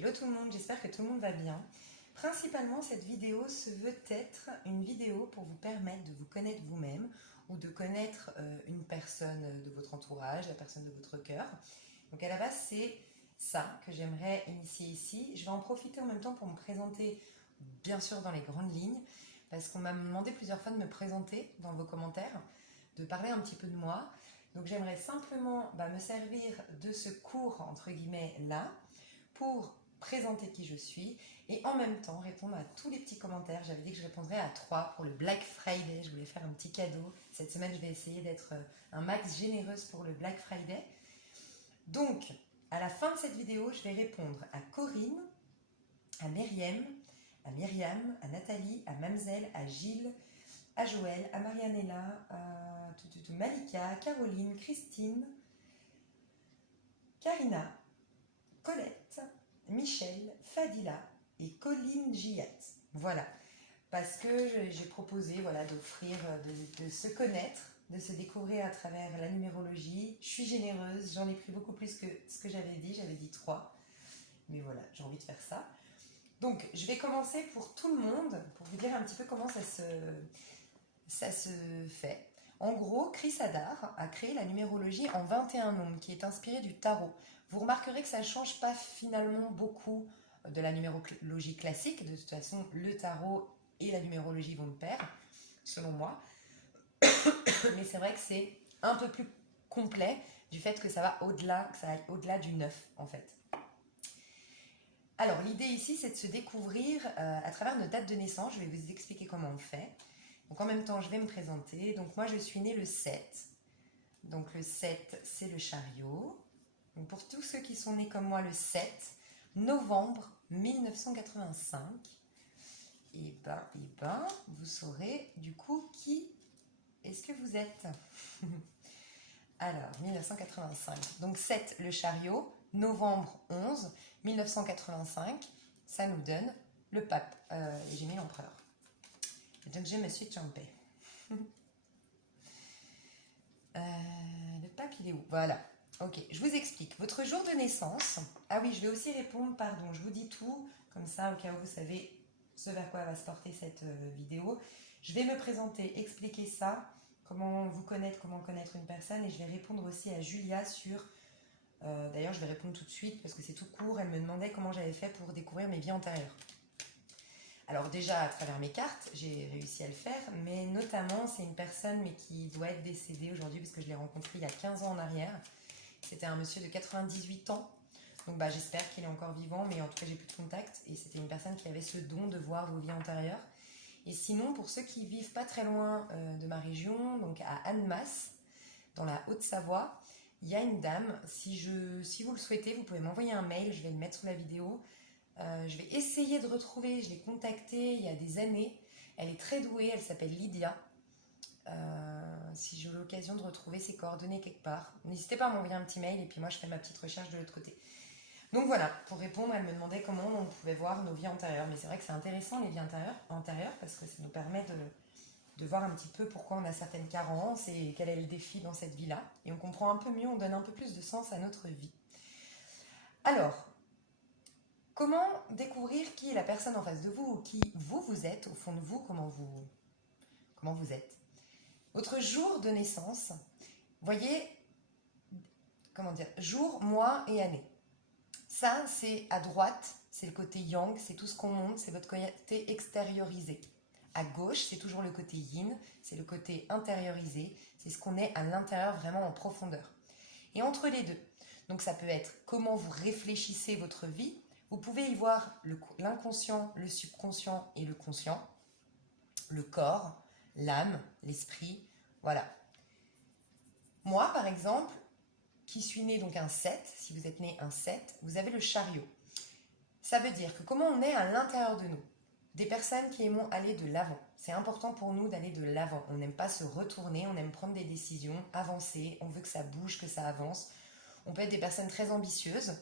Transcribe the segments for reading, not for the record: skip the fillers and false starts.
Hello tout le monde, j'espère que tout le monde va bien. Principalement, cette vidéo se veut être une vidéo pour vous permettre de vous connaître vous-même ou de connaître une personne de votre entourage, la personne de votre cœur. Donc à la base, c'est ça que j'aimerais initier ici. Je vais en profiter en même temps pour me présenter, bien sûr dans les grandes lignes, parce qu'on m'a demandé plusieurs fois de me présenter dans vos commentaires, de parler un petit peu de moi. Donc j'aimerais simplement me servir de ce cours, entre guillemets, là, pour présenter qui je suis et en même temps répondre à tous les petits commentaires. J'avais dit que je répondrais à 3 pour le Black Friday. Je voulais faire un petit cadeau. Cette semaine, je vais essayer d'être un max généreuse pour le Black Friday. Donc, à la fin de cette vidéo, je vais répondre à Corinne, à Myriam, à Nathalie, à Mamzelle, à Gilles, à Joël, à Marianella, à Malika, Caroline, Christine, Karina, Colette, Michel, Fadila et Colline Giat. Voilà, parce que j'ai proposé d'offrir, de se connaître, de se découvrir à travers la numérologie. Je suis généreuse, j'en ai pris beaucoup plus que ce que j'avais dit 3. Mais voilà, j'ai envie de faire ça. Donc, je vais commencer pour tout le monde, pour vous dire un petit peu comment ça se fait. En gros, Chris Hadar a créé la numérologie en 21 nombres, qui est inspirée du tarot. Vous remarquerez que ça ne change pas finalement beaucoup de la numérologie classique. De toute façon, le tarot et la numérologie vont de pair, selon moi. Mais c'est vrai que c'est un peu plus complet du fait que ça va au-delà, que ça aille au-delà du 9, en fait. Alors, l'idée ici, c'est de se découvrir à travers nos dates de naissance. Je vais vous expliquer comment on fait. Donc en même temps, je vais me présenter. Donc moi, je suis née le 7. Donc le 7, c'est le chariot. Donc pour tous ceux qui sont nés comme moi le 7 novembre 1985, et vous saurez du coup qui est-ce que vous êtes. Alors, 1985. Donc 7, le chariot, novembre 11, 1985, ça nous donne le pape. J'ai mis l'empereur. Donc je me suis trompée. Le pape, il est où? Voilà. Ok, je vous explique. Votre jour de naissance. Ah oui, je vais aussi répondre, pardon, je vous dis tout, comme ça, au cas où vous savez ce vers quoi va se porter cette vidéo. Je vais me présenter, expliquer ça, comment vous connaître, comment connaître une personne, et je vais répondre aussi à Julia sur... D'ailleurs, je vais répondre tout de suite, parce que c'est tout court. Elle me demandait comment j'avais fait pour découvrir mes vies antérieures. Alors déjà, à travers mes cartes, j'ai réussi à le faire, mais notamment, c'est une personne mais qui doit être décédée aujourd'hui, parce que je l'ai rencontré il y a 15 ans en arrière. C'était un monsieur de 98 ans, donc j'espère qu'il est encore vivant, mais en tout cas, j'ai plus de contact, et c'était une personne qui avait ce don de voir vos vies antérieures. Et sinon, pour ceux qui vivent pas très loin de ma région, donc à Annemasse, dans la Haute-Savoie, il y a une dame, si vous le souhaitez, vous pouvez m'envoyer un mail, je vais le mettre sous la vidéo. Je vais essayer de retrouver, je l'ai contactée il y a des années, elle est très douée, elle s'appelle Lydia. Si j'ai l'occasion de retrouver ses coordonnées quelque part, n'hésitez pas à m'envoyer un petit mail et puis moi je fais ma petite recherche de l'autre côté. Donc voilà, pour répondre, elle me demandait comment on pouvait voir nos vies antérieures, mais c'est vrai que c'est intéressant les vies antérieures parce que ça nous permet de voir un petit peu pourquoi on a certaines carences et quel est le défi dans cette vie-là, et on comprend un peu mieux, on donne un peu plus de sens à notre vie. Alors, comment découvrir qui est la personne en face de vous, ou qui vous êtes, au fond de vous, comment vous êtes. Votre jour de naissance, voyez, comment dire, jour, mois et année. Ça, c'est à droite, c'est le côté yang, c'est tout ce qu'on monte, c'est votre côté extériorisé. À gauche, c'est toujours le côté yin, c'est le côté intériorisé, c'est ce qu'on est à l'intérieur vraiment en profondeur. Et entre les deux, donc ça peut être comment vous réfléchissez votre vie. Vous pouvez y voir l'inconscient, le subconscient et le conscient, le corps, l'âme, l'esprit, voilà. Moi, par exemple, qui suis née donc un 7, si vous êtes né un 7, vous avez le chariot. Ça veut dire que comment on est à l'intérieur de nous, des personnes qui aiment aller de l'avant. C'est important pour nous d'aller de l'avant. On n'aime pas se retourner, on aime prendre des décisions, avancer, on veut que ça bouge, que ça avance. On peut être des personnes très ambitieuses.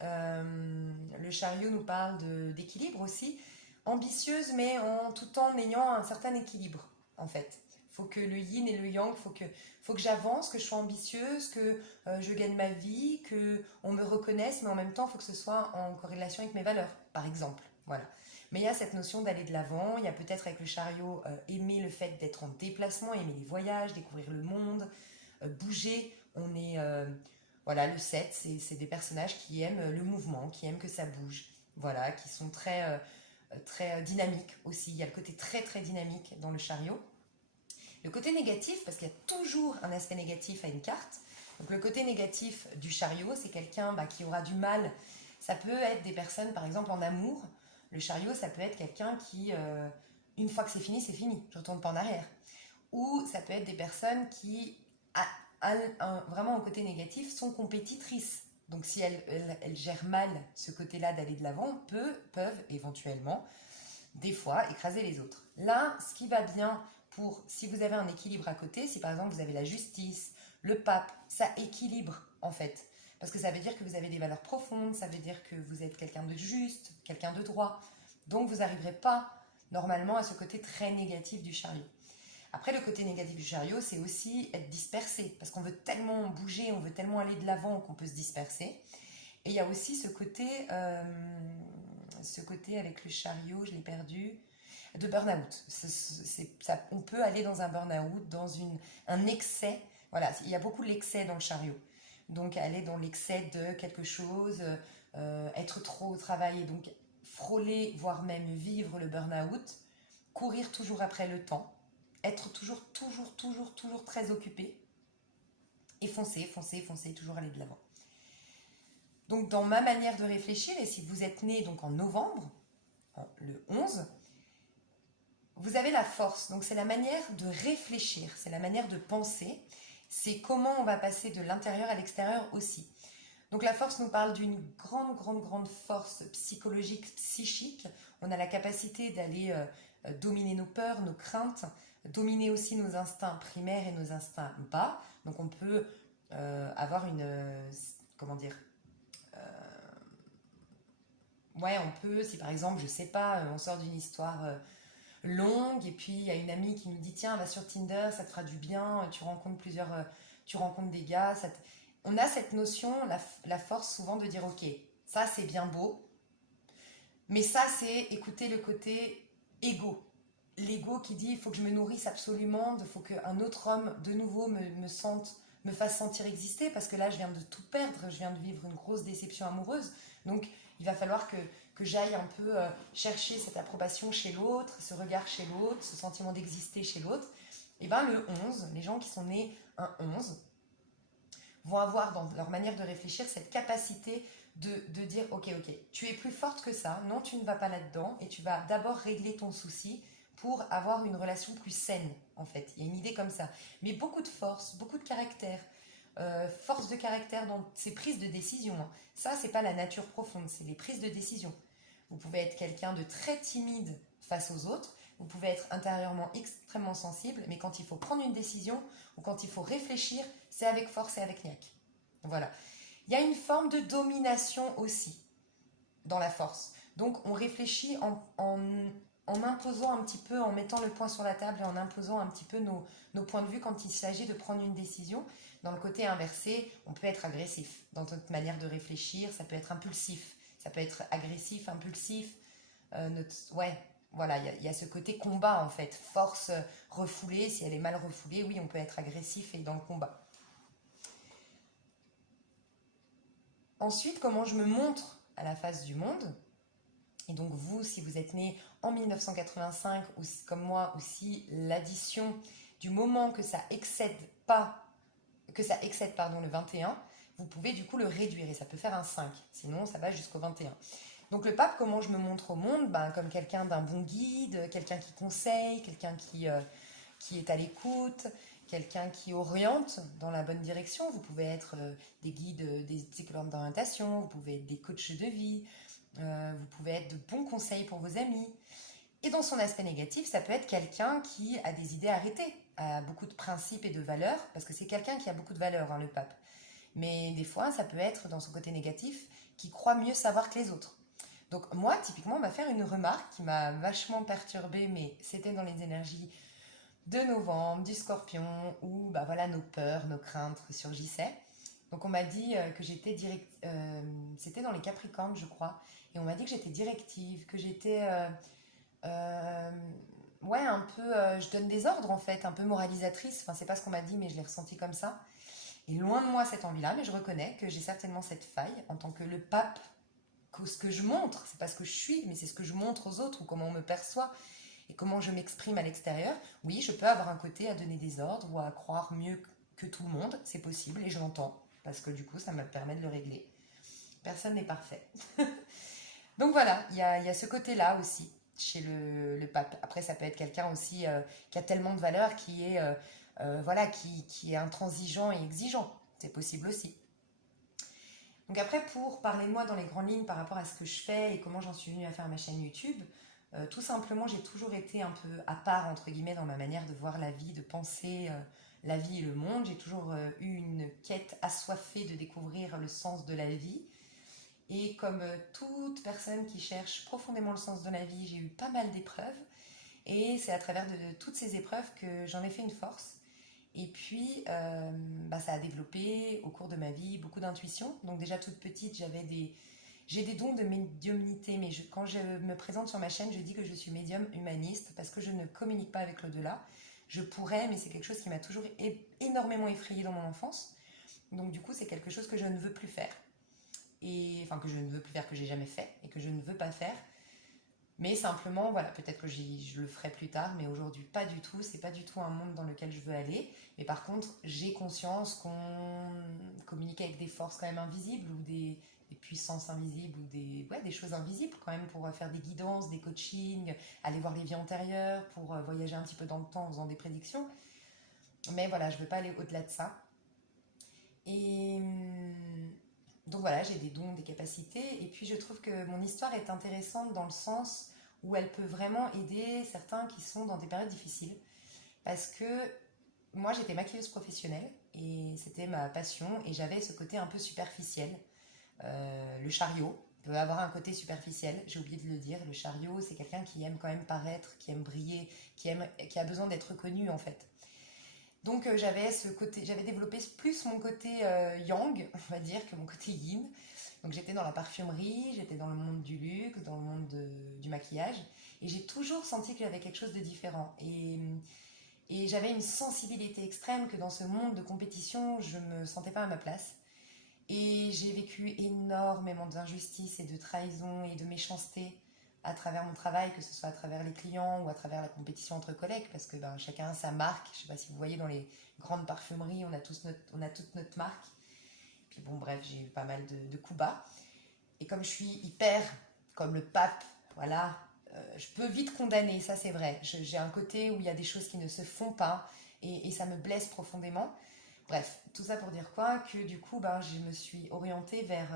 Le chariot nous parle d'équilibre aussi. Ambitieuse, mais tout en ayant un certain équilibre, en fait. faut que le yin et le yang, faut que j'avance, que je sois ambitieuse, que je gagne ma vie, que on me reconnaisse, mais en même temps, il faut que ce soit en corrélation avec mes valeurs, par exemple. Voilà. Mais il y a cette notion d'aller de l'avant, il y a peut-être avec le chariot aimer le fait d'être en déplacement, aimer les voyages, découvrir le monde, bouger. On est, voilà, le 7, c'est des personnages qui aiment le mouvement, qui aiment que ça bouge, voilà, qui sont très dynamiques aussi. Il y a le côté très très dynamique dans le chariot. Le côté négatif, parce qu'il y a toujours un aspect négatif à une carte. Donc le côté négatif du chariot, c'est quelqu'un qui aura du mal. Ça peut être des personnes, par exemple en amour. Le chariot, ça peut être quelqu'un qui, une fois que c'est fini, je ne retourne pas en arrière. Ou ça peut être des personnes qui, vraiment en côté négatif, sont compétitrices. Donc si elles gèrent mal ce côté-là d'aller de l'avant, peuvent éventuellement, des fois, écraser les autres. Là, ce qui va bien pour, si vous avez un équilibre à côté, si par exemple vous avez la justice, le pape, ça équilibre en fait. Parce que ça veut dire que vous avez des valeurs profondes, ça veut dire que vous êtes quelqu'un de juste, quelqu'un de droit. Donc vous n'arriverez pas normalement à ce côté très négatif du chariot. Après, le côté négatif du chariot, c'est aussi être dispersé. Parce qu'on veut tellement bouger, on veut tellement aller de l'avant qu'on peut se disperser. Et il y a aussi ce côté avec le chariot, je l'ai perdu, de burn-out. On peut aller dans un burn-out, dans un excès. Voilà, il y a beaucoup l'excès dans le chariot. Donc aller dans l'excès de quelque chose, être trop au travail et donc frôler, voire même vivre le burn-out, courir toujours après le temps, être toujours très occupé et foncer, toujours aller de l'avant. Donc dans ma manière de réfléchir, et si vous êtes né donc en novembre, le 11, vous avez la force. Donc c'est la manière de réfléchir, c'est la manière de penser, c'est comment on va passer de l'intérieur à l'extérieur aussi. Donc la force nous parle d'une grande force psychologique, psychique. On a la capacité d'aller dominer nos peurs, nos craintes, dominer aussi nos instincts primaires et nos instincts bas. Donc on peut avoir on peut, si par exemple, je sais pas, on sort d'une histoire longue et puis il y a une amie qui nous dit tiens, va sur Tinder, ça te fera du bien, tu rencontres des gars, on a cette notion, la force souvent de dire ok, ça c'est bien beau, mais ça c'est écouter le côté égo. L'ego qui dit il faut que je me nourrisse absolument, il faut qu'un autre homme de nouveau me fasse sentir exister, parce que là je viens de tout perdre, je viens de vivre une grosse déception amoureuse, donc il va falloir que j'aille un peu chercher cette approbation chez l'autre, ce regard chez l'autre, ce sentiment d'exister chez l'autre. Et bien le 11, les gens qui sont nés un 11, vont avoir dans leur manière de réfléchir cette capacité de dire ok, tu es plus forte que ça, non tu ne vas pas là-dedans, et tu vas d'abord régler ton souci pour avoir une relation plus saine en fait. Il y a une idée comme ça. Mais beaucoup de force, beaucoup de caractère, force de caractère dans ces prises de décision. Ça, c'est pas la nature profonde, c'est les prises de décision. Vous pouvez être quelqu'un de très timide face aux autres, vous pouvez être intérieurement extrêmement sensible, mais quand il faut prendre une décision ou quand il faut réfléchir, c'est avec force et avec niaque. Voilà. Il y a une forme de domination aussi dans la force. Donc on réfléchit en imposant un petit peu, en mettant le poing sur la table et en imposant un petit peu nos points de vue quand il s'agit de prendre une décision. Dans le côté inversé, on peut être agressif dans notre manière de réfléchir, ça peut être impulsif, ça peut être agressif, impulsif. Voilà, il y a ce côté combat en fait, force refoulée, si elle est mal refoulée, oui, on peut être agressif et dans le combat. Ensuite, comment je me montre à la face du monde? Et donc vous, si vous êtes né en 1985, ou comme moi, ou si l'addition du moment que ça excède le 21, vous pouvez du coup le réduire et ça peut faire un 5, sinon ça va jusqu'au 21. Donc le pape, comment je me montre au monde? Comme quelqu'un d'un bon guide, quelqu'un qui conseille, quelqu'un qui est à l'écoute, quelqu'un qui oriente dans la bonne direction. Vous pouvez être des guides, des psychologues d'orientation, vous pouvez être des coachs de vie, vous pouvez être de bons conseils pour vos amis. Et dans son aspect négatif, ça peut être quelqu'un qui a des idées arrêtées, a beaucoup de principes et de valeurs, parce que c'est quelqu'un qui a beaucoup de valeurs, le pape. Mais des fois, ça peut être dans son côté négatif, qui croit mieux savoir que les autres. Donc moi, typiquement, on m'a fait une remarque qui m'a vachement perturbée, mais c'était dans les énergies de novembre, du Scorpion, où bah, voilà, nos peurs, nos craintes ressurgissaient. Donc on m'a dit que j'étais c'était dans les Capricornes, je crois, et on m'a dit que j'étais directive, que j'étais euh, ouais, un peu, je donne des ordres en fait, un peu moralisatrice. Enfin, c'est pas ce qu'on m'a dit, mais je l'ai ressenti comme ça. Et loin de moi cette envie-là, mais je reconnais que j'ai certainement cette faille en tant que le pape, que ce que je montre, c'est pas ce que je suis, mais c'est ce que je montre aux autres ou comment on me perçoit et comment je m'exprime à l'extérieur. Oui, je peux avoir un côté à donner des ordres ou à croire mieux que tout le monde, c'est possible et je l'entends parce que du coup, ça me permet de le régler. Personne n'est parfait. Donc voilà, il y a ce côté-là aussi chez le pape. Après, ça peut être quelqu'un aussi qui a tellement de valeur, voilà, qui est intransigeant et exigeant. C'est possible aussi. Donc après, pour parler de moi dans les grandes lignes par rapport à ce que je fais et comment j'en suis venue à faire ma chaîne YouTube, tout simplement, j'ai toujours été un peu à part, entre guillemets, dans ma manière de voir la vie, de penser la vie et le monde. J'ai toujours eu une quête assoiffée de découvrir le sens de la vie. Et comme toute personne qui cherche profondément le sens de la vie, j'ai eu pas mal d'épreuves. Et c'est à travers de toutes ces épreuves que j'en ai fait une force. Et puis, bah, ça a développé au cours de ma vie beaucoup d'intuition. Donc déjà toute petite, j'ai des dons de médiumnité, mais quand je me présente sur ma chaîne, je dis que je suis médium humaniste parce que je ne communique pas avec l'au-delà. Je pourrais, mais c'est quelque chose qui m'a toujours énormément effrayée dans mon enfance. Donc du coup, c'est quelque chose que je ne veux plus faire. Et, enfin, que je ne veux plus faire, que j'ai jamais fait et que je ne veux pas faire. Mais simplement, voilà, peut-être que je le ferai plus tard, mais aujourd'hui pas du tout. C'est pas du tout un monde dans lequel je veux aller. Mais par contre, j'ai conscience qu'on communique avec des forces quand même invisibles ou des puissances invisibles ou ouais, des choses invisibles quand même pour faire des guidances, des coachings, aller voir les vies antérieures, pour voyager un petit peu dans le temps en faisant des prédictions. Mais voilà, je veux pas aller au-delà de ça. Et donc voilà, j'ai des dons, des capacités, et puis je trouve que mon histoire est intéressante dans le sens où elle peut vraiment aider certains qui sont dans des périodes difficiles. Parce que moi, j'étais maquilleuse professionnelle, et c'était ma passion, et j'avais ce côté un peu superficiel. Le chariot peut avoir un côté superficiel, j'ai oublié de le dire. Le chariot, c'est quelqu'un qui aime quand même paraître, qui aime briller, qui a besoin d'être reconnu en fait. Donc j'avais développé plus mon côté yang, on va dire, que mon côté yin. Donc j'étais dans la parfumerie, j'étais dans le monde du luxe, dans le monde du maquillage, et j'ai toujours senti que j'avais quelque chose de différent. Et j'avais une sensibilité extrême que dans ce monde de compétition, je ne me sentais pas à ma place. Et j'ai vécu énormément d'injustices et de trahison et de méchanceté à travers mon travail, que ce soit à travers les clients ou à travers la compétition entre collègues, parce que ben, chacun a sa marque. Je ne sais pas si vous voyez dans les grandes parfumeries, on a toute notre marque. Puis bon, bref, j'ai eu pas mal de coups bas. Et comme je suis hyper, comme le pape, voilà, je peux vite condamner, ça c'est vrai. J'ai un côté où il y a des choses qui ne se font pas et ça me blesse profondément. Bref, tout ça pour dire quoi? Que du coup, ben, je me suis orientée vers...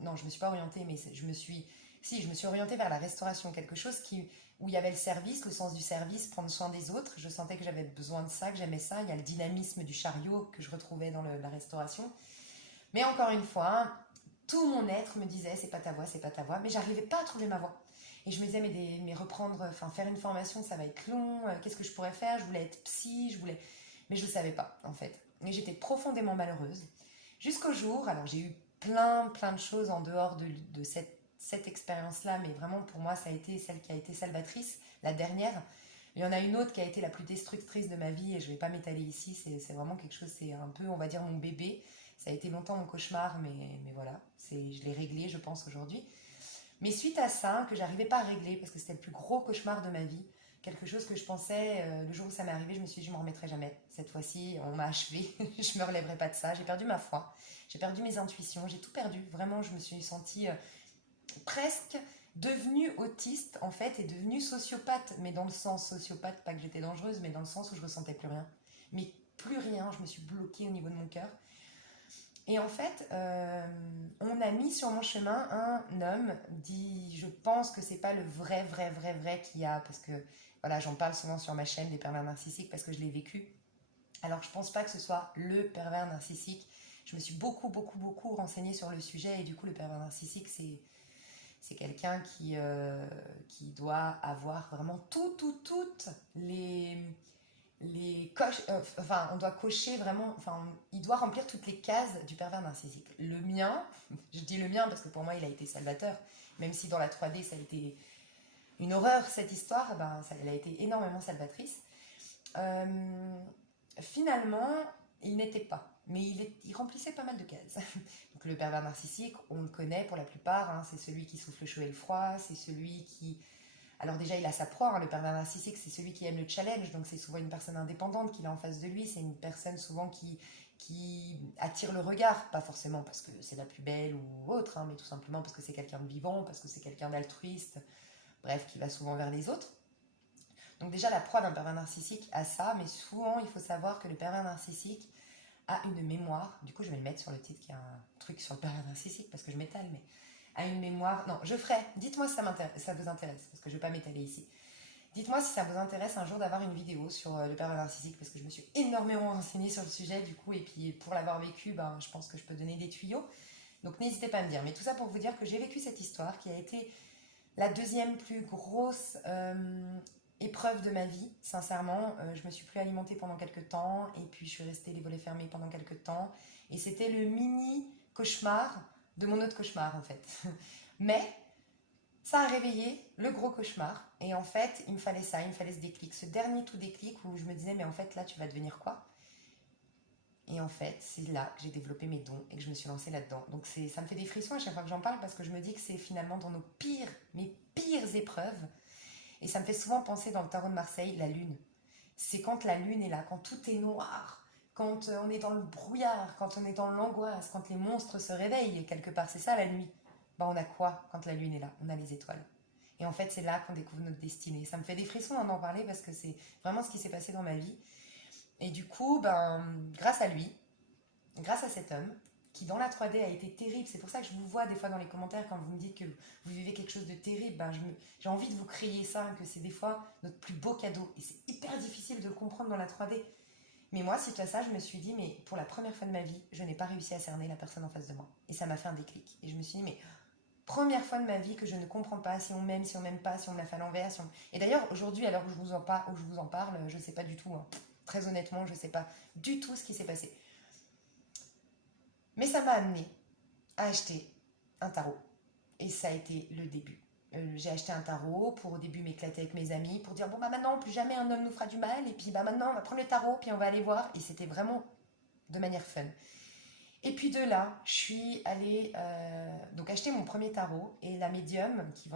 non, je ne me suis pas orientée, mais je me suis... Si, je me suis orientée vers la restauration, quelque chose où il y avait le service, le sens du service, prendre soin des autres. Je sentais que j'avais besoin de ça, que j'aimais ça. Il y a le dynamisme du chariot que je retrouvais dans la restauration. Mais encore une fois, tout mon être me disait c'est pas ta voix, c'est pas ta voix, mais j'arrivais pas à trouver ma voix. Et je me disais mais reprendre, enfin faire une formation, ça va être long, qu'est-ce que je pourrais faire? Je voulais être psy, mais je ne savais pas en fait. Et j'étais profondément malheureuse. Jusqu'au jour, alors j'ai eu plein de choses en dehors de cette expérience-là, mais vraiment pour moi ça a été celle qui a été salvatrice, la dernière. Il y en a une autre qui a été la plus destructrice de ma vie et je ne vais pas m'étaler ici, c'est vraiment quelque chose, c'est un peu, on va dire, mon bébé. Ça a été longtemps mon cauchemar, mais voilà, je l'ai réglé, je pense, aujourd'hui. Mais suite à ça, que j'arrivais pas à régler, parce que c'était le plus gros cauchemar de ma vie, quelque chose que je pensais, le jour où ça m'est arrivé, je me suis dit, je m'en remettrai jamais. Cette fois-ci, on m'a achevé, je me relèverai pas de ça. J'ai perdu ma foi, j'ai perdu mes intuitions, j'ai tout perdu. Vraiment, je me suis sentie presque devenue autiste, en fait, et devenue sociopathe. Mais dans le sens sociopathe, pas que j'étais dangereuse, mais dans le sens où je ressentais plus rien. Mais plus rien, je me suis bloquée au niveau de mon cœur. Et en fait, on a mis sur mon chemin un homme dit, je pense que c'est pas le vrai qu'il y a, parce que voilà, j'en parle souvent sur ma chaîne des pervers narcissiques parce que je l'ai vécu. Alors je pense pas que ce soit le pervers narcissique. Je me suis beaucoup renseignée sur le sujet et du coup le pervers narcissique c'est quelqu'un qui doit avoir vraiment toutes enfin, on doit cocher vraiment, enfin, il doit remplir toutes les cases du pervers narcissique. Le mien, je dis le mien parce que pour moi il a été salvateur, même si dans la 3D ça a été une horreur cette histoire, ben, elle a été énormément salvatrice. Finalement, il n'était pas, mais il remplissait pas mal de cases. Donc le pervers narcissique, on le connaît pour la plupart, hein, c'est celui qui souffle le chaud et le froid, c'est celui qui... Alors déjà, il a sa proie, hein, le pervers narcissique, c'est celui qui aime le challenge, donc c'est souvent une personne indépendante qu'il a en face de lui, c'est une personne souvent qui attire le regard, pas forcément parce que c'est la plus belle ou autre, hein, mais tout simplement parce que c'est quelqu'un de vivant, parce que c'est quelqu'un d'altruiste, bref, qui va souvent vers les autres. Donc déjà, la proie d'un pervers narcissique a ça, mais souvent, il faut savoir que le pervers narcissique a une mémoire, du coup je vais le mettre sur le titre qui a un truc sur le pervers narcissique, parce que je m'étale, mais a une mémoire... Non, je ferai, dites-moi si ça vous intéresse, parce que je ne vais pas m'étaler ici. Dites-moi si ça vous intéresse un jour d'avoir une vidéo sur le pervers narcissique, parce que je me suis énormément renseignée sur le sujet, du coup, et puis pour l'avoir vécu, ben, je pense que je peux donner des tuyaux. Donc n'hésitez pas à me dire. Mais tout ça pour vous dire que j'ai vécu cette histoire qui a été la deuxième plus grosse épreuve de ma vie, sincèrement. Je me suis plus alimentée pendant quelques temps, et puis je suis restée les volets fermés pendant quelques temps. Et c'était le mini cauchemar de mon autre cauchemar, en fait. Mais ça a réveillé le gros cauchemar. Et en fait, il me fallait ça, il me fallait ce déclic. Ce dernier tout déclic où je me disais, mais en fait, là, tu vas devenir quoi? Et en fait, c'est là que j'ai développé mes dons et que je me suis lancée là-dedans. Donc ça me fait des frissons à chaque fois que j'en parle parce que je me dis que c'est finalement dans mes pires épreuves. Et ça me fait souvent penser dans le tarot de Marseille, la lune. C'est quand la lune est là, quand tout est noir, quand on est dans le brouillard, quand on est dans l'angoisse, quand les monstres se réveillent, et quelque part, c'est ça la nuit. Ben, on a quoi quand la lune est là? On a les étoiles. Et en fait, c'est là qu'on découvre notre destinée. Ça me fait des frissons d'en parler parce que c'est vraiment ce qui s'est passé dans ma vie. Et du coup, ben, grâce à lui, grâce à cet homme, qui dans la 3D a été terrible, c'est pour ça que je vous vois des fois dans les commentaires quand vous me dites que vous vivez quelque chose de terrible, ben j'ai envie de vous crier ça, que c'est des fois notre plus beau cadeau. Et c'est hyper difficile de le comprendre dans la 3D. Mais moi, suite à ça, je me suis dit, mais pour la première fois de ma vie, je n'ai pas réussi à cerner la personne en face de moi. Et ça m'a fait un déclic. Et je me suis dit, mais première fois de ma vie que je ne comprends pas si on m'aime, si on m'aime pas, si on me l'a fait à l'envers. Et d'ailleurs, aujourd'hui, à l'heure où je vous en parle, je ne sais pas du tout. Hein. Très honnêtement, je ne sais pas du tout ce qui s'est passé. Mais ça m'a amené à acheter un tarot. Et ça a été le début. J'ai acheté un tarot pour au début m'éclater avec mes amis, pour dire bon bah maintenant plus jamais un homme nous fera du mal, et puis bah maintenant on va prendre le tarot, puis on va aller voir. Et c'était vraiment de manière fun. Et puis de là, je suis allée donc acheter mon premier tarot, et la médium qui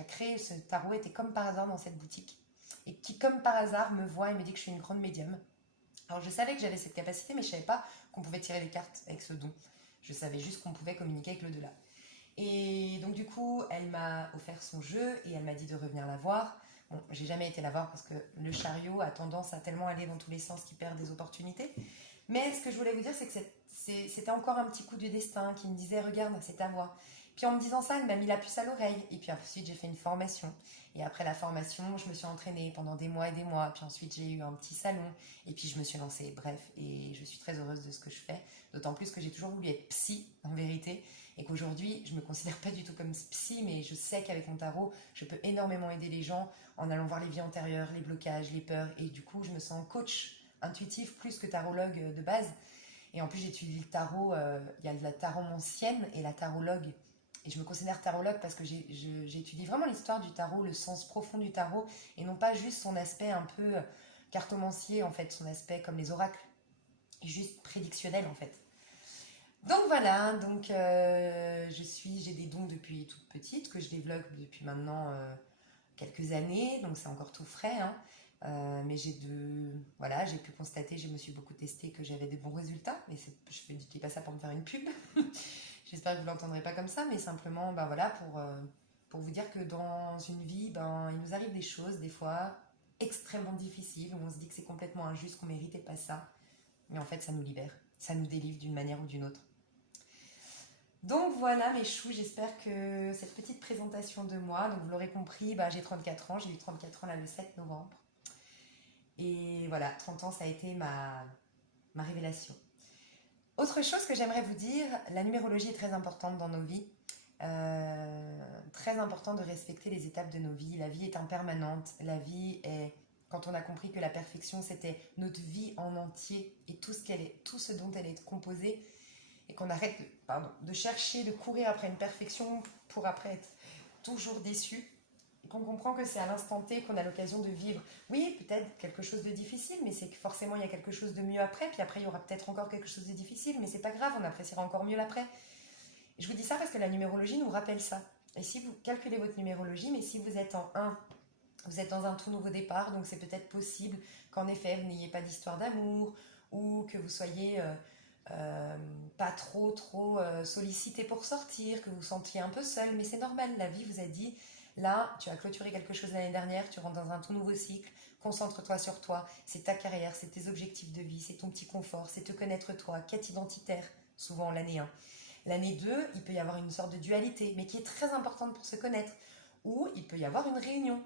a créé ce tarot était comme par hasard dans cette boutique, et qui comme par hasard me voit et me dit que je suis une grande médium. Alors je savais que j'avais cette capacité, mais je ne savais pas qu'on pouvait tirer des cartes avec ce don. Je savais juste qu'on pouvait communiquer avec l'au-delà. Et donc du coup, elle m'a offert son jeu et elle m'a dit de revenir la voir. Bon, j'ai jamais été la voir parce que le chariot a tendance à tellement aller dans tous les sens qu'il perd des opportunités. Mais ce que je voulais vous dire, c'est que c'était encore un petit coup du destin qui me disait regarde, c'est ta voix. Puis en me disant ça, elle m'a mis la puce à l'oreille. Et puis ensuite, j'ai fait une formation. Et après la formation, je me suis entraînée pendant des mois et des mois. Puis ensuite, j'ai eu un petit salon. Et puis je me suis lancée. Bref, et je suis très heureuse de ce que je fais. D'autant plus que j'ai toujours voulu être psy, en vérité. Et qu'aujourd'hui, je ne me considère pas du tout comme psy, mais je sais qu'avec mon tarot, je peux énormément aider les gens en allant voir les vies antérieures, les blocages, les peurs. Et du coup, je me sens coach intuitif plus que tarologue de base. Et en plus, j'étudie le tarot. Il y a de la taromancienne et la tarologue. Et je me considère tarologue parce que j'étudie vraiment l'histoire du tarot, le sens profond du tarot, et non pas juste son aspect un peu cartomancier, en fait, son aspect comme les oracles, et juste prédictionnel, en fait. Donc voilà, donc j'ai des dons depuis toute petite, que je développe depuis maintenant quelques années, donc c'est encore tout frais, hein. Mais voilà, j'ai pu constater, je me suis beaucoup testée que j'avais des bons résultats, et je ne dis pas ça pour me faire une pub. J'espère que vous ne l'entendrez pas comme ça, mais simplement ben voilà, pour vous dire que dans une vie, ben, il nous arrive des choses, des fois, extrêmement difficiles, où on se dit que c'est complètement injuste, qu'on ne méritait pas ça. Mais en fait, ça nous libère, ça nous délivre d'une manière ou d'une autre. Donc voilà mes choux, j'espère que cette petite présentation de moi, donc vous l'aurez compris, ben, j'ai 34 ans, j'ai eu 34 ans là le 7 novembre. Et voilà, 30 ans, ça a été ma révélation. Autre chose que j'aimerais vous dire, la numérologie est très importante dans nos vies. Très important de respecter les étapes de nos vies. La vie est impermanente, la vie est quand on a compris que la perfection, c'était notre vie en entier et tout ce dont elle est composée, et qu'on arrête de chercher, de courir après une perfection pour après être toujours déçu, et qu'on comprend que c'est à l'instant T qu'on a l'occasion de vivre, oui, peut-être quelque chose de difficile, mais c'est que forcément il y a quelque chose de mieux après, puis après il y aura peut-être encore quelque chose de difficile, mais c'est pas grave, on appréciera encore mieux l'après. Je vous dis ça parce que la numérologie nous rappelle ça. Et si vous calculez votre numérologie, mais si vous êtes en 1, vous êtes dans un tout nouveau départ, donc c'est peut-être possible qu'en effet vous n'ayez pas d'histoire d'amour, ou que vous soyez pas trop sollicité pour sortir, que vous vous sentiez un peu seul, mais c'est normal, la vie vous a dit, là tu as clôturé quelque chose l'année dernière, tu rentres dans un tout nouveau cycle, concentre-toi sur toi, c'est ta carrière, c'est tes objectifs de vie, c'est ton petit confort, c'est te connaître toi, quête identitaire, souvent l'année 1. L'année 2, il peut y avoir une sorte de dualité, mais qui est très importante pour se connaître. Ou il peut y avoir une réunion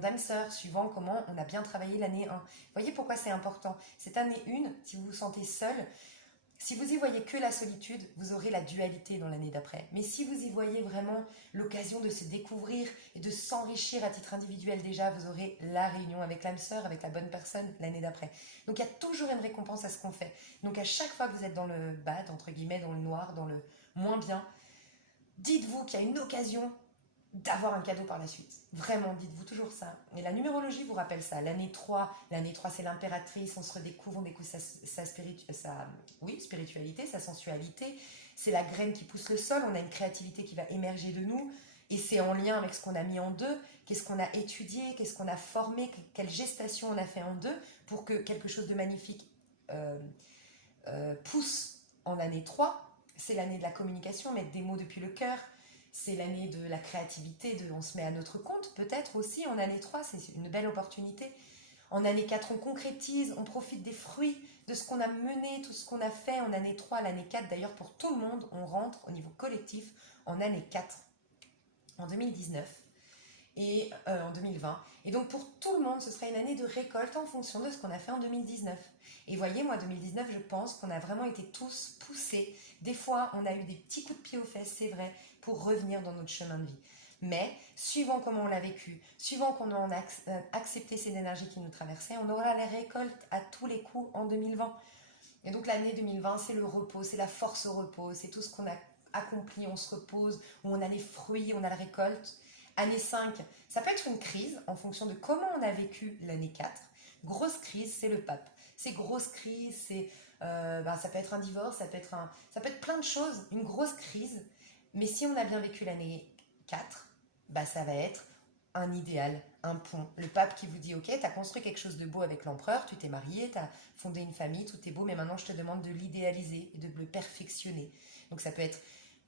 d'âmes sœurs, suivant comment on a bien travaillé l'année 1. Vous voyez pourquoi c'est important. Cette année 1, si vous vous sentez seul, si vous y voyez que la solitude, vous aurez la dualité dans l'année d'après. Mais si vous y voyez vraiment l'occasion de se découvrir et de s'enrichir à titre individuel déjà, vous aurez la réunion avec l'âme sœur, avec la bonne personne l'année d'après. Donc il y a toujours une récompense à ce qu'on fait. Donc à chaque fois que vous êtes dans le bad, entre guillemets, dans le noir, dans le moins bien, dites-vous qu'il y a une occasion d'avoir un cadeau par la suite. Vraiment, dites-vous toujours ça. Et la numérologie vous rappelle ça. L'année 3 c'est l'impératrice, on se redécouvre, on découvre sa spiritualité, sa sensualité. C'est la graine qui pousse le sol, on a une créativité qui va émerger de nous. Et c'est en lien avec ce qu'on a mis en 2, qu'est-ce qu'on a étudié, qu'est-ce qu'on a formé, quelle gestation on a fait en 2 pour que quelque chose de magnifique pousse en année 3. C'est l'année de la communication, mettre des mots depuis le cœur. C'est l'année de la créativité, on se met à notre compte, peut-être aussi en année 3, c'est une belle opportunité. En année 4, on concrétise, on profite des fruits de ce qu'on a mené, tout ce qu'on a fait en année 3, l'année 4. D'ailleurs, pour tout le monde, on rentre au niveau collectif en année 4, en 2019 et en 2020. Et donc, pour tout le monde, ce sera une année de récolte en fonction de ce qu'on a fait en 2019. Et voyez, moi, 2019, je pense qu'on a vraiment été tous poussés. Des fois, on a eu des petits coups de pied aux fesses, c'est vrai, pour revenir dans notre chemin de vie. Mais, suivant comment on l'a vécu, suivant qu'on a accepté ces énergies qui nous traversaient, on aura la récolte à tous les coups en 2020. Et donc l'année 2020, c'est le repos, c'est la force au repos, c'est tout ce qu'on a accompli, on se repose, où on a les fruits, on a la récolte. Année 5, ça peut être une crise en fonction de comment on a vécu l'année 4. Grosse crise, c'est le pape. C'est grosse crise, ça peut être un divorce, ça peut être plein de choses, une grosse crise. Mais si on a bien vécu l'année 4, ça va être un idéal, un pont. Le pape qui vous dit, ok, tu as construit quelque chose de beau avec l'empereur, tu t'es marié, tu as fondé une famille, tout est beau, mais maintenant je te demande de l'idéaliser et de le perfectionner. Donc ça peut être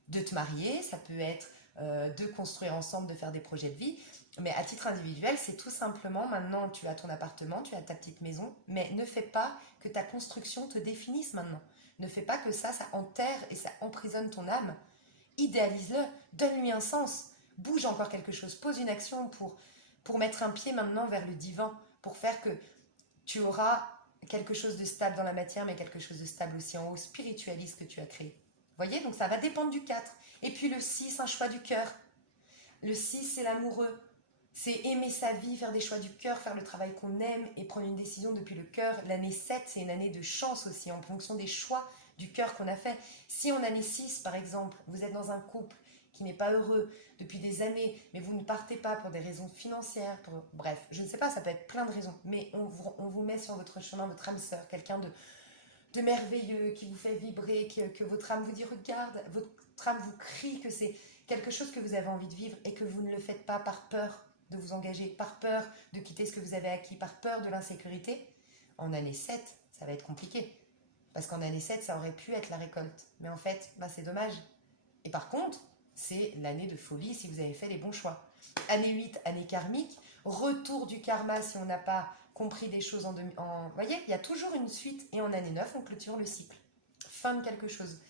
de te marier, ça peut être de construire ensemble, de faire des projets de vie. Mais à titre individuel, c'est tout simplement, maintenant tu as ton appartement, tu as ta petite maison, mais ne fais pas que ta construction te définisse maintenant. Ne fais pas que ça enterre et ça emprisonne ton âme. Idéalise-le, donne-lui un sens, bouge encore quelque chose, pose une action pour mettre un pied maintenant vers le divin, pour faire que tu auras quelque chose de stable dans la matière, mais quelque chose de stable aussi en haut, spiritualise que tu as créé. Vous voyez, donc ça va dépendre du 4. Et puis le 6, un choix du cœur. Le 6, c'est l'amoureux. C'est aimer sa vie, faire des choix du cœur, faire le travail qu'on aime et prendre une décision depuis le cœur. L'année 7, c'est une année de chance aussi, en fonction des choix du cœur qu'on a fait. Si en année 6, par exemple, vous êtes dans un couple qui n'est pas heureux depuis des années, mais vous ne partez pas pour des raisons financières, bref, je ne sais pas, ça peut être plein de raisons, mais on vous met sur votre chemin, votre âme sœur, quelqu'un de merveilleux, qui vous fait vibrer, que votre âme vous dit regarde, votre âme vous crie que c'est quelque chose que vous avez envie de vivre et que vous ne le faites pas par peur de vous engager, par peur de quitter ce que vous avez acquis, par peur de l'insécurité. En année 7, ça va être compliqué. Parce qu'en année 7, ça aurait pu être la récolte. Mais en fait, c'est dommage. Et par contre, c'est l'année de folie si vous avez fait les bons choix. Année 8, année karmique, retour du karma si on n'a pas compris des choses Vous voyez, il y a toujours une suite. Et en année 9, on clôture le cycle. Fin de quelque chose.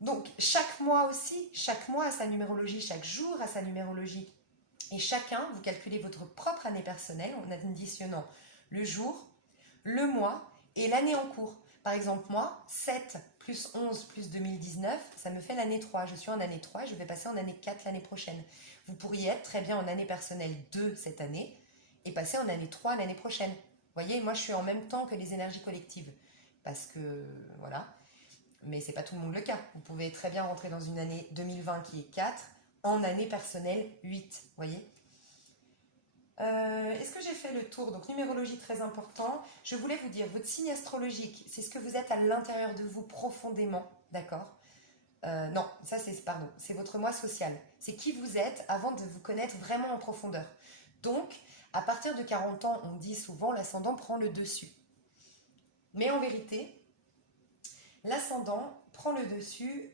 Donc, chaque mois aussi, chaque mois a sa numérologie, chaque jour a sa numérologie. Et chacun, vous calculez votre propre année personnelle en additionnant le jour, le mois et l'année en cours. Par exemple, moi, 7 plus 11 plus 2019, ça me fait l'année 3. Je suis en année 3 et je vais passer en année 4 l'année prochaine. Vous pourriez être très bien en année personnelle 2 cette année et passer en année 3 l'année prochaine. Vous voyez, moi je suis en même temps que les énergies collectives. Parce que, voilà, mais c'est pas tout le monde le cas. Vous pouvez très bien rentrer dans une année 2020 qui est 4, en année personnelle 8, vous voyez. Est-ce que j'ai fait le tour? Donc numérologie très important. Je voulais vous dire, votre signe astrologique, c'est ce que vous êtes à l'intérieur de vous profondément, d'accord? Non, ça c'est, pardon, c'est votre moi social. C'est qui vous êtes avant de vous connaître vraiment en profondeur. Donc, à partir de 40 ans, on dit souvent l'ascendant prend le dessus. Mais en vérité, l'ascendant prend le dessus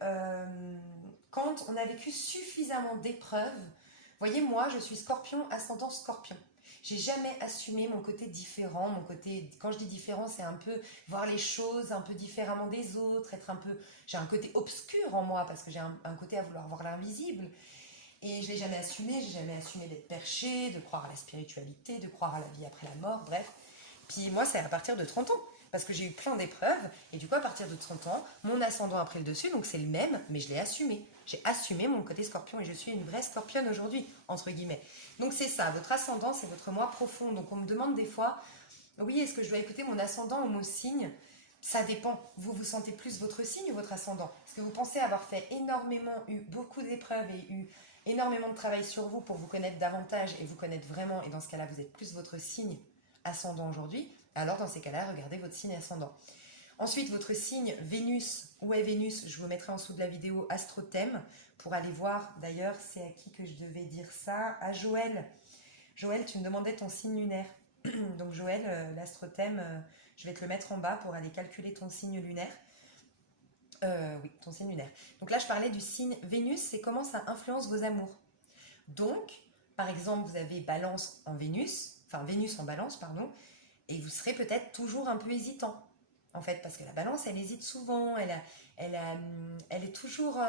quand on a vécu suffisamment d'épreuves. Voyez, moi, je suis scorpion, ascendant scorpion. J'ai jamais assumé mon côté différent, mon côté, quand je dis différent, c'est un peu voir les choses un peu différemment des autres, être un peu, j'ai un côté obscur en moi parce que j'ai un côté à vouloir voir l'invisible. Et je l'ai jamais assumé, j'ai jamais assumé d'être perché, de croire à la spiritualité, de croire à la vie après la mort, bref. Puis moi, c'est à partir de 30 ans. Parce que j'ai eu plein d'épreuves, et du coup, à partir de 30 ans, mon ascendant a pris le dessus, donc c'est le même, mais je l'ai assumé. J'ai assumé mon côté scorpion, et je suis une vraie scorpionne aujourd'hui, entre guillemets. Donc c'est ça, votre ascendant, c'est votre moi profond. Donc on me demande des fois, oui, est-ce que je dois écouter mon ascendant ou mon signe? Ça dépend. Vous vous sentez plus votre signe ou votre ascendant? Est-ce que vous pensez avoir fait énormément, eu beaucoup d'épreuves et eu énormément de travail sur vous pour vous connaître davantage et vous connaître vraiment, et dans ce cas-là, vous êtes plus votre signe ascendant aujourd'hui? Alors dans ces cas-là, regardez votre signe ascendant. Ensuite, votre signe Vénus. Où est Vénus? Je vous mettrai en dessous de la vidéo Astrothème pour aller voir. D'ailleurs, c'est à qui que je devais dire ça? À Joël. Joël, tu me demandais ton signe lunaire. Donc Joël, l'astrothème, je vais te le mettre en bas pour aller calculer ton signe lunaire. Oui, ton signe lunaire. Donc là, je parlais du signe Vénus, c'est comment ça influence vos amours. Donc, par exemple, vous avez Balance en Vénus, enfin Vénus en Balance, pardon, et vous serez peut-être toujours un peu hésitant, en fait, parce que la Balance, elle hésite souvent, elle est toujours,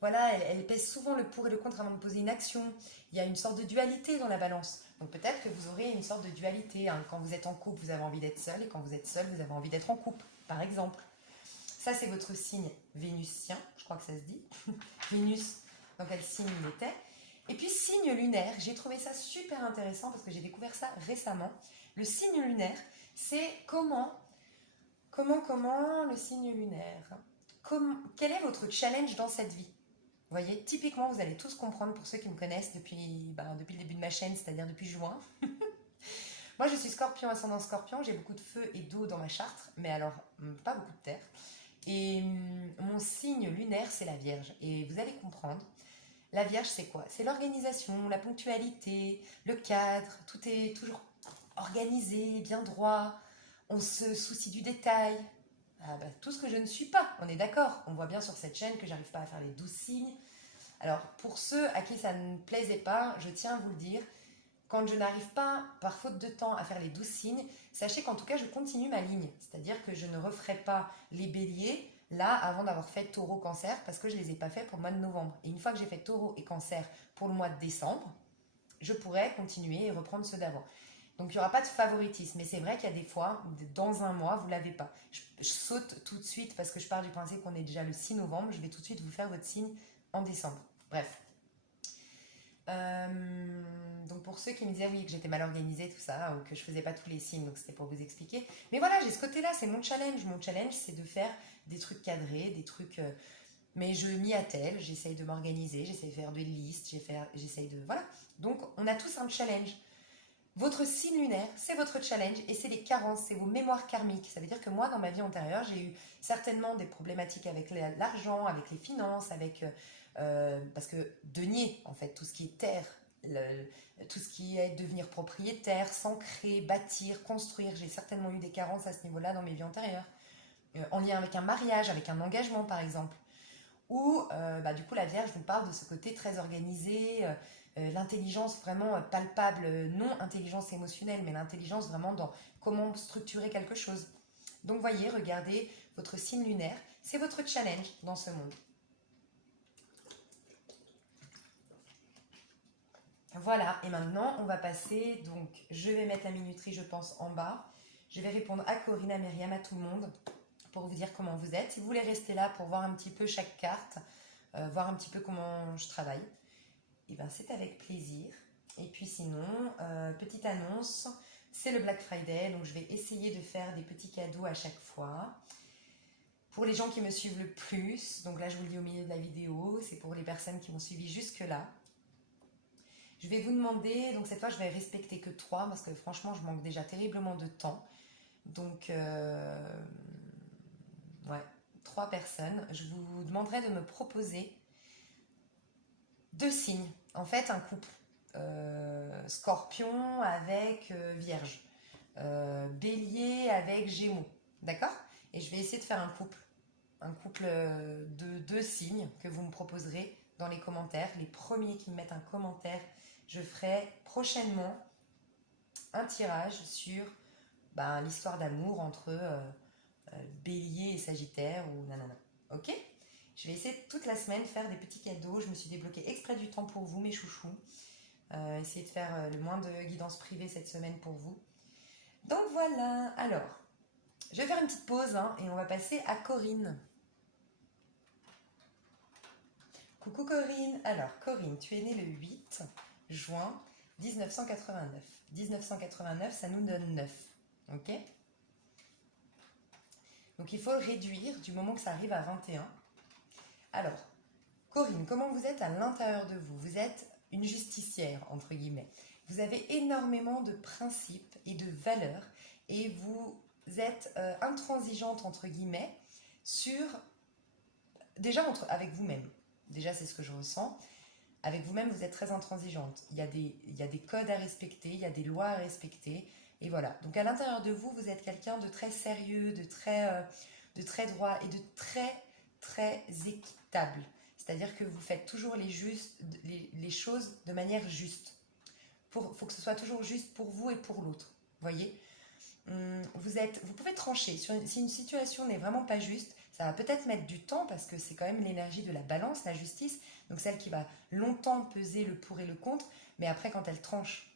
voilà, elle pèse souvent le pour et le contre avant de poser une action. Il y a une sorte de dualité dans la Balance. Donc peut-être que vous aurez une sorte de dualité. Hein. Quand vous êtes en couple, vous avez envie d'être seul, et quand vous êtes seul, vous avez envie d'être en couple, par exemple. Ça, c'est votre signe vénusien, je crois que ça se dit. Vénus, dans quel signe il était. Et puis, signe lunaire, j'ai trouvé ça super intéressant parce que j'ai découvert ça récemment. Le signe lunaire, c'est comment le signe lunaire, quel est votre challenge dans cette vie? Vous voyez, typiquement, vous allez tous comprendre pour ceux qui me connaissent depuis le début de ma chaîne, c'est-à-dire depuis juin. Moi, je suis scorpion, ascendant scorpion, j'ai beaucoup de feu et d'eau dans ma charte, mais alors, pas beaucoup de terre. Et mon signe lunaire, c'est la Vierge. Et vous allez comprendre, la Vierge, c'est quoi? C'est l'organisation, la ponctualité, le cadre, tout est toujours organisé, bien droit, on se soucie du détail. Ah bah, tout ce que je ne suis pas, on est d'accord. On voit bien sur cette chaîne que j'arrive pas à faire les 12 signes. Alors, pour ceux à qui ça ne plaisait pas, je tiens à vous le dire, quand je n'arrive pas, par faute de temps, à faire les 12 signes, sachez qu'en tout cas, je continue ma ligne. C'est-à-dire que je ne referai pas les béliers, là, avant d'avoir fait taureau, cancer, parce que je ne les ai pas fait pour le mois de novembre. Et une fois que j'ai fait taureau et cancer pour le mois de décembre, je pourrais continuer et reprendre ceux d'avant. Donc, il n'y aura pas de favoritisme. Mais c'est vrai qu'il y a des fois, dans un mois, vous ne l'avez pas. Je saute tout de suite, parce que je pars du principe qu'on est déjà le 6 novembre. Je vais tout de suite vous faire votre signe en décembre. Bref. Donc pour ceux qui me disaient oui que j'étais mal organisée tout ça ou que je faisais pas tous les signes, donc c'était pour vous expliquer, mais voilà, j'ai ce côté là, c'est mon challenge c'est de faire des trucs cadrés, des trucs mais je m'y attelle, j'essaye de m'organiser, j'essaye de faire des listes, j'essaye de voilà, donc on a tous un challenge. Votre signe lunaire, c'est votre challenge et c'est les carences, c'est vos mémoires karmiques. Ça veut dire que moi, dans ma vie antérieure, j'ai eu certainement des problématiques avec l'argent, avec les finances, avec parce que denier, en fait, tout ce qui est terre, tout ce qui est devenir propriétaire, s'ancrer, bâtir, construire, j'ai certainement eu des carences à ce niveau-là dans mes vies antérieures. En lien avec un mariage, avec un engagement, par exemple. Ou, du coup, la Vierge nous parle de ce côté très organisé, l'intelligence vraiment palpable, non intelligence émotionnelle, mais l'intelligence vraiment dans comment structurer quelque chose. Donc voyez, regardez votre signe lunaire, c'est votre challenge dans ce monde. Voilà, et maintenant on va passer, donc je vais mettre la minuterie je pense en bas, je vais répondre à Corinne, à Myriam, à tout le monde pour vous dire comment vous êtes. Si vous voulez rester là pour voir un petit peu chaque carte, voir un petit peu comment je travaille, et bien c'est avec plaisir. Et puis sinon, petite annonce, c'est le Black Friday, donc je vais essayer de faire des petits cadeaux à chaque fois. Pour les gens qui me suivent le plus, donc là je vous le dis au milieu de la vidéo, c'est pour les personnes qui m'ont suivi jusque-là. Je vais vous demander, donc cette fois je vais respecter que 3 parce que franchement je manque déjà terriblement de temps. Donc, ouais, 3 personnes. Je vous demanderai de me proposer 2 signes. En fait, un couple. Scorpion avec Vierge. Bélier avec Gémeaux. D'accord? Et je vais essayer de faire un couple. Un couple de 2 signes que vous me proposerez dans les commentaires. Les premiers qui me mettent un commentaire, je ferai prochainement un tirage sur l'histoire d'amour entre Bélier et Sagittaire ou nanana. Ok? Je vais essayer toute la semaine faire des petits cadeaux. Je me suis débloqué exprès du temps pour vous, mes chouchous. Essayer de faire le moins de guidance privée cette semaine pour vous. Donc voilà. Alors, je vais faire une petite pause et on va passer à Corinne. Coucou Corinne. Alors Corinne, tu es née le 8 juin 1989. 1989, ça nous donne 9. Ok? Donc il faut réduire du moment que ça arrive à 21. Alors, Corinne, comment vous êtes à l'intérieur de vous? Vous êtes une justicière, entre guillemets. Vous avez énormément de principes et de valeurs et vous êtes intransigeante, entre guillemets, avec vous-même. Déjà, c'est ce que je ressens. Avec vous-même, vous êtes très intransigeante. Il y a des codes à respecter, il y a des lois à respecter. Et voilà. Donc, à l'intérieur de vous, vous êtes quelqu'un de très sérieux, de très droit et de très, très équitable. C'est-à-dire que vous faites toujours les choses de manière juste. Il faut que ce soit toujours juste pour vous et pour l'autre. Voyez, vous pouvez trancher. Si une situation n'est vraiment pas juste, ça va peut-être mettre du temps parce que c'est quand même l'énergie de la balance, la justice. Donc celle qui va longtemps peser le pour et le contre. Mais après, quand elle tranche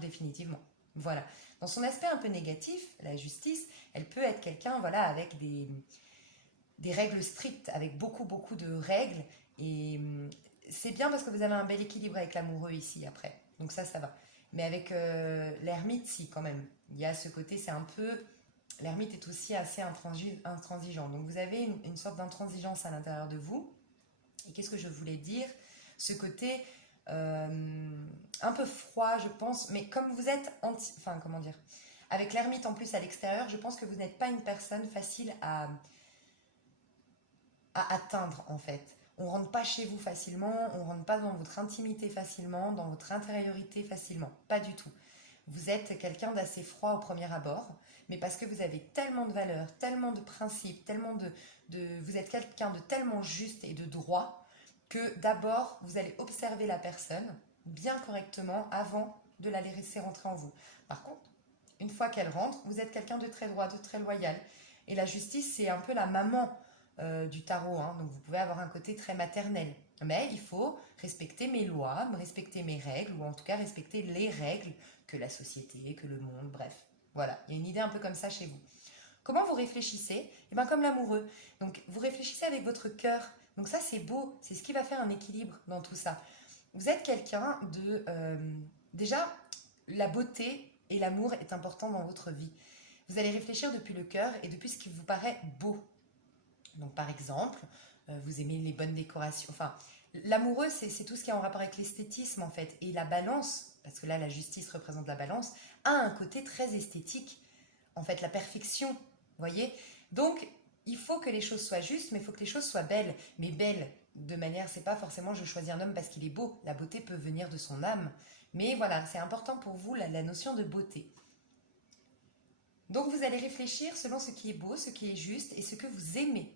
définitivement. Voilà. Dans son aspect un peu négatif, la justice, elle peut être quelqu'un avec des règles strictes, avec beaucoup, beaucoup de règles. Et c'est bien parce que vous avez un bel équilibre avec l'amoureux ici après. Donc ça va. Mais avec l'ermite, si, quand même. Il y a ce côté, c'est un peu... L'ermite est aussi assez intransigeant. Donc vous avez une sorte d'intransigeance à l'intérieur de vous. Et qu'est-ce que je voulais dire? Ce côté un peu froid, je pense. Mais comme vous êtes enfin, comment dire? Avec l'ermite en plus à l'extérieur, je pense que vous n'êtes pas une personne facile à atteindre, en fait. On rentre pas chez vous facilement, on rentre pas dans votre intimité facilement, dans votre intériorité facilement. Pas du tout. Vous êtes quelqu'un d'assez froid au premier abord, mais parce que vous avez tellement de valeurs, tellement de principes, vous êtes quelqu'un de tellement juste et de droit que d'abord, vous allez observer la personne bien correctement avant de la laisser rentrer en vous. Par contre, une fois qu'elle rentre, vous êtes quelqu'un de très droit, de très loyal. Et la justice, c'est un peu la maman du tarot, donc vous pouvez avoir un côté très maternel. Mais il faut respecter mes lois, respecter mes règles, ou en tout cas respecter les règles que la société, que le monde, bref. Voilà, il y a une idée un peu comme ça chez vous. Comment vous réfléchissez? Eh bien comme l'amoureux. Donc vous réfléchissez avec votre cœur. Donc ça c'est beau, c'est ce qui va faire un équilibre dans tout ça. Vous êtes quelqu'un de... déjà, la beauté et l'amour est important dans votre vie. Vous allez réfléchir depuis le cœur et depuis ce qui vous paraît beau. Donc par exemple, vous aimez les bonnes décorations. Enfin, l'amoureux, c'est tout ce qui est en rapport avec l'esthétisme en fait. Et la balance, parce que là la justice représente la balance, a un côté très esthétique. En fait, la perfection, vous voyez. Donc, il faut que les choses soient justes, mais il faut que les choses soient belles. Mais belles, de manière, c'est pas forcément je choisis un homme parce qu'il est beau. La beauté peut venir de son âme. Mais voilà, c'est important pour vous la notion de beauté. Donc vous allez réfléchir selon ce qui est beau, ce qui est juste et ce que vous aimez.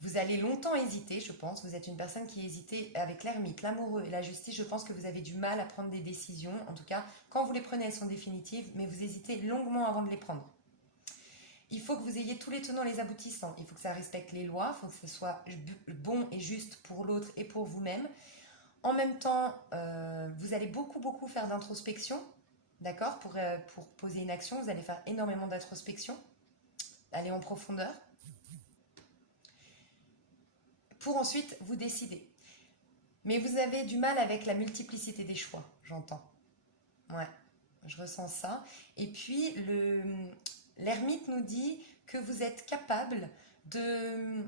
Vous allez longtemps hésiter, je pense. Vous êtes une personne qui hésitait avec l'ermite, l'amoureux et la justice. Je pense que vous avez du mal à prendre des décisions. En tout cas, quand vous les prenez, elles sont définitives, mais vous hésitez longuement avant de les prendre. Il faut que vous ayez tous les tenants et les aboutissants. Il faut que ça respecte les lois, il faut que ce soit bon et juste pour l'autre et pour vous-même. En même temps, vous allez beaucoup, beaucoup faire d'introspection, d'accord? Pour poser une action, vous allez faire énormément d'introspection, aller en profondeur, pour ensuite vous décider. Mais vous avez du mal avec la multiplicité des choix, j'entends. Ouais, je ressens ça. Et puis, l'ermite nous dit que vous êtes capable de...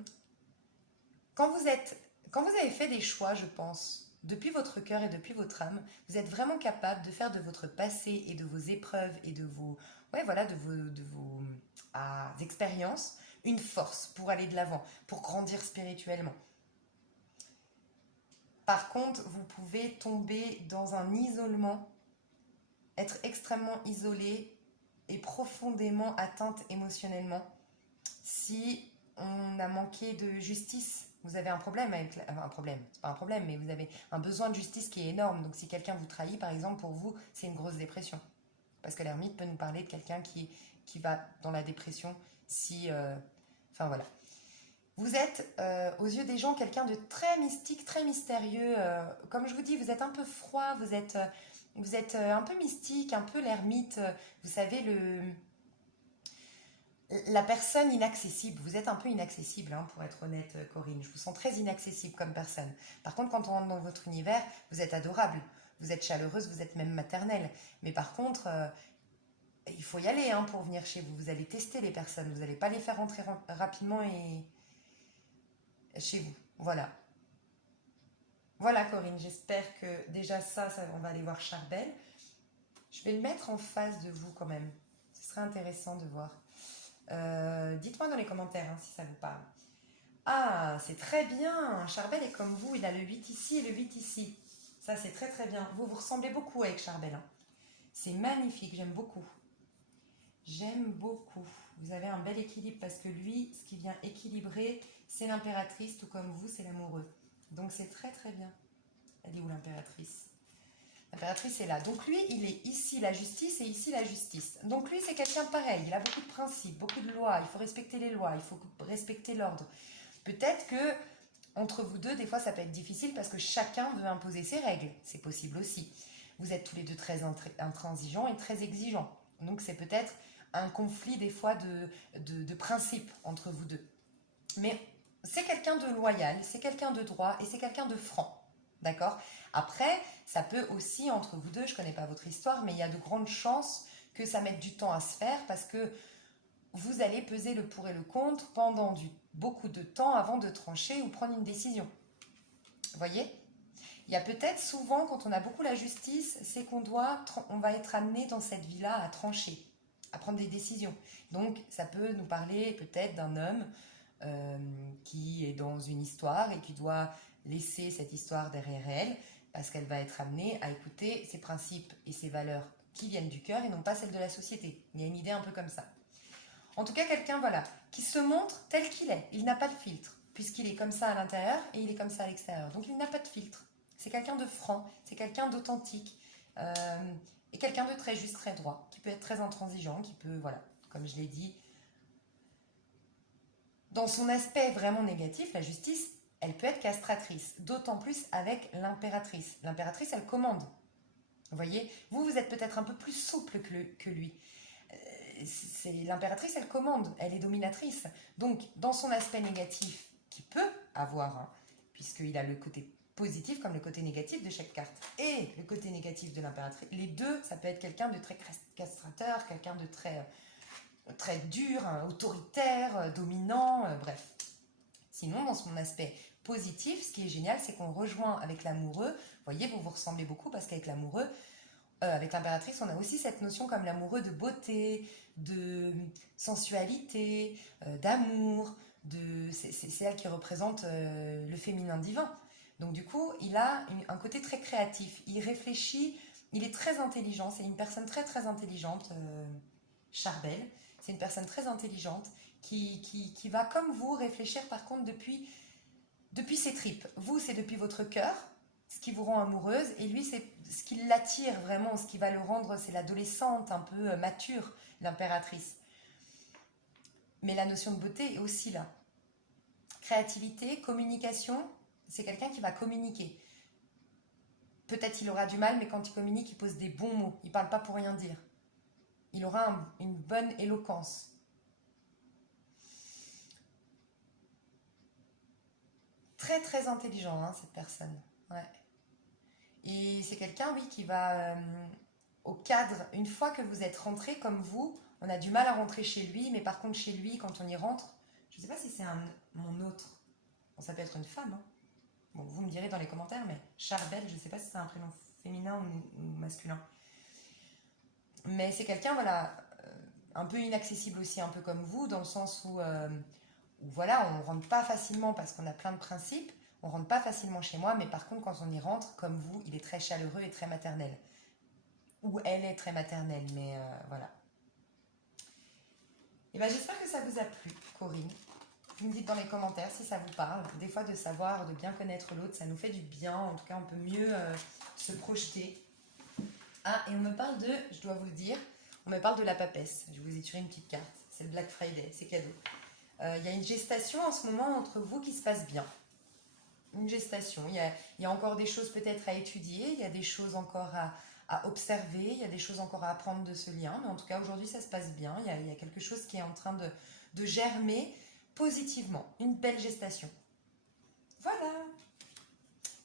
Quand vous avez fait des choix, je pense, depuis votre cœur et depuis votre âme, vous êtes vraiment capable de faire de votre passé et de vos épreuves et de vos... Ouais, voilà, de vos expériences une force pour aller de l'avant, pour grandir spirituellement. Par contre, vous pouvez tomber dans un isolement, être extrêmement isolé et profondément atteinte émotionnellement si on a manqué de justice. Vous avez un problème avec... un problème, c'est pas un problème, mais vous avez un besoin de justice qui est énorme. Donc si quelqu'un vous trahit, par exemple, pour vous, c'est une grosse dépression. Parce que l'ermite peut nous parler de quelqu'un qui va dans la dépression si... enfin voilà. Vous êtes, aux yeux des gens, quelqu'un de très mystique, très mystérieux. Comme je vous dis, vous êtes un peu froid, vous êtes un peu mystique, un peu l'ermite. Vous savez, la personne inaccessible. Vous êtes un peu inaccessible, hein, pour être honnête, Corinne. Je vous sens très inaccessible comme personne. Par contre, quand on rentre dans votre univers, vous êtes adorable. Vous êtes chaleureuse, vous êtes même maternelle. Mais par contre, il faut y aller, hein, pour venir chez vous. Vous allez tester les personnes. Vous n'allez pas les faire rentrer rapidement et chez vous. Voilà. Voilà, Corinne. J'espère que déjà on va aller voir Charbel. Je vais le mettre en face de vous quand même. Ce serait intéressant de voir. Dites-moi dans les commentaires, hein, si ça vous parle. Ah, c'est très bien. Charbel est comme vous. Il a le 8 ici et le 8 ici. Ça, c'est très très bien. Vous ressemblez beaucoup avec Charbel, hein. C'est magnifique. J'aime beaucoup. J'aime beaucoup. Vous avez un bel équilibre parce que lui, ce qui vient équilibrer, c'est l'impératrice, tout comme vous, c'est l'amoureux. Donc c'est très très bien. Elle est où l'impératrice? L'impératrice est là. Donc lui, il est ici la justice et ici la justice. Donc lui, c'est quelqu'un pareil. Il a beaucoup de principes, beaucoup de lois. Il faut respecter les lois, il faut respecter l'ordre. Peut-être que entre vous deux, des fois, ça peut être difficile parce que chacun veut imposer ses règles. C'est possible aussi. Vous êtes tous les deux très intransigeants et très exigeants. Donc c'est peut-être un conflit des fois de principes entre vous deux. Mais c'est quelqu'un de loyal, c'est quelqu'un de droit et c'est quelqu'un de franc. D'accord? Après, ça peut aussi, entre vous deux, je ne connais pas votre histoire, mais il y a de grandes chances que ça mette du temps à se faire parce que vous allez peser le pour et le contre pendant beaucoup de temps avant de trancher ou prendre une décision. Vous voyez? Il y a peut-être souvent, quand on a beaucoup la justice, c'est qu'on va être amené dans cette vie-là à trancher, à prendre des décisions. Donc, ça peut nous parler peut-être d'un homme qui est dans une histoire et qui doit laisser cette histoire derrière elle parce qu'elle va être amenée à écouter ses principes et ses valeurs qui viennent du cœur et non pas celles de la société. Il y a une idée un peu comme ça. En tout cas, quelqu'un, voilà, qui se montre tel qu'il est. Il n'a pas de filtre, puisqu'il est comme ça à l'intérieur et il est comme ça à l'extérieur. Donc, il n'a pas de filtre. C'est quelqu'un de franc, c'est quelqu'un d'authentique et quelqu'un de très juste, très droit, qui peut être très intransigeant, qui peut, voilà, comme je l'ai dit, dans son aspect vraiment négatif, la justice, elle peut être castratrice, d'autant plus avec l'impératrice. L'impératrice, elle commande. Vous voyez, vous êtes peut-être un peu plus souple que lui. L'impératrice, elle commande, elle est dominatrice. Donc, dans son aspect négatif, qui peut avoir, hein, puisqu'il a le côté positif comme le côté négatif de chaque carte, et le côté négatif de l'impératrice, les deux, ça peut être quelqu'un de très castrateur, quelqu'un de très dur, hein, autoritaire, dominant, bref. Sinon, dans son aspect positif, ce qui est génial, c'est qu'on rejoint avec l'amoureux. Vous voyez, vous vous ressemblez beaucoup parce qu'avec l'amoureux, avec l'impératrice, on a aussi cette notion comme l'amoureux de beauté, de sensualité, d'amour. C'est elle qui représente le féminin divin. Donc du coup, il a un côté très créatif. Il réfléchit, il est très intelligent. C'est une personne très très intelligente, Charbel. C'est une personne très intelligente qui va, comme vous, réfléchir par contre depuis ses tripes. Vous, c'est depuis votre cœur, ce qui vous rend amoureuse, et lui, c'est ce qui l'attire vraiment, ce qui va le rendre, c'est l'adolescente un peu mature, l'impératrice. Mais la notion de beauté est aussi là. Créativité, communication, c'est quelqu'un qui va communiquer. Peut-être il aura du mal, mais quand il communique, il pose des bons mots. Il ne parle pas pour rien dire. Il aura une bonne éloquence. Très très intelligent, hein, cette personne. Ouais. Et c'est quelqu'un, oui, qui va au cadre, une fois que vous êtes rentré comme vous, on a du mal à rentrer chez lui, mais par contre chez lui, quand on y rentre, je ne sais pas si c'est mon autre, bon, ça peut être une femme, hein. Bon, vous me direz dans les commentaires, mais Charbel, je ne sais pas si c'est un prénom féminin ou masculin. Mais c'est quelqu'un, voilà, un peu inaccessible aussi, un peu comme vous, dans le sens où voilà, on ne rentre pas facilement parce qu'on a plein de principes, on ne rentre pas facilement chez moi, mais par contre, quand on y rentre, comme vous, il est très chaleureux et très maternel. Ou elle est très maternelle, mais voilà. Et ben, j'espère que ça vous a plu, Corinne. Vous me dites dans les commentaires si ça vous parle. Des fois, de savoir, de bien connaître l'autre, ça nous fait du bien. En tout cas, on peut mieux se projeter. Ah, et on me parle de, je dois vous le dire, on me parle de la papesse. Je vous ai tiré une petite carte. C'est le Black Friday, c'est cadeau. Il y a une gestation en ce moment entre vous qui se passe bien. Une gestation. Il y a encore des choses peut-être à étudier, il y a des choses encore à observer, il y a des choses encore à apprendre de ce lien. Mais en tout cas, aujourd'hui, ça se passe bien. Il y a quelque chose qui est en train de germer positivement. Une belle gestation. Voilà.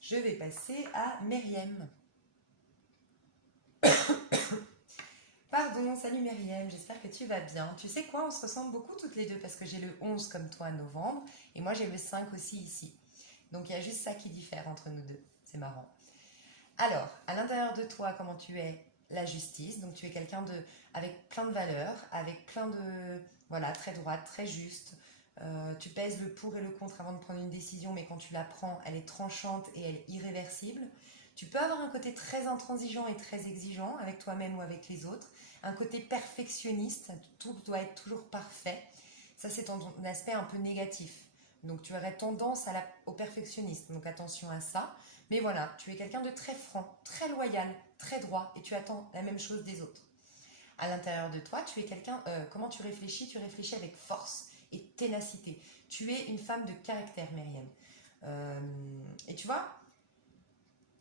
Je vais passer à Myriam. Pardon, salut Myriam, j'espère que tu vas bien. Tu sais quoi, on se ressemble beaucoup toutes les deux parce que j'ai le 11 comme toi novembre et moi j'ai le 5 aussi ici. Donc il y a juste ça qui diffère entre nous deux. C'est marrant. Alors, à l'intérieur de toi, comment tu es? La justice. Donc tu es quelqu'un avec plein de valeurs, avec plein de... Voilà, très droite, très juste. Tu pèses le pour et le contre avant de prendre une décision, mais quand tu la prends, elle est tranchante et elle est irréversible. Tu peux avoir un côté très intransigeant et très exigeant avec toi-même ou avec les autres. Un côté perfectionniste, tout doit être toujours parfait. Ça, c'est ton aspect un peu négatif. Donc tu aurais tendance au perfectionnisme, donc attention à ça. Mais voilà, tu es quelqu'un de très franc, très loyal, très droit et tu attends la même chose des autres. À l'intérieur de toi, tu es quelqu'un, comment tu réfléchis? Tu réfléchis avec force et ténacité. Tu es une femme de caractère, Myriam. Et tu vois,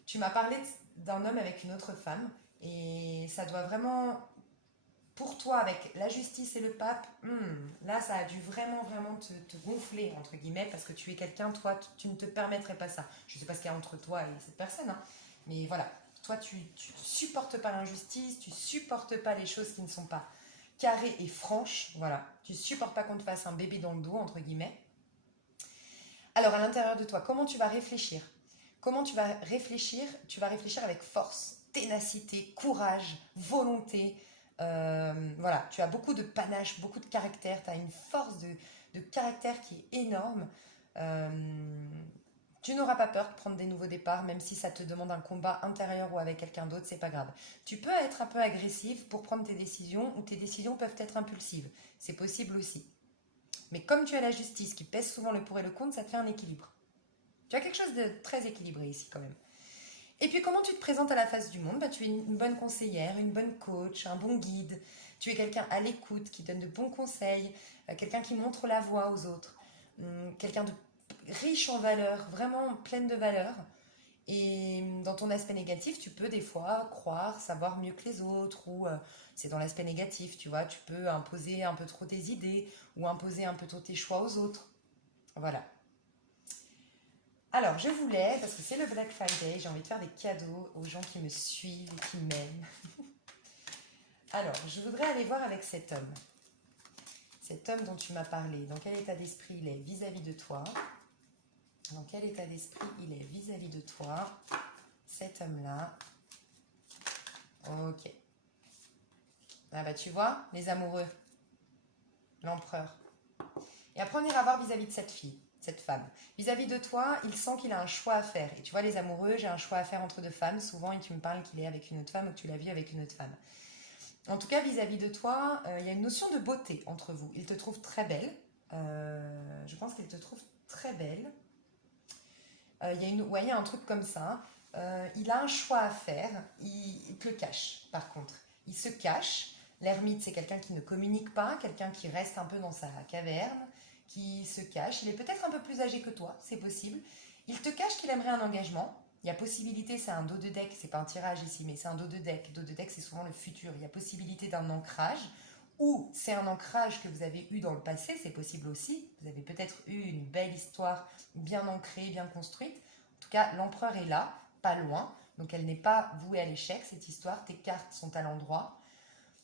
tu m'as parlé d'un homme avec une autre femme et ça doit vraiment, pour toi, avec la justice et le pape, là, ça a dû vraiment, vraiment te gonfler, entre guillemets, parce que tu es quelqu'un, toi, tu ne te permettrais pas ça. Je ne sais pas ce qu'il y a entre toi et cette personne, hein, mais voilà. Toi, tu supportes pas l'injustice, tu supportes pas les choses qui ne sont pas carrées et franches, voilà. Tu supportes pas qu'on te fasse un bébé dans le dos, entre guillemets. Alors, à l'intérieur de toi, comment tu vas réfléchir? Comment tu vas réfléchir? Tu vas réfléchir avec force, ténacité, courage, volonté. Voilà, tu as beaucoup de panache, beaucoup de caractère. Tu as une force de caractère qui est énorme. Euh, Tu n'auras pas peur de prendre des nouveaux départs, même si ça te demande un combat intérieur ou avec quelqu'un d'autre, c'est pas grave. Tu peux être un peu agressif pour prendre tes décisions, ou tes décisions peuvent être impulsives. C'est possible aussi. Mais comme tu as la justice qui pèse souvent le pour et le contre, ça te fait un équilibre. Tu as quelque chose de très équilibré ici quand même. Et puis comment tu te présentes à la face du monde? Tu es une bonne conseillère, une bonne coach, un bon guide. Tu es quelqu'un à l'écoute qui donne de bons conseils, quelqu'un qui montre la voie aux autres, quelqu'un de riche en valeurs, vraiment pleine de valeurs. Et dans ton aspect négatif, tu peux des fois croire savoir mieux que les autres ou c'est dans l'aspect négatif, tu vois, tu peux imposer un peu trop tes idées ou imposer un peu trop tes choix aux autres. Voilà. Alors, je voulais, parce que c'est le Black Friday, j'ai envie de faire des cadeaux aux gens qui me suivent et qui m'aiment. Alors, je voudrais aller voir avec cet homme. Cet homme dont tu m'as parlé, dans quel état d'esprit il est vis-à-vis de toi? Dans quel état d'esprit il est vis-à-vis de toi? Cet homme-là. Ok. Ah bah tu vois, les amoureux. L'empereur. Et après, on ira voir vis-à-vis de cette fille, cette femme. Vis-à-vis de toi, il sent qu'il a un choix à faire. Et tu vois, les amoureux, j'ai un choix à faire entre deux femmes. Souvent, et tu me parles qu'il est avec une autre femme ou que tu l'as vu avec une autre femme. En tout cas, vis-à-vis de toi, il y a une notion de beauté entre vous. Il te trouve très belle. Je pense qu'il te trouve très belle. Il y a un truc comme ça. Il a un choix à faire. Il te le cache, par contre. Il se cache. L'ermite, c'est quelqu'un qui ne communique pas, quelqu'un qui reste un peu dans sa caverne, qui se cache. Il est peut-être un peu plus âgé que toi, c'est possible. Il te cache qu'il aimerait un engagement. Il y a possibilité, c'est un dos de deck, c'est pas un tirage ici, mais c'est un dos de deck. Dos de deck, c'est souvent le futur. Il y a possibilité d'un ancrage, ou c'est un ancrage que vous avez eu dans le passé, c'est possible aussi. Vous avez peut-être eu une belle histoire bien ancrée, bien construite. En tout cas, l'empereur est là, pas loin, donc elle n'est pas vouée à l'échec, cette histoire. Tes cartes sont à l'endroit.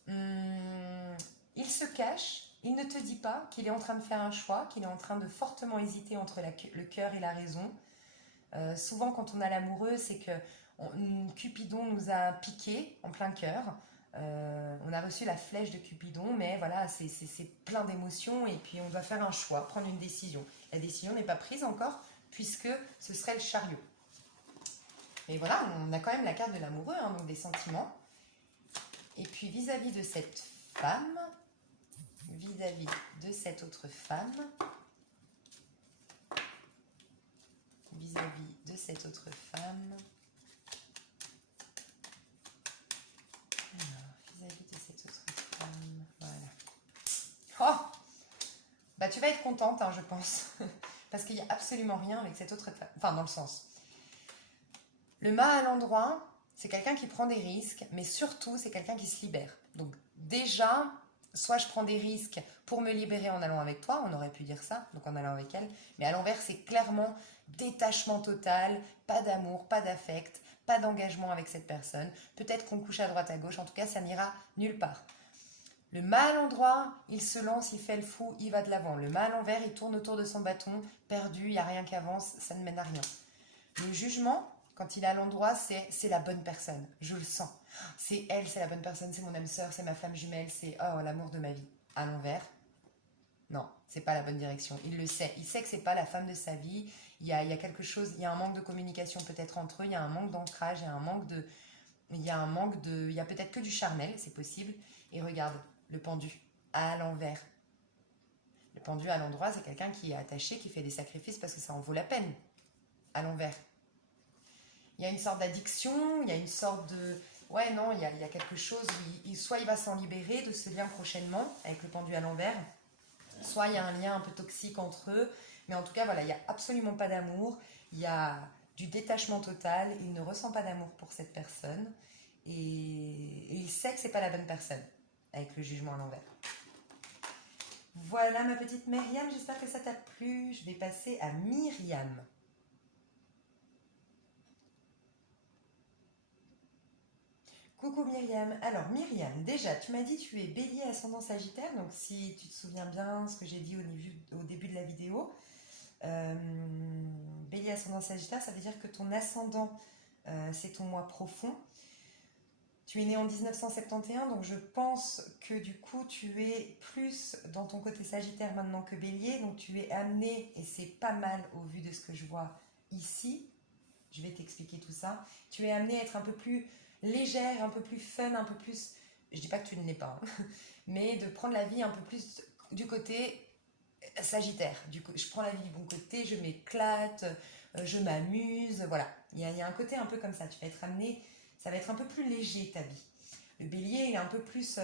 Il se cache, il ne te dit pas qu'il est en train de faire un choix, qu'il est en train de fortement hésiter entre le cœur et la raison. Souvent, quand on a l'amoureux, c'est que Cupidon nous a piqué en plein cœur. On a reçu la flèche de Cupidon, mais voilà, c'est plein d'émotions et puis on doit faire un choix, prendre une décision. La décision n'est pas prise encore puisque ce serait le chariot. Et voilà, on a quand même la carte de l'amoureux, hein, donc des sentiments. Et puis vis-à-vis de cette femme, vis-à-vis de cette autre femme, vis-à-vis de cette autre femme, vis-à-vis de cette autre femme, voilà. Oh, bah tu vas être contente, hein, je pense, parce qu'il n'y a absolument rien avec cette autre femme, enfin dans le sens. Le mât à l'endroit, c'est quelqu'un qui prend des risques, mais surtout c'est quelqu'un qui se libère. Donc déjà, soit je prends des risques pour me libérer en allant avec toi, on aurait pu dire ça, donc en allant avec elle, mais à l'envers c'est clairement détachement total, pas d'amour, pas d'affect, pas d'engagement avec cette personne. Peut-être qu'on couche à droite à gauche, en tout cas ça n'ira nulle part. Le mât à l'endroit, il se lance, il fait le fou, il va de l'avant. Le mât à l'envers, il tourne autour de son bâton, perdu, il n'y a rien qui avance, ça ne mène à rien. Le jugement, quand il est à l'endroit, c'est la bonne personne, je le sens. C'est elle, c'est la bonne personne, c'est mon âme sœur, c'est ma femme jumelle, c'est oh, l'amour de ma vie. À l'envers, non, c'est pas la bonne direction. Il le sait, il sait que c'est pas la femme de sa vie. Il y a quelque chose, il y a un manque de communication peut-être entre eux, il y a un manque d'ancrage, il y a un manque de, il y a peut-être que du charnel, c'est possible. Et regarde, le pendu à l'envers. Le pendu à l'endroit, c'est quelqu'un qui est attaché, qui fait des sacrifices parce que ça en vaut la peine. À l'envers. Il y a une sorte d'addiction, il y a une sorte de... Ouais, non, il y a quelque chose où soit il va s'en libérer de ce lien prochainement avec le pendu à l'envers, soit il y a un lien un peu toxique entre eux, mais en tout cas, voilà, il n'y a absolument pas d'amour, il y a du détachement total, il ne ressent pas d'amour pour cette personne, et il sait que c'est pas la bonne personne, avec le jugement à l'envers. Voilà ma petite Myriam, j'espère que ça t'a plu. Je vais passer à Myriam. Coucou Myriam. Alors Myriam, déjà tu m'as dit tu es bélier ascendant sagittaire, donc si tu te souviens bien ce que j'ai dit au début de la vidéo, bélier ascendant sagittaire, ça veut dire que ton ascendant c'est ton moi profond. Tu es né en 1971, donc je pense que du coup tu es plus dans ton côté sagittaire maintenant que bélier, donc tu es amené, et c'est pas mal au vu de ce que je vois ici, je vais t'expliquer tout ça, tu es amené à être un peu plus légère, un peu plus fun, un peu plus, je dis pas que tu ne l'es pas, hein, mais de prendre la vie un peu plus du côté sagittaire, je prends la vie du bon côté, je m'éclate, je m'amuse, voilà, il y a un côté un peu comme ça, tu vas être amené, ça va être un peu plus léger ta vie. Le bélier, il est un peu plus,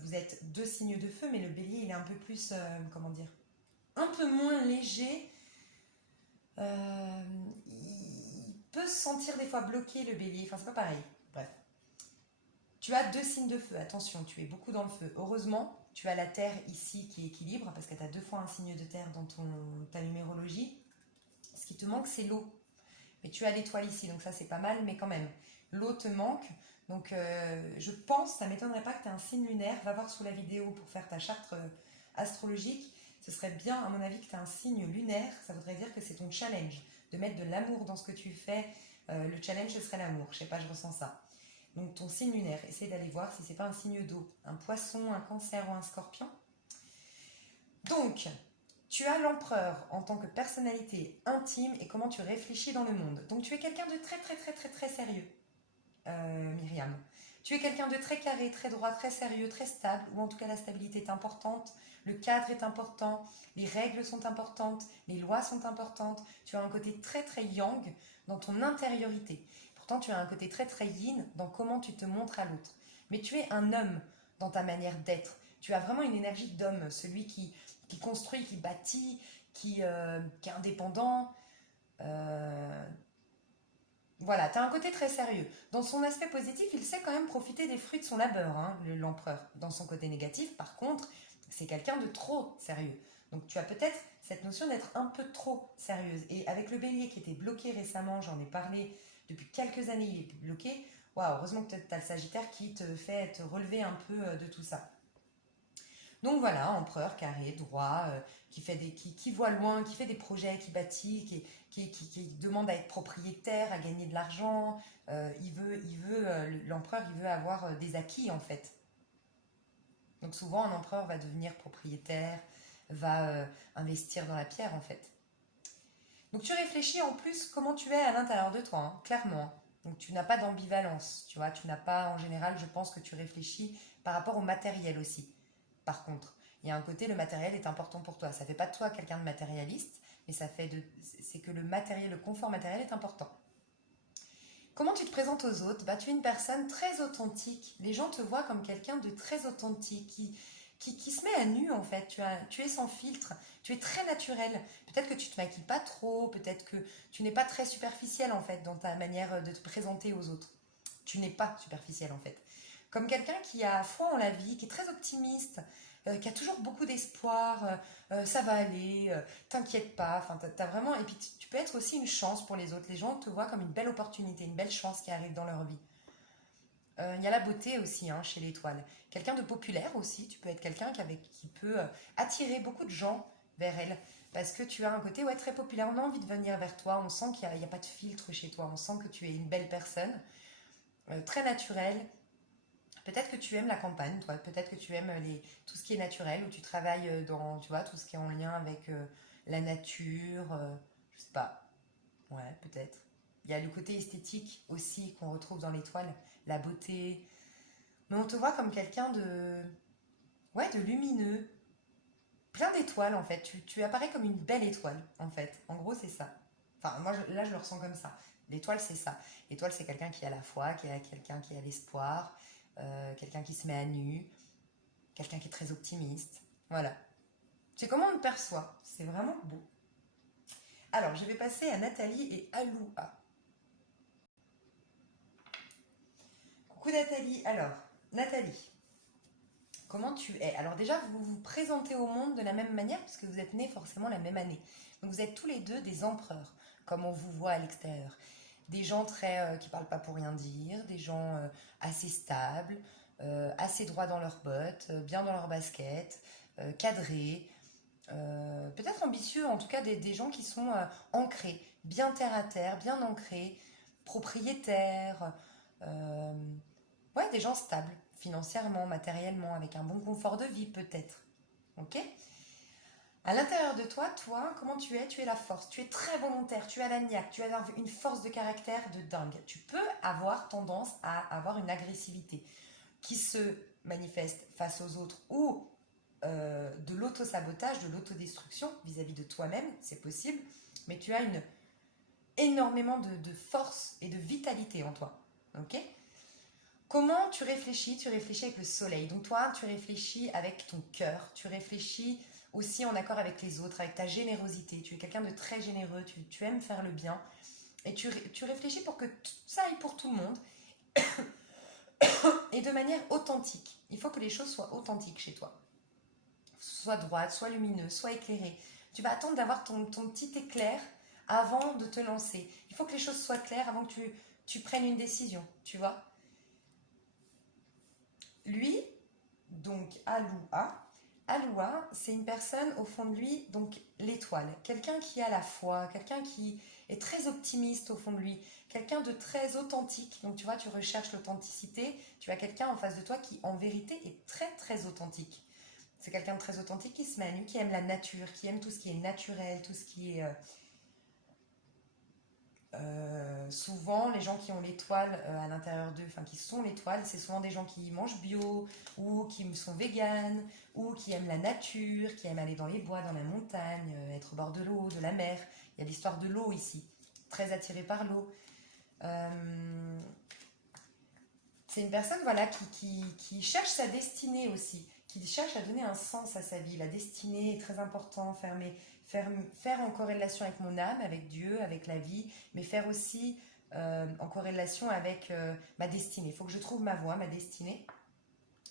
vous êtes deux signes de feu, mais le bélier, il est un peu plus, comment dire, un peu moins léger. Il peut se sentir des fois bloqué, le bélier, enfin c'est pas pareil. Bref. Tu as deux signes de feu, attention, tu es beaucoup dans le feu. Heureusement, tu as la terre ici qui équilibre, parce que tu as deux fois un signe de terre dans ta numérologie. Ce qui te manque, c'est l'eau. Mais tu as l'étoile ici, donc ça c'est pas mal, mais quand même. L'eau te manque, donc je pense, ça ne m'étonnerait pas que tu aies un signe lunaire. Va voir sous la vidéo pour faire ta charte astrologique. Ce serait bien, à mon avis, que tu aies un signe lunaire. Ça voudrait dire que c'est ton challenge, de mettre de l'amour dans ce que tu fais. Le challenge, ce serait l'amour. Je sais pas, je ressens ça. Donc ton signe lunaire, essaie d'aller voir si c'est pas un signe d'eau. Un poisson, un cancer ou un scorpion. Donc, tu as l'empereur en tant que personnalité intime et comment tu réfléchis dans le monde. Donc tu es quelqu'un de très très très très très sérieux. Myriam. Tu es quelqu'un de très carré, très droit, très sérieux, très stable, ou en tout cas la stabilité est importante, le cadre est important, les règles sont importantes, les lois sont importantes, tu as un côté très très yang dans ton intériorité. Pourtant tu as un côté très très yin dans comment tu te montres à l'autre. Mais tu es un homme dans ta manière d'être. Tu as vraiment une énergie d'homme, celui qui construit, qui bâtit, qui est indépendant. Voilà, tu as un côté très sérieux. Dans son aspect positif, il sait quand même profiter des fruits de son labeur, hein, l'empereur. Dans son côté négatif, par contre, c'est quelqu'un de trop sérieux. Donc tu as peut-être cette notion d'être un peu trop sérieuse. Et avec le bélier qui était bloqué récemment, j'en ai parlé depuis quelques années, il est bloqué. Waouh, heureusement que tu as le Sagittaire qui te fait te relever un peu de tout ça. Donc voilà, empereur carré, droit, qui voit loin, qui fait des projets, qui bâtit, qui demande à être propriétaire, à gagner de l'argent. L'empereur, il veut avoir des acquis en fait. Donc souvent, un empereur va devenir propriétaire, va investir dans la pierre en fait. Donc tu réfléchis en plus comment tu es à l'intérieur de toi, hein, clairement. Donc tu n'as pas d'ambivalence, tu vois, tu n'as pas, en général, je pense que tu réfléchis par rapport au matériel aussi. Par contre, il y a un côté, le matériel est important pour toi. Ça ne fait pas de toi quelqu'un de matérialiste, mais c'est que le matériel, le confort matériel est important. Comment tu te présentes aux autres? Bah, tu es une personne très authentique. Les gens te voient comme quelqu'un de très authentique, qui se met à nu en fait. Tu es sans filtre, tu es très naturel. Peut-être que tu te maquilles pas trop, peut-être que tu n'es pas très superficiel en fait dans ta manière de te présenter aux autres. Tu n'es pas superficiel en fait. Comme quelqu'un qui a foi en la vie, qui est très optimiste, qui a toujours beaucoup d'espoir, ça va aller, t'inquiète pas, enfin t'as vraiment, et puis tu peux être aussi une chance pour les autres, les gens te voient comme une belle opportunité, une belle chance qui arrive dans leur vie. Il y a la beauté aussi hein, chez l'étoile. Quelqu'un de populaire aussi, tu peux être quelqu'un qui peut attirer beaucoup de gens vers elle, parce que tu as un côté ouais, très populaire, on a envie de venir vers toi, on sent qu'il n'y a pas de filtre chez toi, on sent que tu es une belle personne, très naturelle. Peut-être que tu aimes la campagne, toi. Peut-être que tu aimes tout ce qui est naturel, où tu travailles dans, tu vois, tout ce qui est en lien avec la nature. Je sais pas. Ouais, peut-être. Il y a le côté esthétique aussi qu'on retrouve dans l'étoile, la beauté. Mais on te voit comme quelqu'un ouais, de lumineux, plein d'étoiles en fait. Tu apparais comme une belle étoile en fait. En gros, c'est ça. Enfin, moi, là, je le ressens comme ça. L'étoile, c'est ça. L'étoile, c'est quelqu'un qui a la foi, quelqu'un qui a l'espoir, quelqu'un qui se met à nu, quelqu'un qui est très optimiste. Voilà. C'est comment on me perçoit. C'est vraiment beau. Alors, je vais passer à Nathalie et Aloua. Coucou Nathalie. Alors, Nathalie, comment tu es? Alors déjà, vous vous présentez au monde de la même manière puisque vous êtes nés forcément la même année. Donc vous êtes tous les deux des empereurs, comme on vous voit à l'extérieur. Des gens qui parlent pas pour rien dire, des gens assez stables, assez droits dans leurs bottes, bien dans leurs baskets, cadrés, peut-être ambitieux, en tout cas des gens qui sont ancrés, bien terre à terre, bien ancrés, propriétaires, euh, ouais, des gens stables, financièrement, matériellement, avec un bon confort de vie peut-être. Ok? À l'intérieur de toi, comment tu es? Tu es la force, tu es très volontaire, tu as la niaque, tu as une force de caractère de dingue. Tu peux avoir tendance à avoir une agressivité qui se manifeste face aux autres ou de l'auto-sabotage, de l'autodestruction vis-à-vis de toi-même, c'est possible, mais tu as énormément de force et de vitalité en toi. Ok? Comment tu réfléchis? Tu réfléchis avec le soleil. Donc toi, tu réfléchis avec ton cœur. Tu réfléchis aussi en accord avec les autres, avec ta générosité. Tu es quelqu'un de très généreux. Tu aimes faire le bien. Et tu réfléchis pour que ça aille pour tout le monde. Et de manière authentique. Il faut que les choses soient authentiques chez toi. Soit droite, soit lumineuse, soit éclairée. Tu vas attendre d'avoir ton petit éclair avant de te lancer. Il faut que les choses soient claires avant que tu prennes une décision. Tu vois? Lui, donc Aloua, c'est une personne au fond de lui, donc l'étoile, quelqu'un qui a la foi, quelqu'un qui est très optimiste au fond de lui, quelqu'un de très authentique. Donc tu vois, tu recherches l'authenticité, tu as quelqu'un en face de toi qui en vérité est très très authentique. C'est quelqu'un de très authentique qui se met à nu, qui aime la nature, qui aime tout ce qui est naturel, tout ce qui est souvent, les gens qui ont l'étoile à l'intérieur d'eux, enfin qui sont l'étoile, c'est souvent des gens qui mangent bio, ou qui sont véganes, ou qui aiment la nature, qui aiment aller dans les bois, dans la montagne, être au bord de l'eau, de la mer. Il y a l'histoire de l'eau ici, très attirée par l'eau. C'est une personne voilà, qui cherche sa destinée aussi, qui cherche à donner un sens à sa vie. La destinée est très importante, faire en corrélation avec mon âme, avec Dieu, avec la vie, mais faire aussi en corrélation avec ma destinée. Il faut que je trouve ma voie, ma destinée.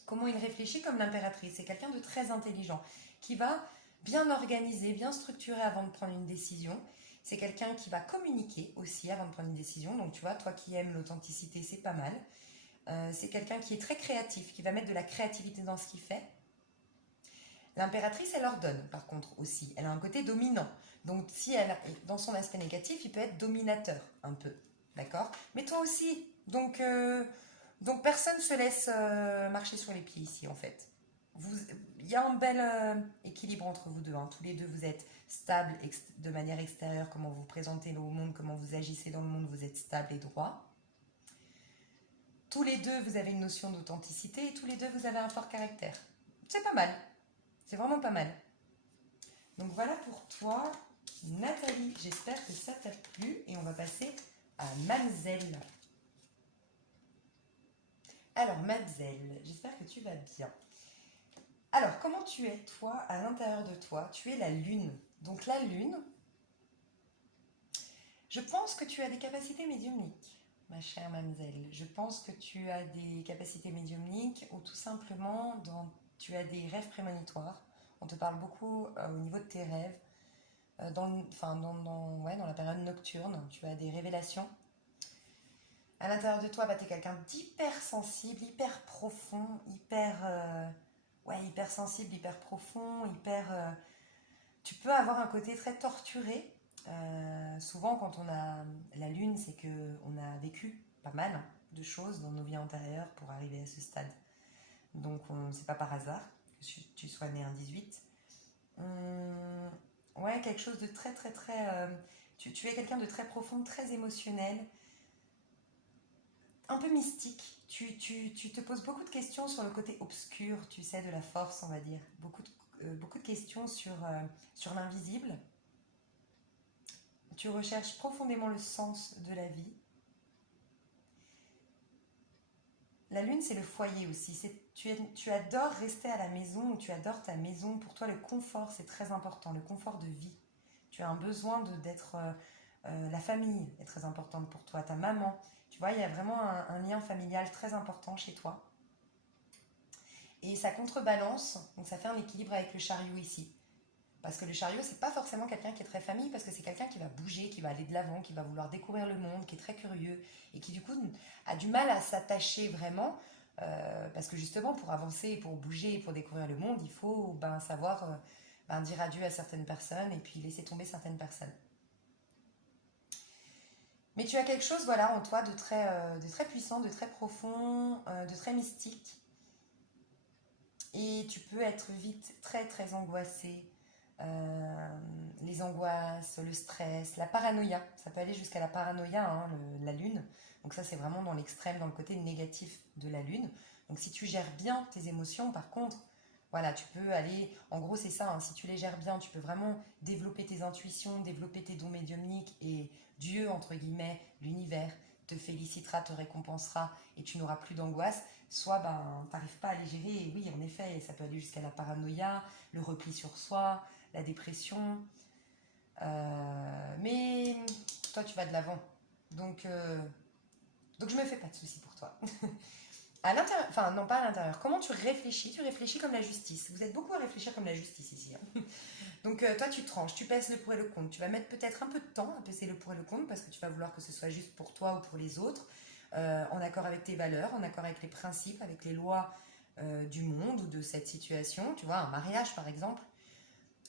Comment il réfléchit comme l'impératrice? C'est quelqu'un de très intelligent, qui va bien organisé, bien structuré avant de prendre une décision. C'est quelqu'un qui va communiquer aussi avant de prendre une décision. Donc tu vois, toi qui aimes l'authenticité, c'est pas mal. C'est quelqu'un qui est très créatif, qui va mettre de la créativité dans ce qu'il fait. L'impératrice, elle ordonne, par contre, aussi. Elle a un côté dominant. Donc, si elle, dans son aspect négatif, il peut être dominateur, un peu. D'accord? Mais toi aussi. Donc personne ne se laisse marcher sur les pieds ici, en fait. Il y a un bel équilibre entre vous deux. Hein. Tous les deux, vous êtes stables de manière extérieure, comment vous vous présentez au monde, comment vous agissez dans le monde, vous êtes stable et droit. Tous les deux, vous avez une notion d'authenticité et tous les deux, vous avez un fort caractère. C'est pas mal. C'est vraiment pas mal. Donc voilà pour toi, Nathalie. J'espère que ça t'a plu et on va passer à Mamzelle. Alors Mamzelle, j'espère que tu vas bien. Alors comment tu es toi à l'intérieur de toi? Tu es la lune. Donc la lune, je pense que tu as des capacités médiumniques, ma chère Mamzelle. Je pense que tu as des capacités médiumniques ou tout simplement tu as des rêves prémonitoires. On te parle beaucoup au niveau de tes rêves. Dans la période nocturne, tu as des révélations. À l'intérieur de toi, tu es quelqu'un d'hyper sensible, hyper profond, hyper sensible, hyper profond, tu peux avoir un côté très torturé. Souvent, quand on a la lune, c'est qu'on a vécu pas mal de choses dans nos vies antérieures pour arriver à ce stade. Donc, c'est pas par hasard que tu sois né un 18. Ouais, quelque chose de très, très, très... tu es quelqu'un de très profond, très émotionnel, un peu mystique. Tu te poses beaucoup de questions sur le côté obscur, tu sais, de la force, on va dire. Beaucoup de questions sur l'invisible. Tu recherches profondément le sens de la vie. La lune, c'est le foyer aussi. Tu adores rester à la maison ou tu adores ta maison. Pour toi, le confort, c'est très important, le confort de vie. Tu as un besoin d'être... la famille est très importante pour toi, ta maman. Tu vois, il y a vraiment un lien familial très important chez toi. Et ça contrebalance, donc ça fait un équilibre avec le chariot ici. Parce que le chariot, c'est pas forcément quelqu'un qui est très famille, parce que c'est quelqu'un qui va bouger, qui va aller de l'avant, qui va vouloir découvrir le monde, qui est très curieux, et qui du coup a du mal à s'attacher vraiment, parce que justement pour avancer, pour bouger, pour découvrir le monde, il faut savoir dire adieu à certaines personnes, et puis laisser tomber certaines personnes. Mais tu as quelque chose voilà, en toi de très puissant, de très profond, de très mystique, et tu peux être vite très très angoissé. Les angoisses, le stress, la paranoïa. Ça peut aller jusqu'à la paranoïa, hein, la lune. Donc ça, c'est vraiment dans l'extrême, dans le côté négatif de la lune. Donc si tu gères bien tes émotions, par contre, voilà, tu peux aller... En gros, c'est ça, hein, si tu les gères bien, tu peux vraiment développer tes intuitions, développer tes dons médiumniques et Dieu, entre guillemets, l'univers, te félicitera, te récompensera et tu n'auras plus d'angoisse. Soit tu n'arrives pas à les gérer, et oui, en effet, ça peut aller jusqu'à la paranoïa, le repli sur soi, la dépression. Mais toi, tu vas de l'avant. Donc je me fais pas de soucis pour toi. À l'intérieur, enfin non pas à l'intérieur. Comment tu réfléchis? Tu réfléchis comme la justice. Vous êtes beaucoup à réfléchir comme la justice ici. Hein. Donc toi, tu tranches, tu pèses le pour et le contre. Tu vas mettre peut-être un peu de temps à peser le pour et le contre parce que tu vas vouloir que ce soit juste pour toi ou pour les autres, en accord avec tes valeurs, en accord avec les principes, avec les lois du monde ou de cette situation. Tu vois, un mariage par exemple.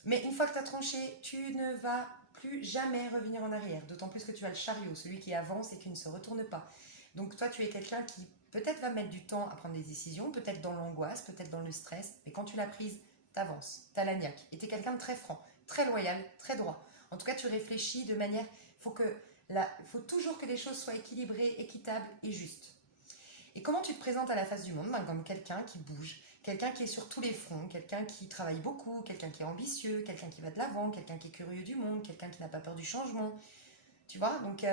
Mais une fois que tu as tranché, tu ne vas plus jamais revenir en arrière. D'autant plus que tu as le chariot, celui qui avance et qui ne se retourne pas. Donc toi, tu es quelqu'un qui peut-être va mettre du temps à prendre des décisions, peut-être dans l'angoisse, peut-être dans le stress. Mais quand tu l'as prise, t'avances, t'as la niaque. Et t'es quelqu'un de très franc, très loyal, très droit. En tout cas, tu réfléchis de manière... Il faut toujours que les choses soient équilibrées, équitables et justes. Et comment tu te présentes à la face du monde? Comme quelqu'un qui bouge, quelqu'un qui est sur tous les fronts, quelqu'un qui travaille beaucoup, quelqu'un qui est ambitieux, quelqu'un qui va de l'avant, quelqu'un qui est curieux du monde, quelqu'un qui n'a pas peur du changement. Tu vois, donc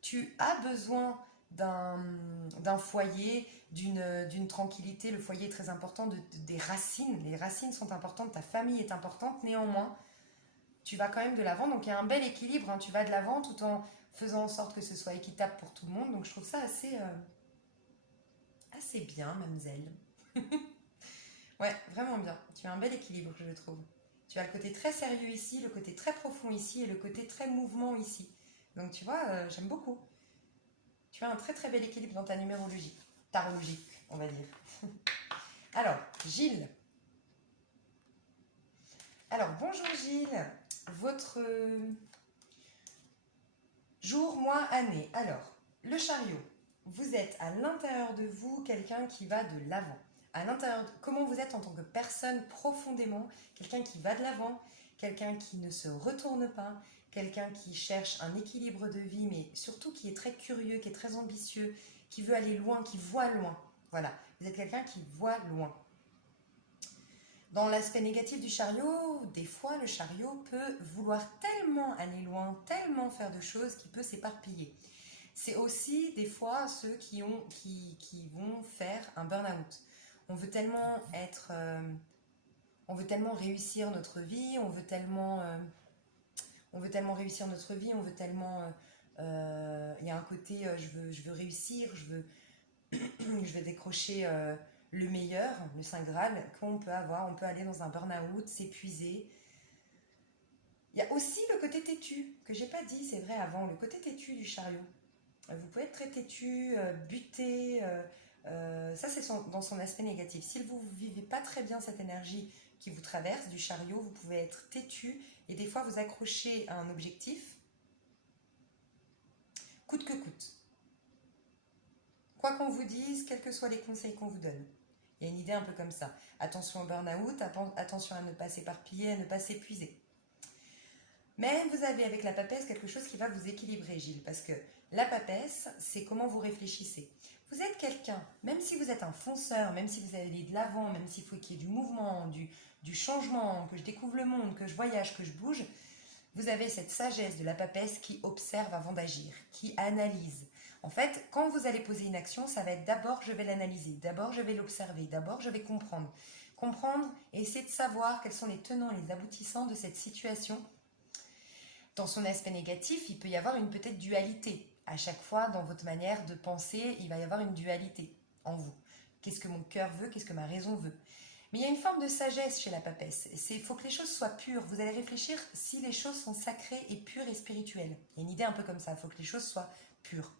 tu as besoin d'un foyer, d'une tranquillité. Le foyer est très important, des racines. Les racines sont importantes, ta famille est importante. Néanmoins, tu vas quand même de l'avant. Donc il y a un bel équilibre. Hein. Tu vas de l'avant tout en faisant en sorte que ce soit équitable pour tout le monde. Donc je trouve ça assez bien, mademoiselle. Ouais, vraiment bien. Tu as un bel équilibre, je trouve. Tu as le côté très sérieux ici, le côté très profond ici et le côté très mouvement ici. Donc tu vois, j'aime beaucoup. Tu as un très très bel équilibre dans ta numérologie. Tarologique, on va dire. Alors, Gilles. Alors, bonjour Gilles. Votre jour, mois, année. Alors, le chariot. Vous êtes à l'intérieur de vous quelqu'un qui va de l'avant. À l'intérieur, comment vous êtes en tant que personne profondément, quelqu'un qui va de l'avant, quelqu'un qui ne se retourne pas, quelqu'un qui cherche un équilibre de vie, mais surtout qui est très curieux, qui est très ambitieux, qui veut aller loin, qui voit loin. Voilà, vous êtes quelqu'un qui voit loin. Dans l'aspect négatif du chariot, des fois le chariot peut vouloir tellement aller loin, tellement faire de choses qu'il peut s'éparpiller. C'est aussi des fois ceux qui vont faire un burn-out. On veut tellement on veut tellement réussir notre vie, on veut tellement réussir notre vie, on veut tellement, il y a un côté, je veux réussir, je veux décrocher le meilleur, le Saint Graal qu'on peut avoir. On peut aller dans un burn-out, s'épuiser. Il y a aussi le côté têtu, que j'ai pas dit, c'est vrai avant, le côté têtu du chariot. Vous pouvez être très têtu, buté, ça c'est dans son aspect négatif. Si vous ne vivez pas très bien cette énergie qui vous traverse du chariot, vous pouvez être têtu et des fois vous accrocher à un objectif, coûte que coûte. Quoi qu'on vous dise, quels que soient les conseils qu'on vous donne. Il y a une idée un peu comme ça. Attention au burn-out, attention à ne pas s'éparpiller, à ne pas s'épuiser. Mais vous avez avec la papesse quelque chose qui va vous équilibrer, Gilles, parce que la papesse, c'est comment vous réfléchissez. Vous êtes quelqu'un, même si vous êtes un fonceur, même si vous allez de l'avant, même s'il faut qu'il y ait du mouvement, du changement, que je découvre le monde, que je voyage, que je bouge, vous avez cette sagesse de la papesse qui observe avant d'agir, qui analyse. En fait, quand vous allez poser une action, ça va être d'abord je vais l'analyser, d'abord je vais l'observer, d'abord je vais comprendre. Comprendre et essayer de savoir quels sont les tenants, les aboutissants de cette situation. Dans son aspect négatif, il peut y avoir une peut-être dualité. À chaque fois, dans votre manière de penser, il va y avoir une dualité en vous. Qu'est-ce que mon cœur veut, qu'est-ce que ma raison veut. Mais il y a une forme de sagesse chez la papesse. Il faut que les choses soient pures. Vous allez réfléchir si les choses sont sacrées et pures et spirituelles. Il y a une idée un peu comme ça. Il faut que les choses soient pures,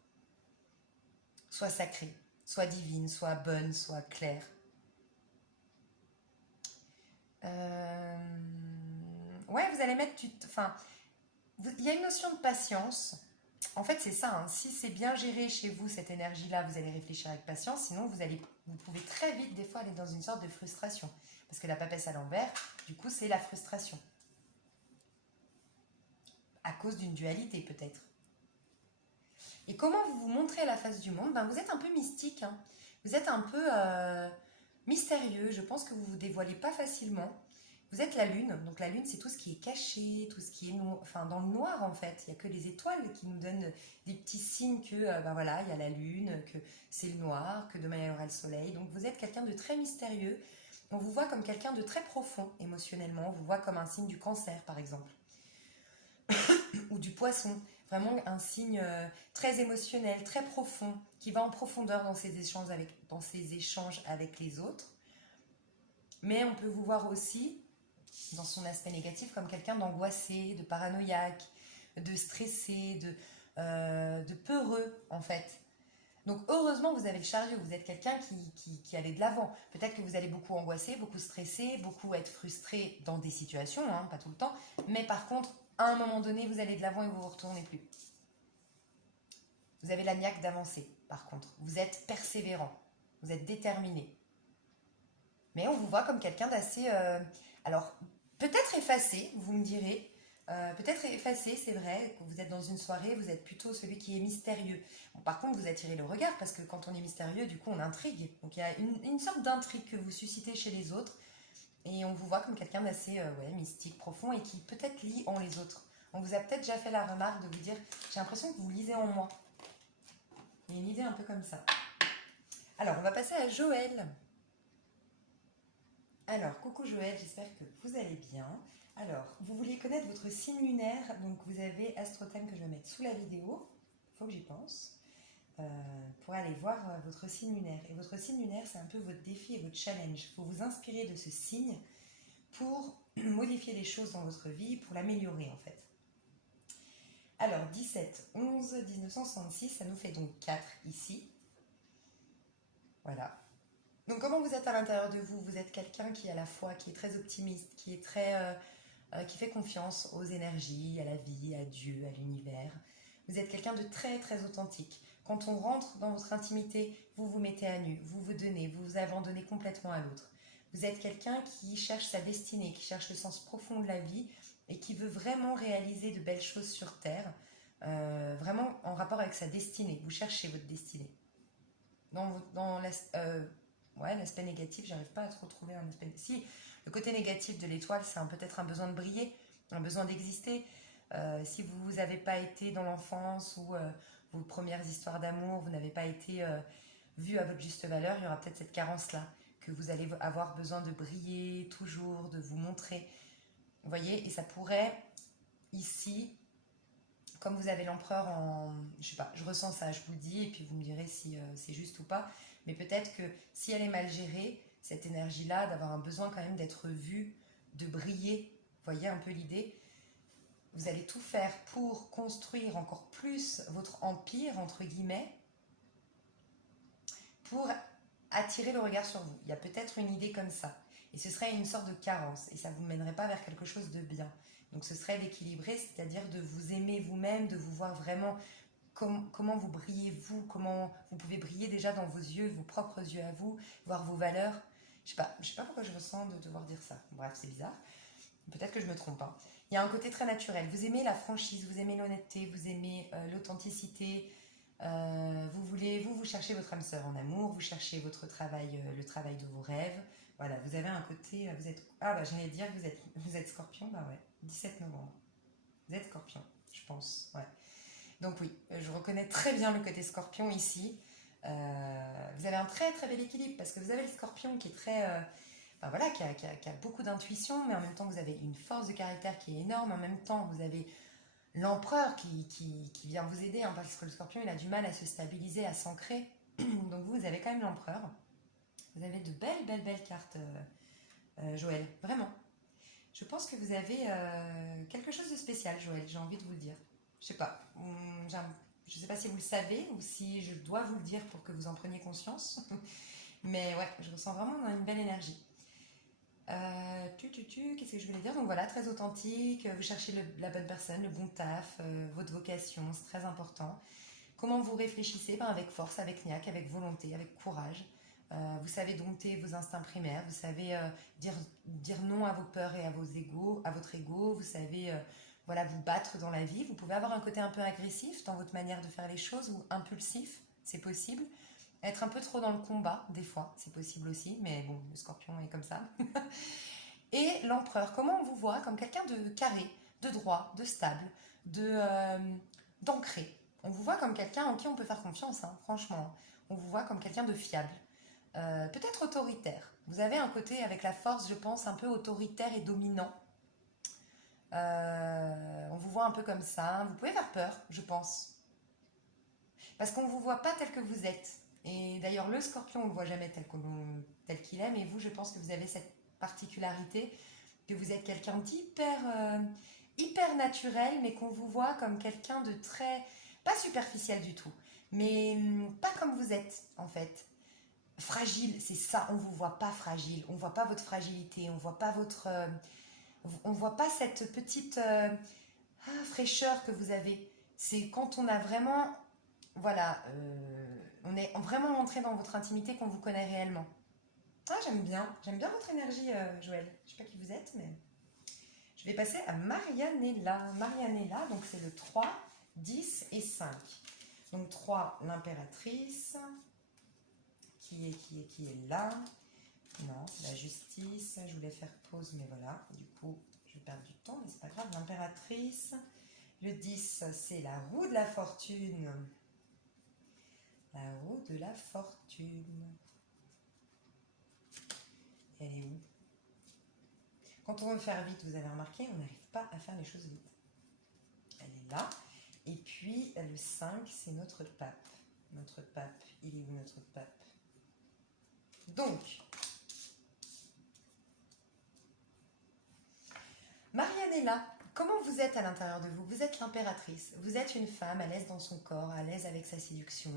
soient sacrées, soient divines, soient bonnes, soient claires. Ouais, vous allez mettre... il y a une notion de patience. En fait, c'est ça. Hein. Si c'est bien géré chez vous, cette énergie-là, vous allez réfléchir avec patience. Sinon, vous pouvez très vite, des fois, aller dans une sorte de frustration. Parce que la papesse à l'envers, du coup, c'est la frustration. À cause d'une dualité, peut-être. Et comment vous vous montrez à la face du monde? Vous êtes un peu mystique. Hein. Vous êtes un peu mystérieux. Je pense que vous ne vous dévoilez pas facilement. Vous êtes la lune, donc la lune c'est tout ce qui est caché, tout ce qui est dans le noir en fait. Il n'y a que les étoiles qui nous donnent des petits signes que voilà, il y a la lune, que c'est le noir, que demain il y aura le soleil. Donc vous êtes quelqu'un de très mystérieux. On vous voit comme quelqu'un de très profond émotionnellement. On vous voit comme un signe du cancer par exemple. Ou du poisson. Vraiment un signe très émotionnel, très profond, qui va en profondeur dans ses échanges avec les autres. Mais on peut vous voir aussi dans son aspect négatif comme quelqu'un d'angoissé, de paranoïaque, de stressé, de peureux en fait. Donc heureusement vous avez le chariot, vous êtes quelqu'un qui allait de l'avant. Peut-être que vous allez beaucoup angoisser, beaucoup stresser, beaucoup être frustré dans des situations, hein, pas tout le temps, mais par contre à un moment donné vous allez de l'avant et vous ne vous retournez plus. Vous avez la niaque d'avancer par contre, vous êtes persévérant, vous êtes déterminé. Mais on vous voit comme quelqu'un d'assez... alors, peut-être effacé, vous me direz. Peut-être effacé, c'est vrai. Quand vous êtes dans une soirée, vous êtes plutôt celui qui est mystérieux. Bon, par contre, vous attirez le regard parce que quand on est mystérieux, du coup, on intrigue. Donc, il y a une sorte d'intrigue que vous suscitez chez les autres. Et on vous voit comme quelqu'un d'assez mystique, profond et qui peut-être lit en les autres. On vous a peut-être déjà fait la remarque de vous dire « J'ai l'impression que vous lisez en moi ». Il y a une idée un peu comme ça. Alors, on va passer à Joël. Alors, coucou Joël, j'espère que vous allez bien. Alors, vous vouliez connaître votre signe lunaire, donc vous avez AstroTime que je vais mettre sous la vidéo, il faut que j'y pense, pour aller voir votre signe lunaire. Et votre signe lunaire, c'est un peu votre défi et votre challenge. Il faut vous inspirer de ce signe pour modifier les choses dans votre vie, pour l'améliorer en fait. Alors 17, 11, 1966, ça nous fait donc 4 ici. Voilà. Donc comment vous êtes à l'intérieur de vous? Vous êtes quelqu'un qui a la foi, qui est très optimiste, qui est qui fait confiance aux énergies, à la vie, à Dieu, à l'univers. Vous êtes quelqu'un de très très authentique. Quand on rentre dans votre intimité, vous vous mettez à nu, vous vous donnez, vous vous abandonnez complètement à l'autre. Vous êtes quelqu'un qui cherche sa destinée, qui cherche le sens profond de la vie et qui veut vraiment réaliser de belles choses sur Terre, vraiment en rapport avec sa destinée. Vous cherchez votre destinée. Dans l'aspect négatif, j'arrive pas à trop trouver un aspect. Si, le côté négatif de l'étoile, c'est peut-être un besoin de briller, un besoin d'exister. Si vous n'avez pas été dans l'enfance ou vos premières histoires d'amour, vous n'avez pas été vu à votre juste valeur, il y aura peut-être cette carence-là, que vous allez avoir besoin de briller toujours, de vous montrer. Vous voyez, et ça pourrait, ici, comme vous avez l'empereur en... Je sais pas, je ressens ça, je vous le dis, et puis vous me direz si c'est juste ou pas. Mais peut-être que si elle est mal gérée, cette énergie-là, d'avoir un besoin quand même d'être vue, de briller, vous voyez un peu l'idée, vous allez tout faire pour construire encore plus votre empire, entre guillemets, pour attirer le regard sur vous. Il y a peut-être une idée comme ça. Et ce serait une sorte de carence. Et ça ne vous mènerait pas vers quelque chose de bien. Donc ce serait d'équilibrer, c'est-à-dire de vous aimer vous-même, de vous voir vraiment comment vous brillez vous, comment vous pouvez briller déjà dans vos yeux, vos propres yeux à vous, voir vos valeurs. Je sais pas pourquoi je ressens de devoir dire ça. Bref, c'est bizarre. Peut-être que je me trompe. Hein. Il y a un côté très naturel. Vous aimez la franchise, vous aimez l'honnêteté, vous aimez l'authenticité. Vous cherchez votre âme sœur en amour, vous cherchez votre travail, le travail de vos rêves. Voilà, vous avez un côté, vous êtes, j'allais dire que vous êtes scorpion, bah ouais, 17 novembre. Vous êtes scorpion, je pense, ouais. Donc oui, je reconnais très bien le côté scorpion ici. Vous avez un très très bel équilibre parce que vous avez le scorpion qui est très, voilà, qui a beaucoup d'intuition, mais en même temps vous avez une force de caractère qui est énorme. En même temps, vous avez l'empereur qui vient vous aider, hein, parce que le scorpion il a du mal à se stabiliser, à s'ancrer. Donc vous avez quand même l'empereur. Vous avez de belles cartes, Joël, vraiment. Je pense que vous avez quelque chose de spécial, Joël, j'ai envie de vous le dire. Je sais pas, je sais pas si vous le savez ou si je dois vous le dire pour que vous en preniez conscience. Mais ouais, je ressens vraiment une belle énergie. Qu'est-ce que je voulais dire? Donc voilà, très authentique, vous cherchez la bonne personne, le bon taf, votre vocation, c'est très important. Comment vous réfléchissez? Avec force, avec niaque, avec volonté, avec courage. Vous savez dompter vos instincts primaires, vous savez dire non à vos peurs et à à votre ego, vous savez voilà, vous battre dans la vie. Vous pouvez avoir un côté un peu agressif dans votre manière de faire les choses ou impulsif, c'est possible. Être un peu trop dans le combat, des fois, c'est possible aussi, mais bon, le scorpion est comme ça. Et l'empereur, comment on vous voit? Comme quelqu'un de carré, de droit, de stable, d'ancré. On vous voit comme quelqu'un en qui on peut faire confiance, hein, franchement. On vous voit comme quelqu'un de fiable. Peut-être autoritaire. Vous avez un côté avec la force, je pense, un peu autoritaire et dominant. On vous voit un peu comme ça. Vous pouvez faire peur, je pense. Parce qu'on ne vous voit pas tel que vous êtes. Et d'ailleurs, le scorpion, on ne le voit jamais tel qu'il est. Mais vous, je pense que vous avez cette particularité, que vous êtes quelqu'un hyper naturel, mais qu'on vous voit comme quelqu'un de très... pas superficiel du tout, mais pas comme vous êtes, en fait. Fragile, c'est ça, on vous voit pas fragile, on voit pas votre fragilité, on voit pas on voit pas cette petite fraîcheur que vous avez. C'est quand on a vraiment, voilà, on est vraiment entré dans votre intimité qu'on vous connaît réellement. Ah, j'aime bien votre énergie, Joël. Je sais pas qui vous êtes, mais je vais passer à Marianella. Marianella, donc c'est le 3, 10 et 5. Donc 3, l'impératrice. Qui est là? Non, c'est la justice. Je voulais faire pause, mais voilà. Du coup, je vais perdre du temps, mais c'est pas grave. L'impératrice. Le 10, c'est la roue de la fortune. La roue de la fortune. Elle est où? Quand on veut faire vite, vous avez remarqué, on n'arrive pas à faire les choses vite. Elle est là. Et puis, le 5, c'est notre pape. Notre pape, il est où notre pape? Donc, est là. Comment vous êtes à l'intérieur de vous? Vous êtes l'impératrice. Vous êtes une femme à l'aise dans son corps, à l'aise avec sa séduction,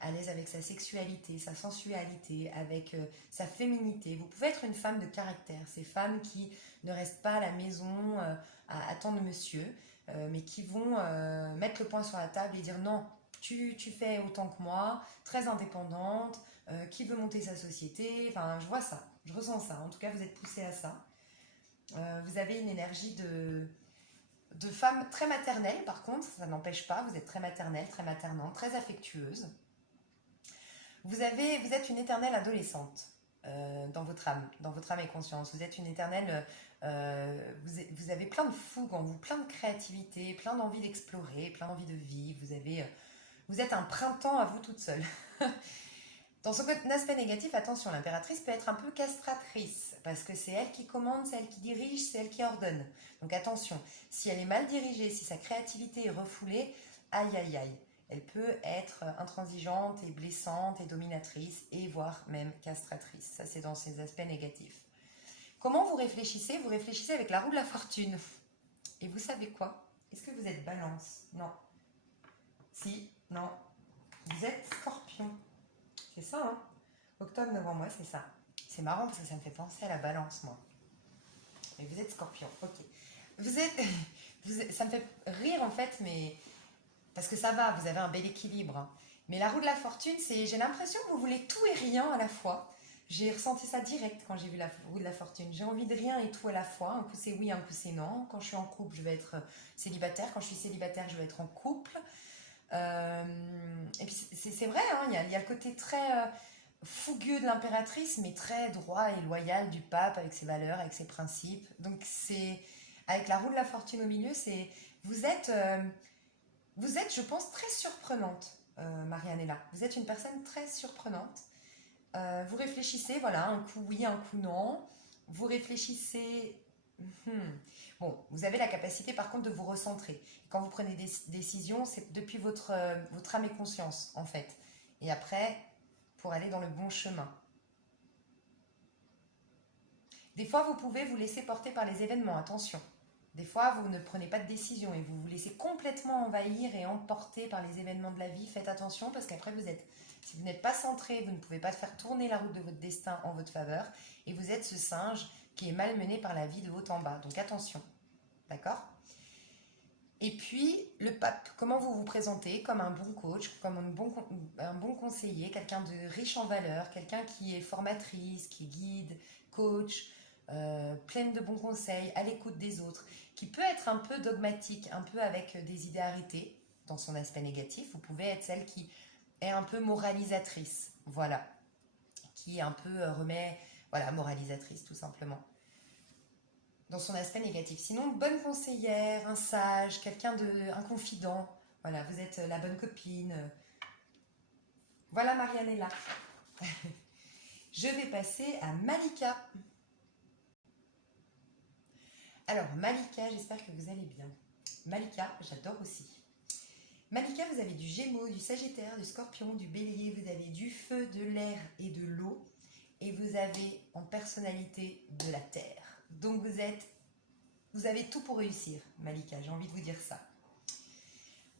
à l'aise avec sa sexualité, sa sensualité, avec sa féminité. Vous pouvez être une femme de caractère. Ces femmes qui ne restent pas à la maison à attendre monsieur, mais qui vont mettre le poing sur la table et dire non, tu fais autant que moi, très indépendante, qui veut monter sa société. Enfin, je vois ça, je ressens ça. En tout cas, vous êtes poussée à ça. Vous avez une énergie de femme très maternelle, par contre, ça n'empêche pas, vous êtes très maternelle, très maternante, très affectueuse. Vous êtes une éternelle adolescente dans votre âme et conscience. Vous êtes une éternelle... vous avez plein de fougue en vous, plein de créativité, plein d'envie d'explorer, plein d'envie de vivre. Vous êtes un printemps à vous toute seule. Dans son aspect négatif, attention, l'impératrice peut être un peu castratrice, parce que c'est elle qui commande, c'est elle qui dirige, c'est elle qui ordonne. Donc attention, si elle est mal dirigée, si sa créativité est refoulée, aïe aïe aïe. Elle peut être intransigeante et blessante et dominatrice, et voire même castratrice. Ça, c'est dans ses aspects négatifs. Comment vous réfléchissez? Vous réfléchissez avec la roue de la fortune. Et vous savez quoi? Est-ce que vous êtes balance? Non. Si, non. Vous êtes scorpion. C'est ça, hein? Octobre, novembre, moi, c'est ça. C'est marrant parce que ça me fait penser à la balance, moi. Mais vous êtes scorpion, ok. Ça me fait rire, en fait, mais... Parce que ça va, vous avez un bel équilibre. Hein. Mais la roue de la fortune, j'ai l'impression que vous voulez tout et rien à la fois. J'ai ressenti ça direct quand j'ai vu la roue de la fortune. J'ai envie de rien et tout à la fois. Un coup c'est oui, un coup c'est non. Quand je suis en couple, je vais être célibataire. Quand je suis célibataire, je vais être en couple. Et puis c'est vrai, hein, il y a le côté très fougueux de l'impératrice, mais très droit et loyal du pape avec ses valeurs, avec ses principes. Donc c'est avec la roue de la fortune au milieu, vous êtes, je pense, très surprenante, Marianella. Vous êtes une personne très surprenante. Vous réfléchissez, voilà, un coup oui, un coup non. Vous réfléchissez. Bon, vous avez la capacité par contre de vous recentrer. Quand vous prenez des décisions, c'est depuis votre âme et conscience, en fait. Et après, pour aller dans le bon chemin. Des fois, vous pouvez vous laisser porter par les événements, attention. Des fois, vous ne prenez pas de décision et vous vous laissez complètement envahir et emporter par les événements de la vie. Faites attention parce qu'après, si vous n'êtes pas centré, vous ne pouvez pas faire tourner la route de votre destin en votre faveur. Et vous êtes ce singe qui est malmené par la vie de haut en bas. Donc attention, d'accord? Et puis, le pape, comment vous vous présentez? Comme un bon coach, comme un bon conseiller, quelqu'un de riche en valeurs, quelqu'un qui est formatrice, qui guide, coach, pleine de bons conseils, à l'écoute des autres, qui peut être un peu dogmatique, un peu avec des idées arrêtées dans son aspect négatif. Vous pouvez être celle qui est un peu moralisatrice, voilà, qui un peu voilà, moralisatrice tout simplement, dans son aspect négatif. Sinon, bonne conseillère, un sage, un confident, voilà, vous êtes la bonne copine. Voilà, Marianella. Je vais passer à Malika. Alors, Malika, j'espère que vous allez bien. Malika, j'adore aussi. Malika, vous avez du Gémeaux, du Sagittaire, du Scorpion, du Bélier, vous avez du feu, de l'air et de l'eau. Et vous avez en personnalité de la terre. Donc vous avez tout pour réussir, Malika, j'ai envie de vous dire ça.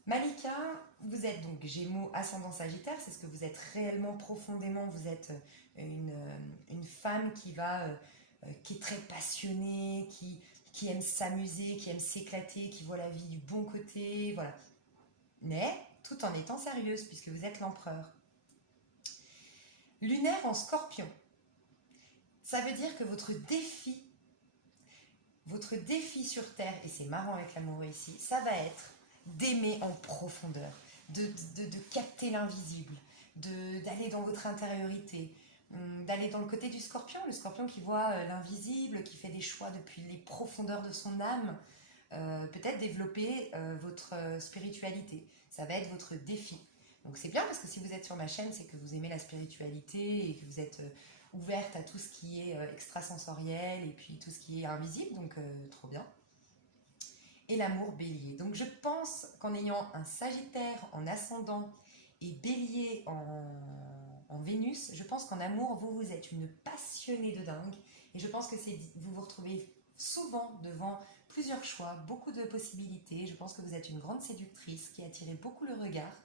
Malika, vous êtes donc Gémeaux, ascendant Sagittaire, c'est ce que vous êtes réellement profondément. Vous êtes une femme qui est très passionnée, qui aime s'amuser, qui aime s'éclater, qui voit la vie du bon côté, voilà. Mais tout en étant sérieuse, puisque vous êtes l'empereur. Lunaire en Scorpion. Ça veut dire que votre défi sur Terre, et c'est marrant avec l'amour ici, ça va être d'aimer en profondeur, de capter l'invisible, d'aller dans votre intériorité, d'aller dans le côté du Scorpion, le Scorpion qui voit l'invisible, qui fait des choix depuis les profondeurs de son âme, peut-être développer votre spiritualité. Ça va être votre défi. Donc c'est bien parce que si vous êtes sur ma chaîne, c'est que vous aimez la spiritualité et que vous êtes ouverte à tout ce qui est extrasensoriel et puis tout ce qui est invisible, donc trop bien. Et l'amour Bélier. Donc je pense qu'en ayant un Sagittaire en ascendant et Bélier en Vénus, je pense qu'en amour, vous êtes une passionnée de dingue et je pense que vous vous retrouvez souvent devant plusieurs choix, beaucoup de possibilités. Je pense que vous êtes une grande séductrice qui attirez beaucoup le regard.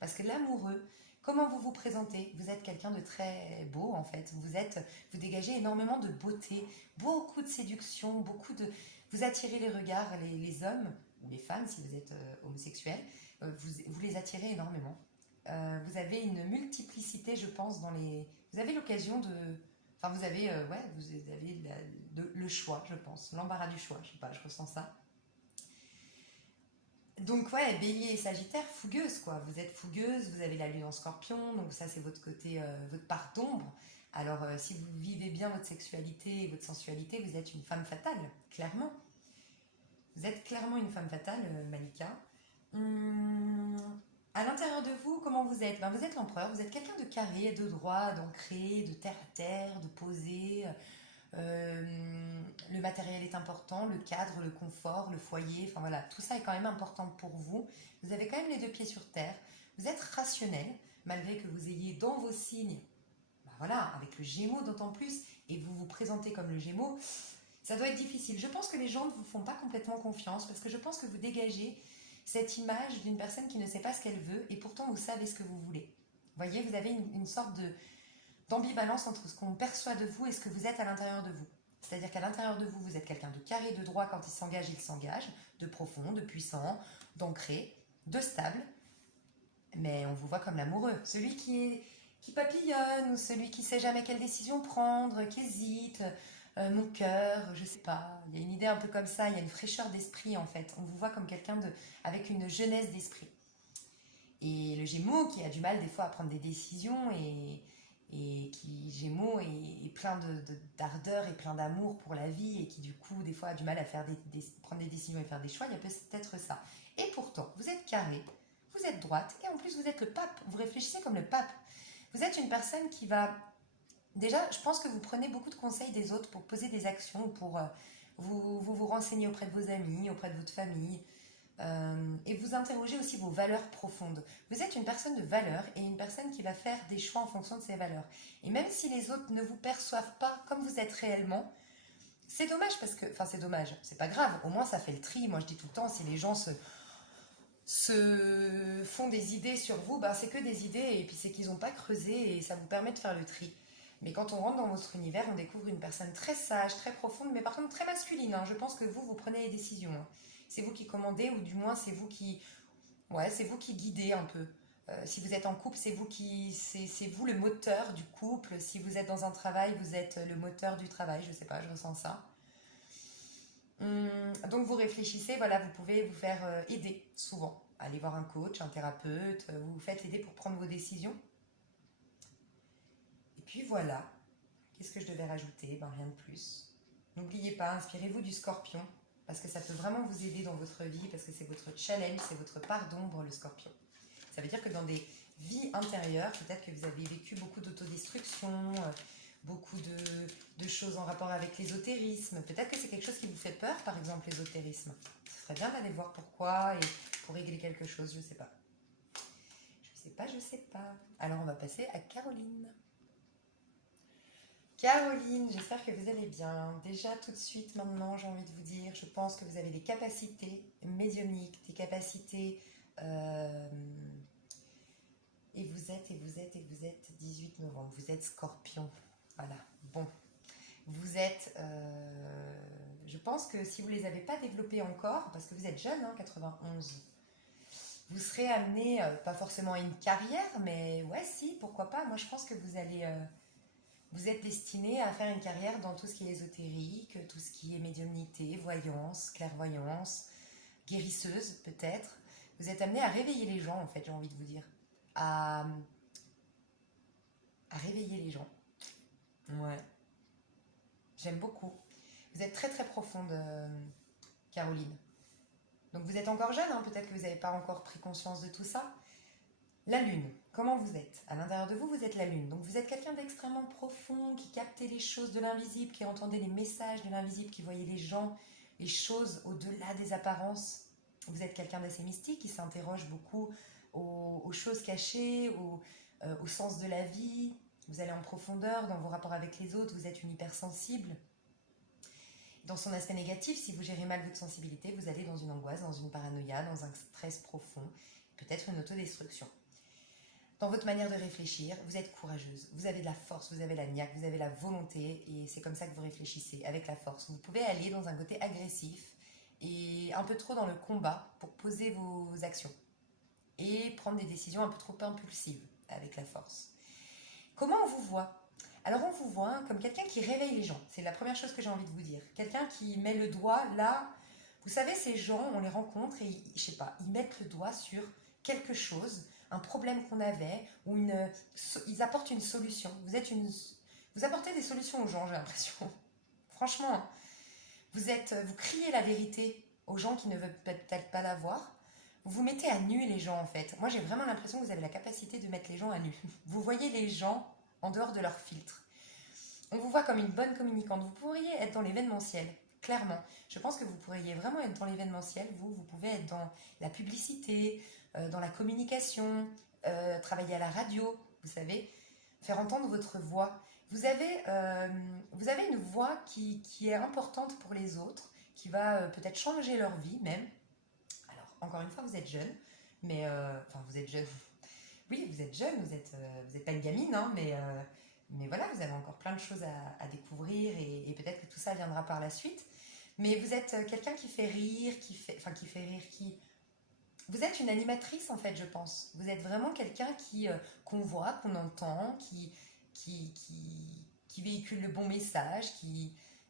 Parce que l'amoureux, comment vous vous présentez? Vous êtes quelqu'un de très beau en fait. Vous dégagez énormément de beauté, beaucoup de séduction, vous attirez les regards, les hommes ou les femmes si vous êtes homosexuel. Vous les attirez énormément. Vous avez une multiplicité, je pense, vous avez l'occasion de. Enfin, vous avez le choix, je pense, l'embarras du choix. Je sais pas, je ressens ça. Donc ouais, Bélier et Sagittaire, fougueuse quoi. Vous êtes fougueuse, vous avez la lune en Scorpion, donc ça c'est votre côté, votre part d'ombre. Alors si vous vivez bien votre sexualité et votre sensualité, vous êtes une femme fatale, clairement. Vous êtes clairement une femme fatale, Malika. Hum, à l'intérieur de vous, comment vous êtes? Ben, vous êtes l'empereur, vous êtes quelqu'un de carré, de droit, d'ancré, de terre à terre, de posé. Le matériel est important, le cadre, le confort, le foyer, enfin voilà, tout ça est quand même important pour vous. Vous avez quand même les deux pieds sur terre. Vous êtes rationnel, malgré que vous ayez dans vos signes, ben voilà, avec le Gémeaux d'autant plus, et vous vous présentez comme le Gémeaux, ça doit être difficile. Je pense que les gens ne vous font pas complètement confiance, parce que je pense que vous dégagez cette image d'une personne qui ne sait pas ce qu'elle veut, et pourtant vous savez ce que vous voulez. Vous voyez, vous avez une sorte d'ambivalence entre ce qu'on perçoit de vous et ce que vous êtes à l'intérieur de vous. C'est-à-dire qu'à l'intérieur de vous, vous êtes quelqu'un de carré, de droit quand il s'engage, de profond, de puissant, d'ancré, de stable, mais on vous voit comme l'amoureux, celui qui papillonne ou celui qui sait jamais quelle décision prendre, qui hésite, mon cœur, je sais pas, il y a une idée un peu comme ça, il y a une fraîcheur d'esprit en fait, on vous voit comme quelqu'un avec une jeunesse d'esprit. Et le Gémeaux qui a du mal des fois à prendre des décisions et qui, Gémeaux, est plein d'ardeur et plein d'amour pour la vie et qui du coup des fois a du mal à prendre des décisions et faire des choix, il y a peut-être ça. Et pourtant, vous êtes carré, vous êtes droite et en plus vous êtes le pape, vous réfléchissez comme le pape. Vous êtes une personne qui va... Déjà, je pense que vous prenez beaucoup de conseils des autres pour poser des actions, pour vous renseigner auprès de vos amis, auprès de votre famille, et vous interrogez aussi vos valeurs profondes. Vous êtes une personne de valeur et une personne qui va faire des choix en fonction de ses valeurs. Et même si les autres ne vous perçoivent pas comme vous êtes réellement, c'est dommage parce que... Enfin, c'est dommage, c'est pas grave. Au moins, ça fait le tri. Moi, je dis tout le temps, si les gens se font des idées sur vous, ben, c'est que des idées et puis c'est qu'ils n'ont pas creusé et ça vous permet de faire le tri. Mais quand on rentre dans votre univers, on découvre une personne très sage, très profonde, mais par contre très masculine. Hein. Je pense que vous prenez les décisions. Hein. C'est vous qui commandez, ou du moins c'est vous qui, ouais, c'est vous qui guidez un peu. Si vous êtes en couple, c'est vous le moteur du couple. Si vous êtes dans un travail, vous êtes le moteur du travail. Je sais pas, je ressens ça. Donc vous réfléchissez, voilà, vous pouvez vous faire aider souvent. Allez voir un coach, un thérapeute, vous vous faites aider pour prendre vos décisions. Et puis voilà. Qu'est-ce que je devais rajouter? Ben rien de plus. N'oubliez pas, inspirez-vous du Scorpion. Parce que ça peut vraiment vous aider dans votre vie, parce que c'est votre challenge, c'est votre part d'ombre, le Scorpion. Ça veut dire que dans des vies intérieures, peut-être que vous avez vécu beaucoup d'autodestruction, beaucoup de choses en rapport avec l'ésotérisme. Peut-être que c'est quelque chose qui vous fait peur, par exemple, l'ésotérisme. Ce serait bien d'aller voir pourquoi et pour régler quelque chose, je sais pas. Je sais pas. Alors on va passer à Caroline. Caroline, j'espère que vous allez bien. Déjà tout de suite maintenant, j'ai envie de vous dire, je pense que vous avez des capacités médiumniques, des capacités... et vous êtes 18 novembre, vous êtes Scorpion. Voilà, bon. Vous êtes... je pense que si vous ne les avez pas développés encore, parce que vous êtes jeune, hein, 91, vous serez amené, pas forcément à une carrière, mais ouais, si, pourquoi pas. Moi, je pense que vous allez... vous êtes destiné à faire une carrière dans tout ce qui est ésotérique, tout ce qui est médiumnité, voyance, clairvoyance, guérisseuse peut-être. Vous êtes amené à réveiller les gens, en fait, j'ai envie de vous dire. À réveiller les gens. Ouais. J'aime beaucoup. Vous êtes très très profonde, Caroline. Donc vous êtes encore jeune, hein, peut-être que vous n'avez pas encore pris conscience de tout ça. La lune, comment vous êtes? À l'intérieur de vous, vous êtes la lune. Donc vous êtes quelqu'un d'extrêmement profond, qui captait les choses de l'invisible, qui entendait les messages de l'invisible, qui voyait les gens, les choses au-delà des apparences. Vous êtes quelqu'un d'assez mystique, qui s'interroge beaucoup aux choses cachées, au sens de la vie. Vous allez en profondeur dans vos rapports avec les autres, vous êtes une hypersensible. dans son aspect négatif, si vous gérez mal votre sensibilité, vous allez dans une angoisse, dans une paranoïa, dans un stress profond, peut-être une autodestruction. Dans votre manière de réfléchir, vous êtes courageuse, vous avez de la force, vous avez la niaque, vous avez la volonté, et c'est comme ça que vous réfléchissez, avec la force. Vous pouvez aller dans un côté agressif et un peu trop dans le combat pour poser vos actions et prendre des décisions un peu trop impulsives avec la force. Comment on vous voit? Alors on vous voit comme quelqu'un qui réveille les gens. C'est la première chose que j'ai envie de vous dire. Quelqu'un qui met le doigt là. Vous savez, ces gens, on les rencontre et, je sais pas, ils mettent le doigt sur quelque chose, un problème qu'on avait, ou ils apportent une solution. Vous apportez des solutions aux gens, j'ai l'impression. Franchement, vous criez la vérité aux gens qui ne veulent peut-être pas la voir. Vous vous mettez à nu les gens en fait. Moi j'ai vraiment l'impression que vous avez la capacité de mettre les gens à nu. Vous voyez les gens en dehors de leur filtre. On vous voit comme une bonne communicante. Vous pourriez être dans l'événementiel, clairement. Je pense que vous pourriez vraiment être dans l'événementiel. Vous pouvez être dans la publicité, dans la communication, travailler à la radio, vous savez, faire entendre votre voix. Vous avez une voix qui est importante pour les autres, qui va peut-être changer leur vie même. Alors, encore une fois, vous êtes jeune, mais... vous êtes jeune. Oui, vous êtes jeune, vous êtes pas une gamine, hein, mais voilà, vous avez encore plein de choses à découvrir et peut-être que tout ça viendra par la suite. Mais vous êtes quelqu'un qui fait rire, Vous êtes une animatrice en fait, je pense. Vous êtes vraiment quelqu'un qu'on voit, qu'on entend, qui véhicule le bon message,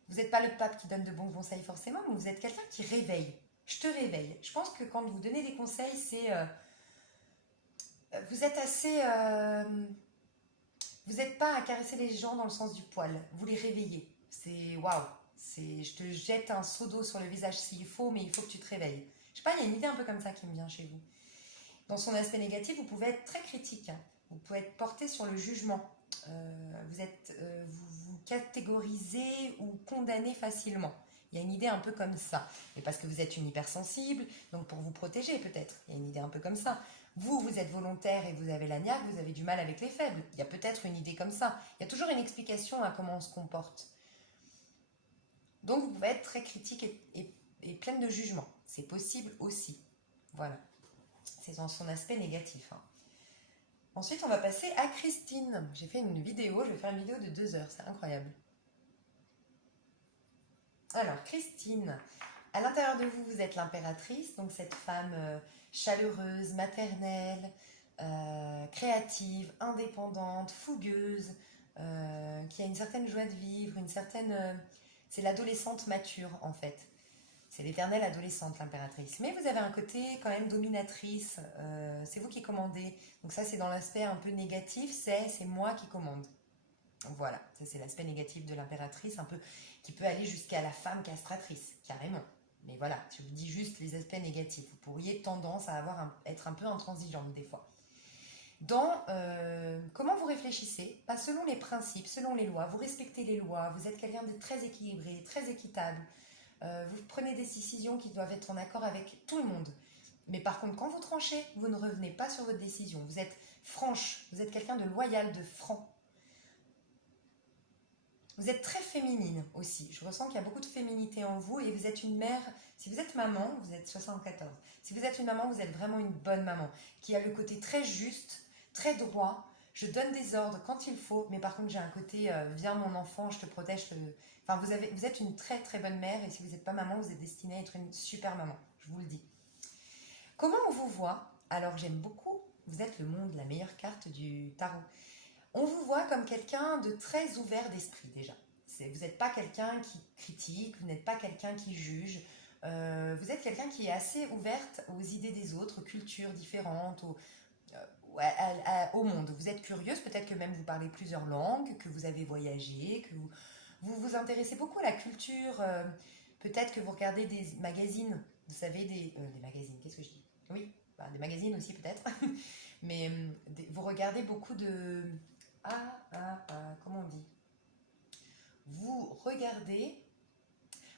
Vous n'êtes pas le pape qui donne de bons conseils forcément, mais vous êtes quelqu'un qui réveille. Je te réveille. Je pense que quand vous donnez des conseils, c'est... vous êtes assez... vous n'êtes pas à caresser les gens dans le sens du poil. Vous les réveillez. C'est waouh. Je te jette un seau d'eau sur le visage s'il faut, mais il faut que tu te réveilles. Je sais pas, il y a une idée un peu comme ça qui me vient chez vous. Dans son aspect négatif, vous pouvez être très critique. Hein. Vous pouvez être porté sur le jugement. Vous catégorisez ou condamnez facilement. Il y a une idée un peu comme ça. Mais parce que vous êtes une hypersensible, donc pour vous protéger peut-être. Il y a une idée un peu comme ça. Vous êtes volontaire et vous avez la niaque, vous avez du mal avec les faibles. Il y a peut-être une idée comme ça. Il y a toujours une explication à comment on se comporte. Donc vous pouvez être très critique et pleine de jugement. C'est possible aussi. Voilà. C'est dans son aspect négatif. Hein. Ensuite, on va passer à Christine. J'ai fait une vidéo, je vais faire une vidéo de 2 heures, c'est incroyable. Alors, Christine, à l'intérieur de vous, vous êtes l'impératrice, donc cette femme chaleureuse, maternelle, créative, indépendante, fougueuse, qui a une certaine joie de vivre, c'est l'adolescente mature, en fait. C'est l'éternelle adolescente, l'impératrice. Mais vous avez un côté quand même dominatrice, c'est vous qui commandez. Donc ça, c'est dans l'aspect un peu négatif, c'est moi qui commande. Voilà, ça c'est l'aspect négatif de l'impératrice, un peu qui peut aller jusqu'à la femme castratrice, carrément. Mais voilà, je vous dis juste les aspects négatifs. Vous pourriez tendance à être un peu intransigeante des fois. Dans comment vous réfléchissez, pas selon les principes, selon les lois, vous respectez les lois, vous êtes quelqu'un de très équilibré, très équitable. Vous prenez des décisions qui doivent être en accord avec tout le monde. Mais par contre, quand vous tranchez, vous ne revenez pas sur votre décision. Vous êtes franche, vous êtes quelqu'un de loyal, de franc. Vous êtes très féminine aussi. Je ressens qu'il y a beaucoup de féminité en vous et vous êtes une mère. Si vous êtes maman, vous êtes 74. Si vous êtes une maman, vous êtes vraiment une bonne maman qui a le côté très juste, très droit. Je donne des ordres quand il faut, mais par contre, j'ai un côté viens mon enfant, je te protège. Enfin, vous êtes une très très bonne mère et si vous n'êtes pas maman, vous êtes destinée à être une super maman. Je vous le dis. Comment on vous voit? Alors, j'aime beaucoup. Vous êtes le monde, la meilleure carte du tarot. On vous voit comme quelqu'un de très ouvert d'esprit déjà. Vous n'êtes pas quelqu'un qui critique, vous n'êtes pas quelqu'un qui juge. Vous êtes quelqu'un qui est assez ouverte aux idées des autres, aux cultures différentes, au monde. Vous êtes curieuse, peut-être que même vous parlez plusieurs langues, que vous avez voyagé, que vous vous intéressez beaucoup à la culture. Peut-être que vous regardez des magazines, vous savez, des magazines, qu'est-ce que je dis? Oui, des magazines aussi peut-être. Mais vous regardez beaucoup de... comment on dit? Vous regardez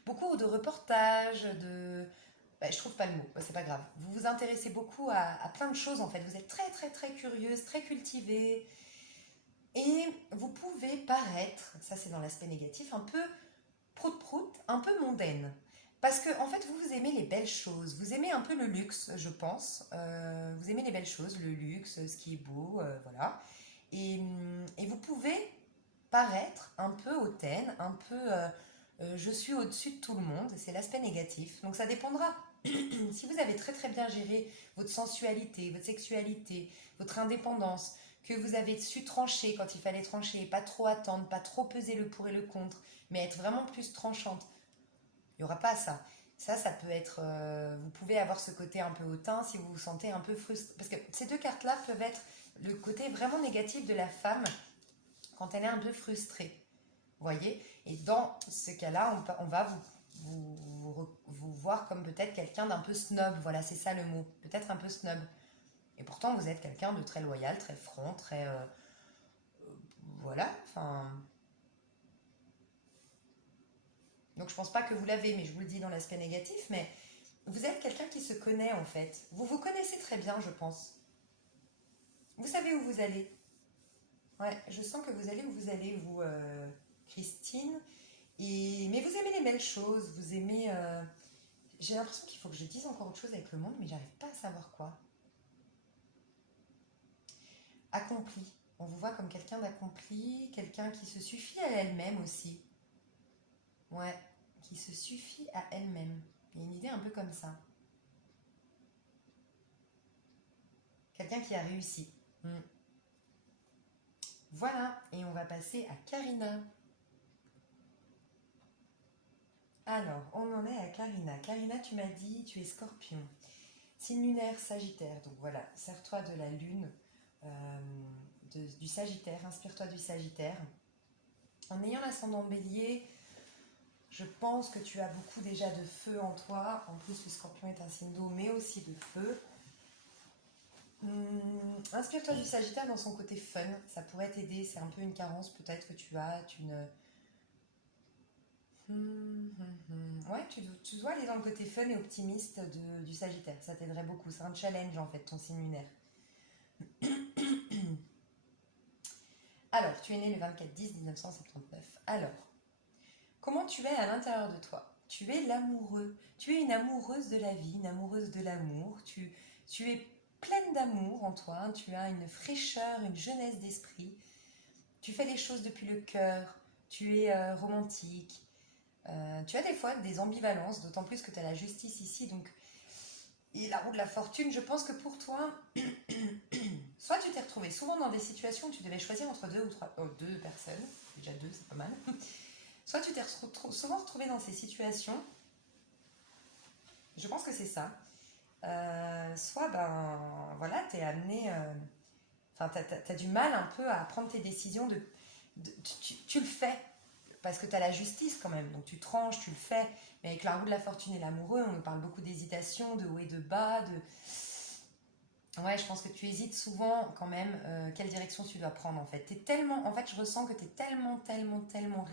beaucoup de reportages, je trouve pas le mot, c'est pas grave. Vous vous intéressez beaucoup à plein de choses en fait. Vous êtes très très très curieuse, très cultivée. Et vous pouvez paraître, ça c'est dans l'aspect négatif, un peu prout-prout, un peu mondaine. Parce que, en fait, vous aimez les belles choses, vous aimez un peu le luxe, je pense. Vous aimez les belles choses, le luxe, ce qui est beau, voilà. Et vous pouvez paraître un peu hautaine, un peu je suis au-dessus de tout le monde, c'est l'aspect négatif. Donc ça dépendra. Si vous avez très très bien géré votre sensualité, votre sexualité, votre indépendance, que vous avez su trancher quand il fallait trancher, pas trop attendre, pas trop peser le pour et le contre, mais être vraiment plus tranchante, il n'y aura pas ça. Ça peut être. Vous pouvez avoir ce côté un peu hautain si vous vous sentez un peu frustré. Parce que ces deux cartes-là peuvent être le côté vraiment négatif de la femme quand elle est un peu frustrée. Vous voyez? Et dans ce cas-là, on va vous voir comme peut-être quelqu'un d'un peu snob. Voilà, c'est ça le mot. Peut-être un peu snob. Et pourtant, vous êtes quelqu'un de très loyal, très franc, très. Voilà, enfin. Donc je pense pas que vous l'avez, mais je vous le dis dans l'aspect négatif, mais vous êtes quelqu'un qui se connaît en fait. Vous vous connaissez très bien, je pense. Vous savez où vous allez. Ouais, je sens que vous allez où vous allez, vous, Christine. Mais vous aimez les belles choses, vous aimez... J'ai l'impression qu'il faut que je dise encore autre chose avec le monde, mais j'arrive pas à savoir quoi. Accompli. On vous voit comme quelqu'un d'accompli, quelqu'un qui se suffit à elle-même aussi. Ouais, qui se suffit à elle-même. Il y a une idée un peu comme ça. Quelqu'un qui a réussi. Hmm. Voilà, et on va passer à Karina. Alors, on en est à Karina. Karina, tu m'as dit, tu es scorpion. Signe lunaire Sagittaire. Donc voilà, sers-toi de la lune, euh, du Sagittaire, inspire-toi du Sagittaire. En ayant l'ascendant bélier, je pense que tu as beaucoup déjà de feu en toi. En plus, le scorpion est un signe d'eau, mais aussi de feu. Inspire-toi du Sagittaire dans son côté fun. Ça pourrait t'aider. C'est un peu une carence peut-être que tu as. Tu ne... Ouais, tu dois aller dans le côté fun et optimiste du Sagittaire. Ça t'aiderait beaucoup. C'est un challenge en fait, ton signe lunaire. Alors, tu es né le 24/10/1979. Alors, comment tu es à l'intérieur de toi? Tu es l'amoureux. Tu es une amoureuse de la vie, une amoureuse de l'amour. Tu es pleine d'amour en toi. Tu as une fraîcheur, une jeunesse d'esprit. Tu fais les choses depuis le cœur. Tu es romantique. Tu as des fois des ambivalences, d'autant plus que tu as la justice ici. Donc, et la roue de la fortune, je pense que pour toi, soit tu t'es retrouvé souvent dans des situations où tu devais choisir entre deux personnes. Déjà deux, c'est pas mal. Soit tu t'es souvent retrouvé dans ces situations, je pense que c'est ça. Soit, ben, voilà, t'es amené... Enfin, t'as du mal un peu à prendre tes décisions. Tu le fais, parce que t'as la justice quand même. Donc tu tranches, tu le fais. Mais avec la roue de la fortune et l'amoureux, on nous parle beaucoup d'hésitation, de haut et de bas, Ouais, je pense que tu hésites souvent quand même quelle direction tu dois prendre en fait. En fait, je ressens que tu es tellement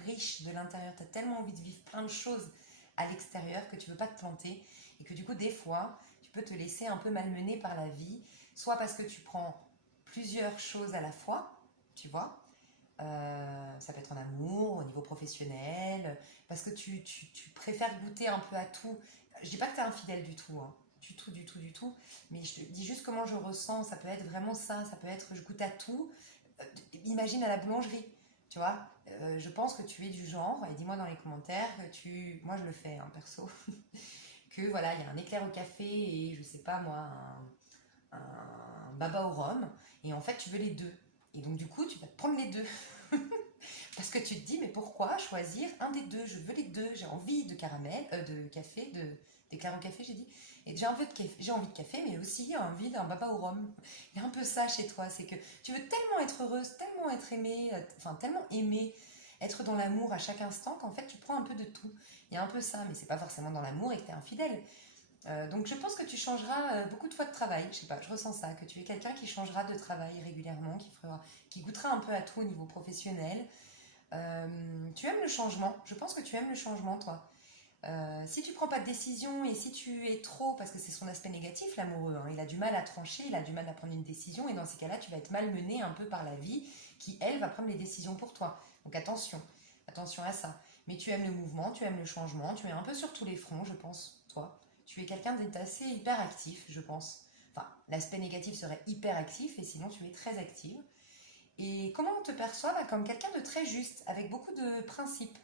riche de l'intérieur, tu as tellement envie de vivre plein de choses à l'extérieur que tu veux pas te planter et que du coup, des fois, tu peux te laisser un peu malmener par la vie, soit parce que tu prends plusieurs choses à la fois, tu vois. Ça peut être en amour, au niveau professionnel, parce que tu préfères goûter un peu à tout. Je dis pas que tu es infidèle du tout, hein. Du tout. Mais je te dis juste comment je ressens. Ça peut être vraiment ça. Ça peut être je goûte à tout. Imagine à la boulangerie. Tu vois, je pense que tu es du genre, et dis-moi dans les commentaires que moi je le fais, hein, perso, que voilà, il y a un éclair au café et je sais pas moi, un baba au rhum, et en fait tu veux les deux. Et donc du coup, tu vas te prendre les deux. Parce que tu te dis, mais pourquoi choisir un des deux? Je veux les deux. J'ai envie de caramel, de café, d'éclair au café, j'ai dit. Et j'ai envie de café, mais aussi envie d'un baba au rhum. Il y a un peu ça chez toi, c'est que tu veux tellement être heureuse, tellement être aimée, enfin tellement aimer, être dans l'amour à chaque instant qu'en fait tu prends un peu de tout. Il y a un peu ça, mais c'est pas forcément dans l'amour et que tu es infidèle. Donc je pense que tu changeras beaucoup de fois de travail, je sais pas, je ressens ça, que tu es quelqu'un qui changera de travail régulièrement, qui goûtera un peu à tout au niveau professionnel. Tu aimes le changement, je pense que tu aimes le changement toi. Si tu prends pas de décision et si tu es trop, parce que c'est son aspect négatif l'amoureux, hein, il a du mal à trancher, il a du mal à prendre une décision et dans ces cas-là tu vas être malmené un peu par la vie qui elle va prendre les décisions pour toi. Donc attention, Attention à ça. Mais tu aimes le mouvement, tu aimes le changement, tu es un peu sur tous les fronts, je pense, toi. Tu es quelqu'un d'assez hyper actif, je pense. Enfin, l'aspect négatif serait hyper actif, et sinon tu es très active. Et comment on te perçoit? Comme quelqu'un de très juste, avec beaucoup de principes.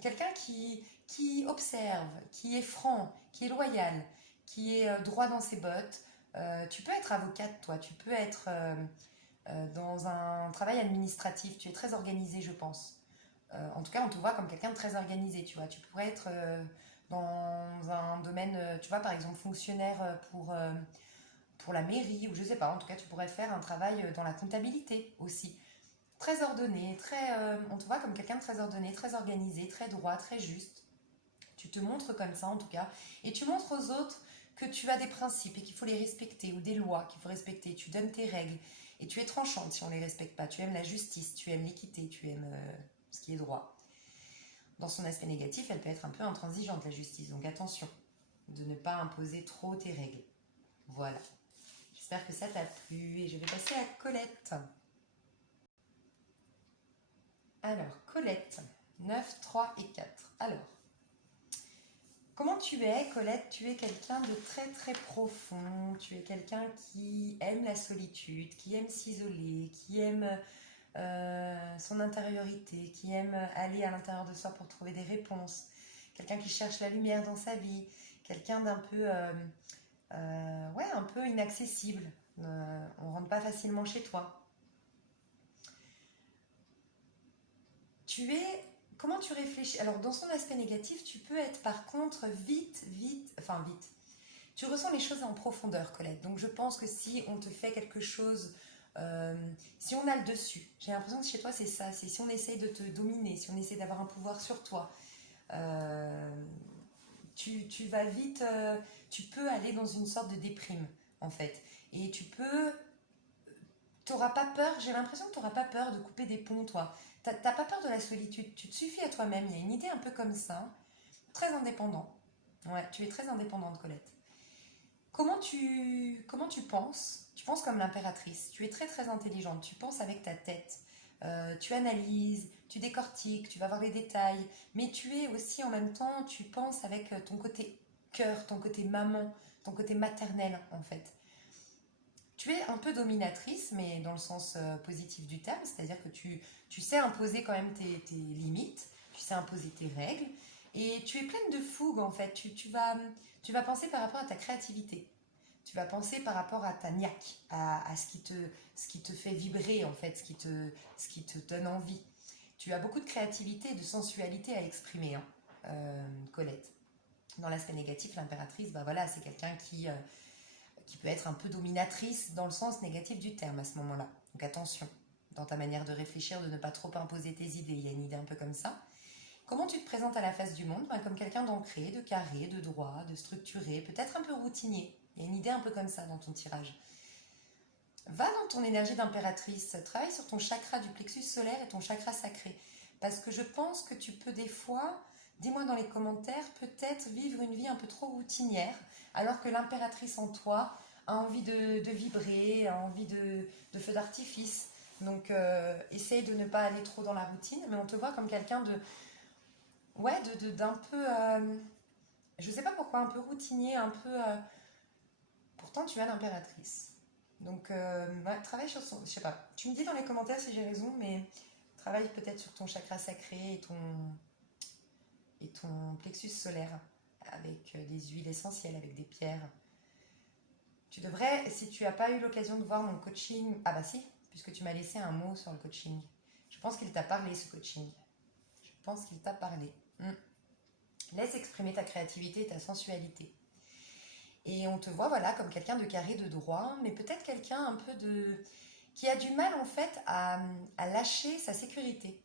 Quelqu'un qui observe, qui est franc, qui est loyal, qui est droit dans ses bottes. Tu peux être avocate, toi, tu peux être dans un travail administratif, tu es très organisé, je pense. En tout cas, on te voit comme quelqu'un de très organisé, tu vois. Tu pourrais être dans un domaine, tu vois, par exemple, fonctionnaire pour la mairie, ou je sais pas, en tout cas, tu pourrais faire un travail dans la comptabilité aussi. Très ordonné, on te voit comme quelqu'un de très ordonné, très organisé, très droit, très juste. Tu te montres comme ça en tout cas. Et tu montres aux autres que tu as des principes et qu'il faut les respecter, ou des lois qu'il faut respecter. Tu donnes tes règles et tu es tranchante si on ne les respecte pas. Tu aimes la justice, tu aimes l'équité, tu aimes ce qui est droit. Dans son aspect négatif, elle peut être un peu intransigeante, la justice. Donc attention de ne pas imposer trop tes règles. Voilà. J'espère que ça t'a plu et je vais passer à Colette. Alors, Colette, 9, 3 et 4. Alors, comment tu es, Colette? Tu es quelqu'un de très très profond, tu es quelqu'un qui aime la solitude, qui aime s'isoler, qui aime son intériorité, qui aime aller à l'intérieur de soi pour trouver des réponses, quelqu'un qui cherche la lumière dans sa vie, quelqu'un d'un peu, ouais, un peu inaccessible. On ne rentre pas facilement chez toi. Comment tu réfléchis? Alors, dans son aspect négatif, tu peux être par contre vite. Tu ressens les choses en profondeur, Colette. Donc, je pense que si on te fait quelque chose, si on a le dessus, j'ai l'impression que chez toi, c'est ça. C'est si on essaye de te dominer, si on essaye d'avoir un pouvoir sur toi, euh, tu vas vite, tu peux aller dans une sorte de déprime, en fait. Et t'auras pas peur, j'ai l'impression que tu n'auras pas peur de couper des ponts, toi. T'as pas peur de la solitude, tu te suffis à toi-même. Il y a une idée un peu comme ça, très indépendant. Ouais, tu es très indépendante, Colette. Comment tu penses? Tu penses comme l'impératrice. Tu es très très intelligente. Tu penses avec ta tête. Tu analyses, tu décortiques, tu vas voir les détails. Mais tu es aussi en même temps, tu penses avec ton côté cœur, ton côté maman, ton côté maternel en fait. Tu es un peu dominatrice, mais dans le sens positif du terme, c'est-à-dire que tu sais imposer quand même tes limites, tu sais imposer tes règles, et tu es pleine de fougue en fait. Tu vas penser par rapport à ta créativité, tu vas penser par rapport à ta niaque, à ce qui te fait vibrer en fait, ce qui te donne envie. Tu as beaucoup de créativité et de sensualité à exprimer, hein, Colette. Dans l'aspect négatif, l'impératrice, bah voilà, c'est quelqu'un qui peut être un peu dominatrice dans le sens négatif du terme à ce moment-là. Donc attention, dans ta manière de réfléchir, de ne pas trop imposer tes idées. Il y a une idée un peu comme ça. Comment tu te présentes à la face du monde? Comme quelqu'un d'ancré, de carré, de droit, de structuré, peut-être un peu routinier. Il y a une idée un peu comme ça dans ton tirage. Va dans ton énergie d'impératrice, travaille sur ton chakra du plexus solaire et ton chakra sacré. Parce que je pense que tu peux des fois, dis-moi dans les commentaires, peut-être vivre une vie un peu trop routinière, alors que l'impératrice en toi a envie de vibrer, a envie de feu d'artifice. Donc essaye de ne pas aller trop dans la routine, mais on te voit comme quelqu'un de, ouais, d'un peu, je sais pas pourquoi, un peu routinier, un peu, pourtant tu es l'impératrice. Donc, ouais, travaille sur son. Je sais pas. Tu me dis dans les commentaires si j'ai raison, mais travaille peut-être sur ton chakra sacré et ton plexus solaire avec des huiles essentielles, avec des pierres. Tu devrais, si tu n'as pas eu l'occasion de voir mon coaching, ah bah si, puisque tu m'as laissé un mot sur le coaching. Je pense qu'il t'a parlé ce coaching. Je pense qu'il t'a parlé. Laisse exprimer ta créativité et ta sensualité. Et on te voit voilà comme quelqu'un de carré, de droit, mais peut-être quelqu'un un peu qui a du mal en fait à lâcher sa sécurité.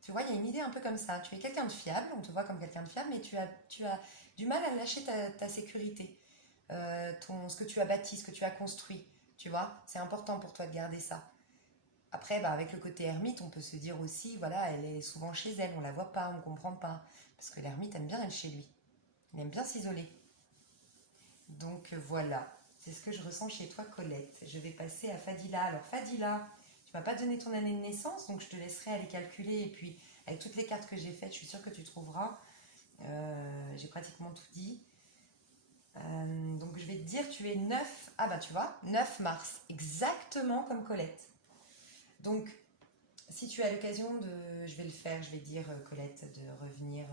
Tu vois, il y a une idée un peu comme ça. Tu es quelqu'un de fiable, on te voit comme quelqu'un de fiable, mais tu as du mal à lâcher ta sécurité, ce que tu as bâti, ce que tu as construit. Tu vois, c'est important pour toi de garder ça. Après, bah, avec le côté ermite, on peut se dire aussi, voilà, elle est souvent chez elle, on la voit pas, on comprend pas. Parce que l'ermite aime bien être chez lui. Il aime bien s'isoler. Donc voilà, c'est ce que je ressens chez toi, Colette. Je vais passer à Fadila. Alors Fadila, tu m'as pas donné ton année de naissance, donc je te laisserai aller calculer. Et puis, avec toutes les cartes que j'ai faites, je suis sûre que tu trouveras. J'ai pratiquement tout dit. Donc, je vais te dire, tu es 9... Ah bah, tu vois, 9 mars. Exactement comme Colette. Donc, si tu as l'occasion de... Je vais le faire, je vais dire, Colette, de revenir...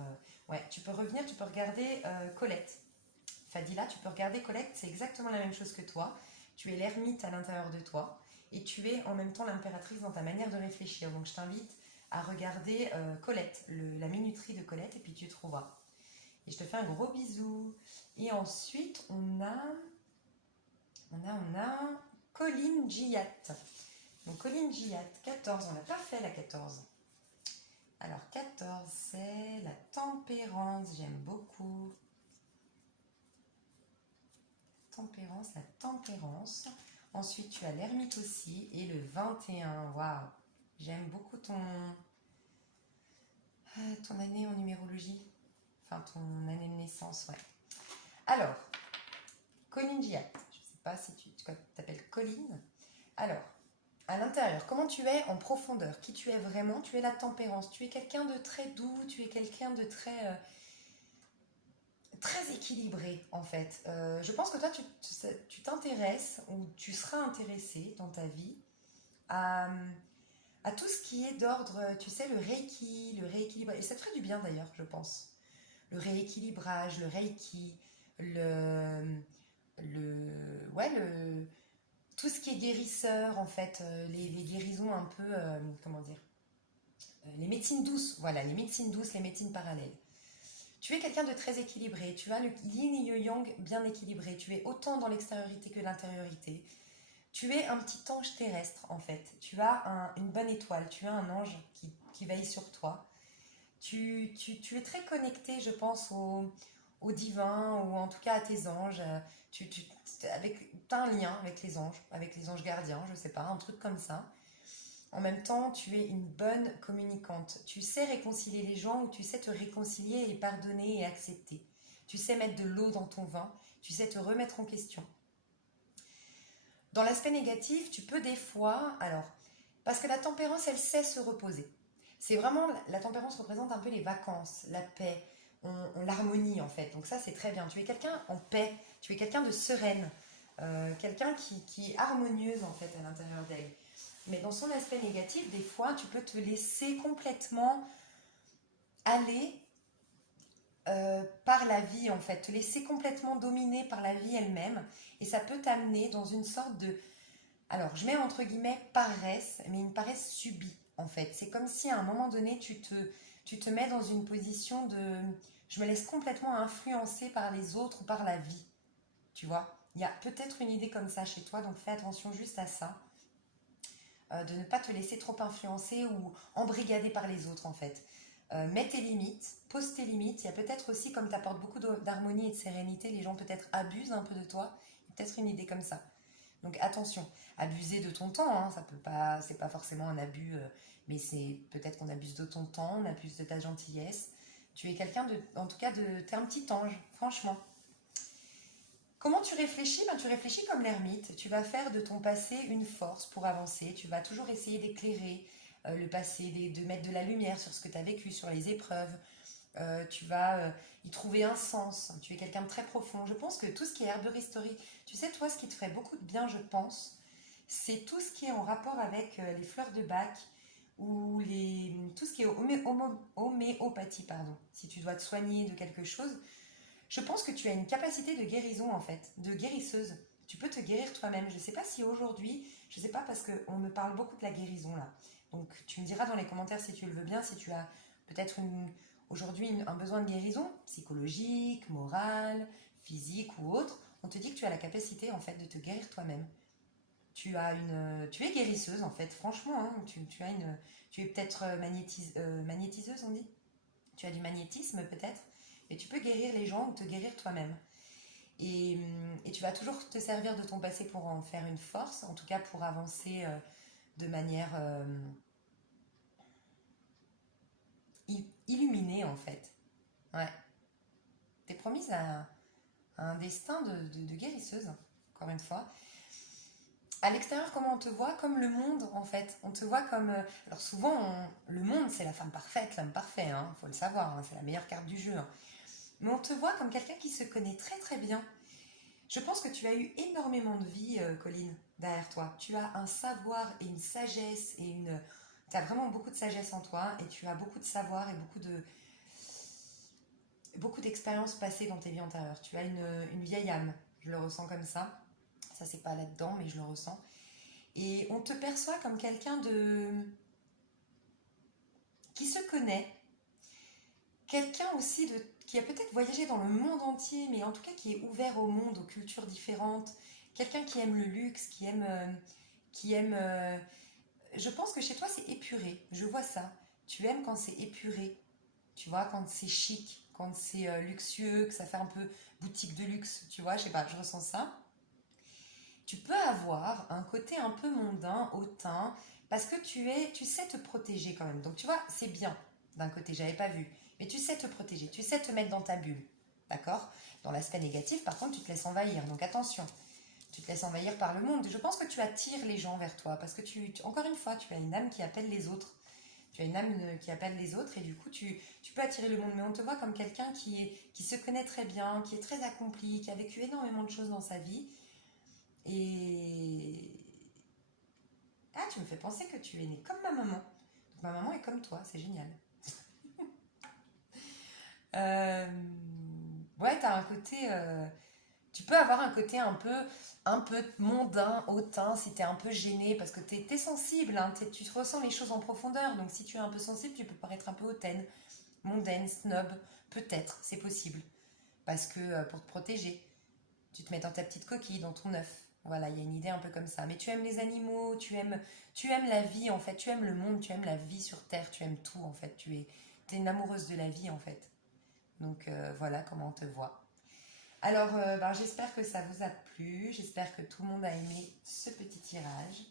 Ouais, tu peux revenir, tu peux regarder Colette. Fadila, tu peux regarder Colette, c'est exactement la même chose que toi. Tu es l'ermite à l'intérieur de toi et tu es en même temps l'impératrice dans ta manière de réfléchir. Donc je t'invite à regarder Colette, la minuterie de Colette, et puis tu trouveras. Et je te fais un gros bisou. Et ensuite, on a Colline Giat. Donc Colline Giat, 14, on n'a pas fait la 14. Alors 14, c'est la tempérance, j'aime beaucoup. Tempérance, la tempérance. Ensuite, tu as l'ermite aussi. Et le 21, waouh. J'aime beaucoup ton année en numérologie. Enfin, ton année de naissance, ouais. Alors, Colline Giat. Je ne sais pas si tu t'appelles Colline. Alors, à l'intérieur, comment tu es en profondeur? Qui tu es vraiment? Tu es la tempérance. Tu es quelqu'un de très doux. Tu es quelqu'un de très... très équilibré en fait. Je pense que toi tu t'intéresses ou tu seras intéressé dans ta vie à tout ce qui est d'ordre, tu sais, le reiki, le rééquilibrage. Et ça te ferait du bien d'ailleurs, je pense. Le rééquilibrage, le reiki, tout ce qui est guérisseur en fait, les guérisons un peu, comment dire, les médecines douces, voilà, les médecines douces, les médecines parallèles. Tu es quelqu'un de très équilibré, tu as le yin et le yang bien équilibré, tu es autant dans l'extériorité que l'intériorité. Tu es un petit ange terrestre en fait, tu as une bonne étoile, tu as un ange qui veille sur toi. Tu es très connecté, je pense, au divin ou en tout cas à tes anges. Tu as un lien avec les anges gardiens, je sais pas, un truc comme ça. En même temps, tu es une bonne communicante. Tu sais réconcilier les gens ou tu sais te réconcilier et pardonner et accepter. Tu sais mettre de l'eau dans ton vin. Tu sais te remettre en question. Dans l'aspect négatif, tu peux des fois... Alors, parce que la tempérance, elle sait se reposer. C'est vraiment... La tempérance représente un peu les vacances, la paix, l'harmonie en fait. Donc ça, c'est très bien. Tu es quelqu'un en paix. Tu es quelqu'un de sereine. Quelqu'un qui est harmonieuse en fait à l'intérieur d'elle. Mais dans son aspect négatif, des fois, tu peux te laisser complètement aller par la vie, en fait. Te laisser complètement dominer par la vie elle-même. Et ça peut t'amener dans une sorte de... Alors, je mets entre guillemets paresse, mais une paresse subie, en fait. C'est comme si à un moment donné, tu te mets dans une position de... Je me laisse complètement influencer par les autres ou par la vie. Tu vois? Il y a peut-être une idée comme ça chez toi, donc fais attention juste à ça. De ne pas te laisser trop influencer ou embrigader par les autres en fait. Mets tes limites, pose tes limites. Il y a peut-être aussi, comme tu apportes beaucoup d'harmonie et de sérénité, les gens peut-être abusent un peu de toi. Peut-être une idée comme ça. Donc attention, abuser de ton temps, hein, ça peut pas, c'est pas forcément un abus, mais c'est peut-être qu'on abuse de ton temps, on abuse de ta gentillesse. Tu es quelqu'un de, en tout cas, t'es un petit ange, franchement. Comment tu réfléchis? Tu réfléchis comme l'ermite. Tu vas faire de ton passé une force pour avancer. Tu vas toujours essayer d'éclairer le passé, de mettre de la lumière sur ce que tu as vécu, sur les épreuves. Tu vas y trouver un sens. Tu es quelqu'un de très profond. Je pense que tout ce qui est herboristerie, tu sais, toi, ce qui te ferait beaucoup de bien, je pense, c'est tout ce qui est en rapport avec les fleurs de Bach ou tout ce qui est homéopathie, pardon. Si tu dois te soigner de quelque chose, je pense que tu as une capacité de guérison en fait, de guérisseuse. Tu peux te guérir toi-même. Je ne sais pas si aujourd'hui, je ne sais pas parce qu'on me parle beaucoup de la guérison là. Donc tu me diras dans les commentaires si tu le veux bien, si tu as peut-être aujourd'hui un besoin de guérison psychologique, morale, physique ou autre. On te dit que tu as la capacité en fait de te guérir toi-même. Tu es guérisseuse en fait, franchement. Hein, tu es peut-être magnétiseuse on dit. Tu as du magnétisme peut-être. Et tu peux guérir les gens ou te guérir toi-même. Et tu vas toujours te servir de ton passé pour en faire une force, en tout cas pour avancer de manière illuminée en fait. Ouais. T'es promise à un destin de guérisseuse, encore une fois. À l'extérieur, comment on te voit? Comme le monde, en fait. On te voit comme... alors souvent, le monde, c'est la femme parfaite, l'homme parfait, hein, faut le savoir, hein, c'est la meilleure carte du jeu. Hein. Mais on te voit comme quelqu'un qui se connaît très très bien. Je pense que tu as eu énormément de vie, Colline, derrière toi. Tu as un savoir et une sagesse et une... Tu as vraiment beaucoup de sagesse en toi et tu as beaucoup de savoir et beaucoup d'expériences passées dans tes vies antérieures. Tu as une vieille âme, je le ressens comme ça. Ça, c'est pas là-dedans, mais je le ressens. Et on te perçoit comme quelqu'un qui se connaît, quelqu'un aussi qui a peut-être voyagé dans le monde entier, mais en tout cas qui est ouvert au monde, aux cultures différentes, quelqu'un qui aime le luxe, qui aime. Je pense que chez toi c'est épuré, je vois ça. Tu aimes quand c'est épuré, tu vois, quand c'est chic, quand c'est luxueux, que ça fait un peu boutique de luxe, tu vois, je sais pas, je ressens ça. Tu peux avoir un côté un peu mondain, hautain, parce que tu sais te protéger quand même. Donc tu vois, c'est bien d'un côté, j'avais pas vu. Mais tu sais te protéger, tu sais te mettre dans ta bulle. D'accord? Dans l'aspect négatif, par contre, tu te laisses envahir. Donc attention, tu te laisses envahir par le monde. Je pense que tu attires les gens vers toi, parce que encore une fois, tu as une âme qui appelle les autres. Tu as une âme qui appelle les autres, et du coup, tu peux attirer le monde. Mais on te voit comme quelqu'un qui se connaît très bien, qui est très accompli, qui a vécu énormément de choses dans sa vie. Et... Ah, tu me fais penser que tu es née comme ma maman. Donc ma maman est comme toi, c'est génial. Euh, Ouais, t'as un côté... Tu peux avoir un côté un peu mondain, hautain, si t'es un peu gêné, parce que t'es sensible, hein, tu ressens les choses en profondeur. Donc si tu es un peu sensible, tu peux paraître un peu hautaine, mondaine, snob. Peut-être, c'est possible. Parce que pour te protéger, tu te mets dans ta petite coquille, dans ton œuf. Voilà, il y a une idée un peu comme ça. Mais tu aimes les animaux, tu aimes la vie en fait, tu aimes le monde, tu aimes la vie sur Terre, tu aimes tout en fait. T'es une amoureuse de la vie en fait. Donc voilà comment on te voit. Alors ben, j'espère que ça vous a plu, j'espère que tout le monde a aimé ce petit tirage.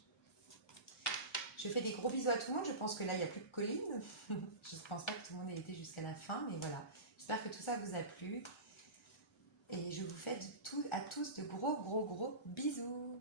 Je fais des gros bisous à tout le monde, je pense que là il n'y a plus de Colline. Je ne pense pas que tout le monde ait été jusqu'à la fin, mais voilà. J'espère que tout ça vous a plu. Et je vous fais à tous de gros, gros, gros bisous.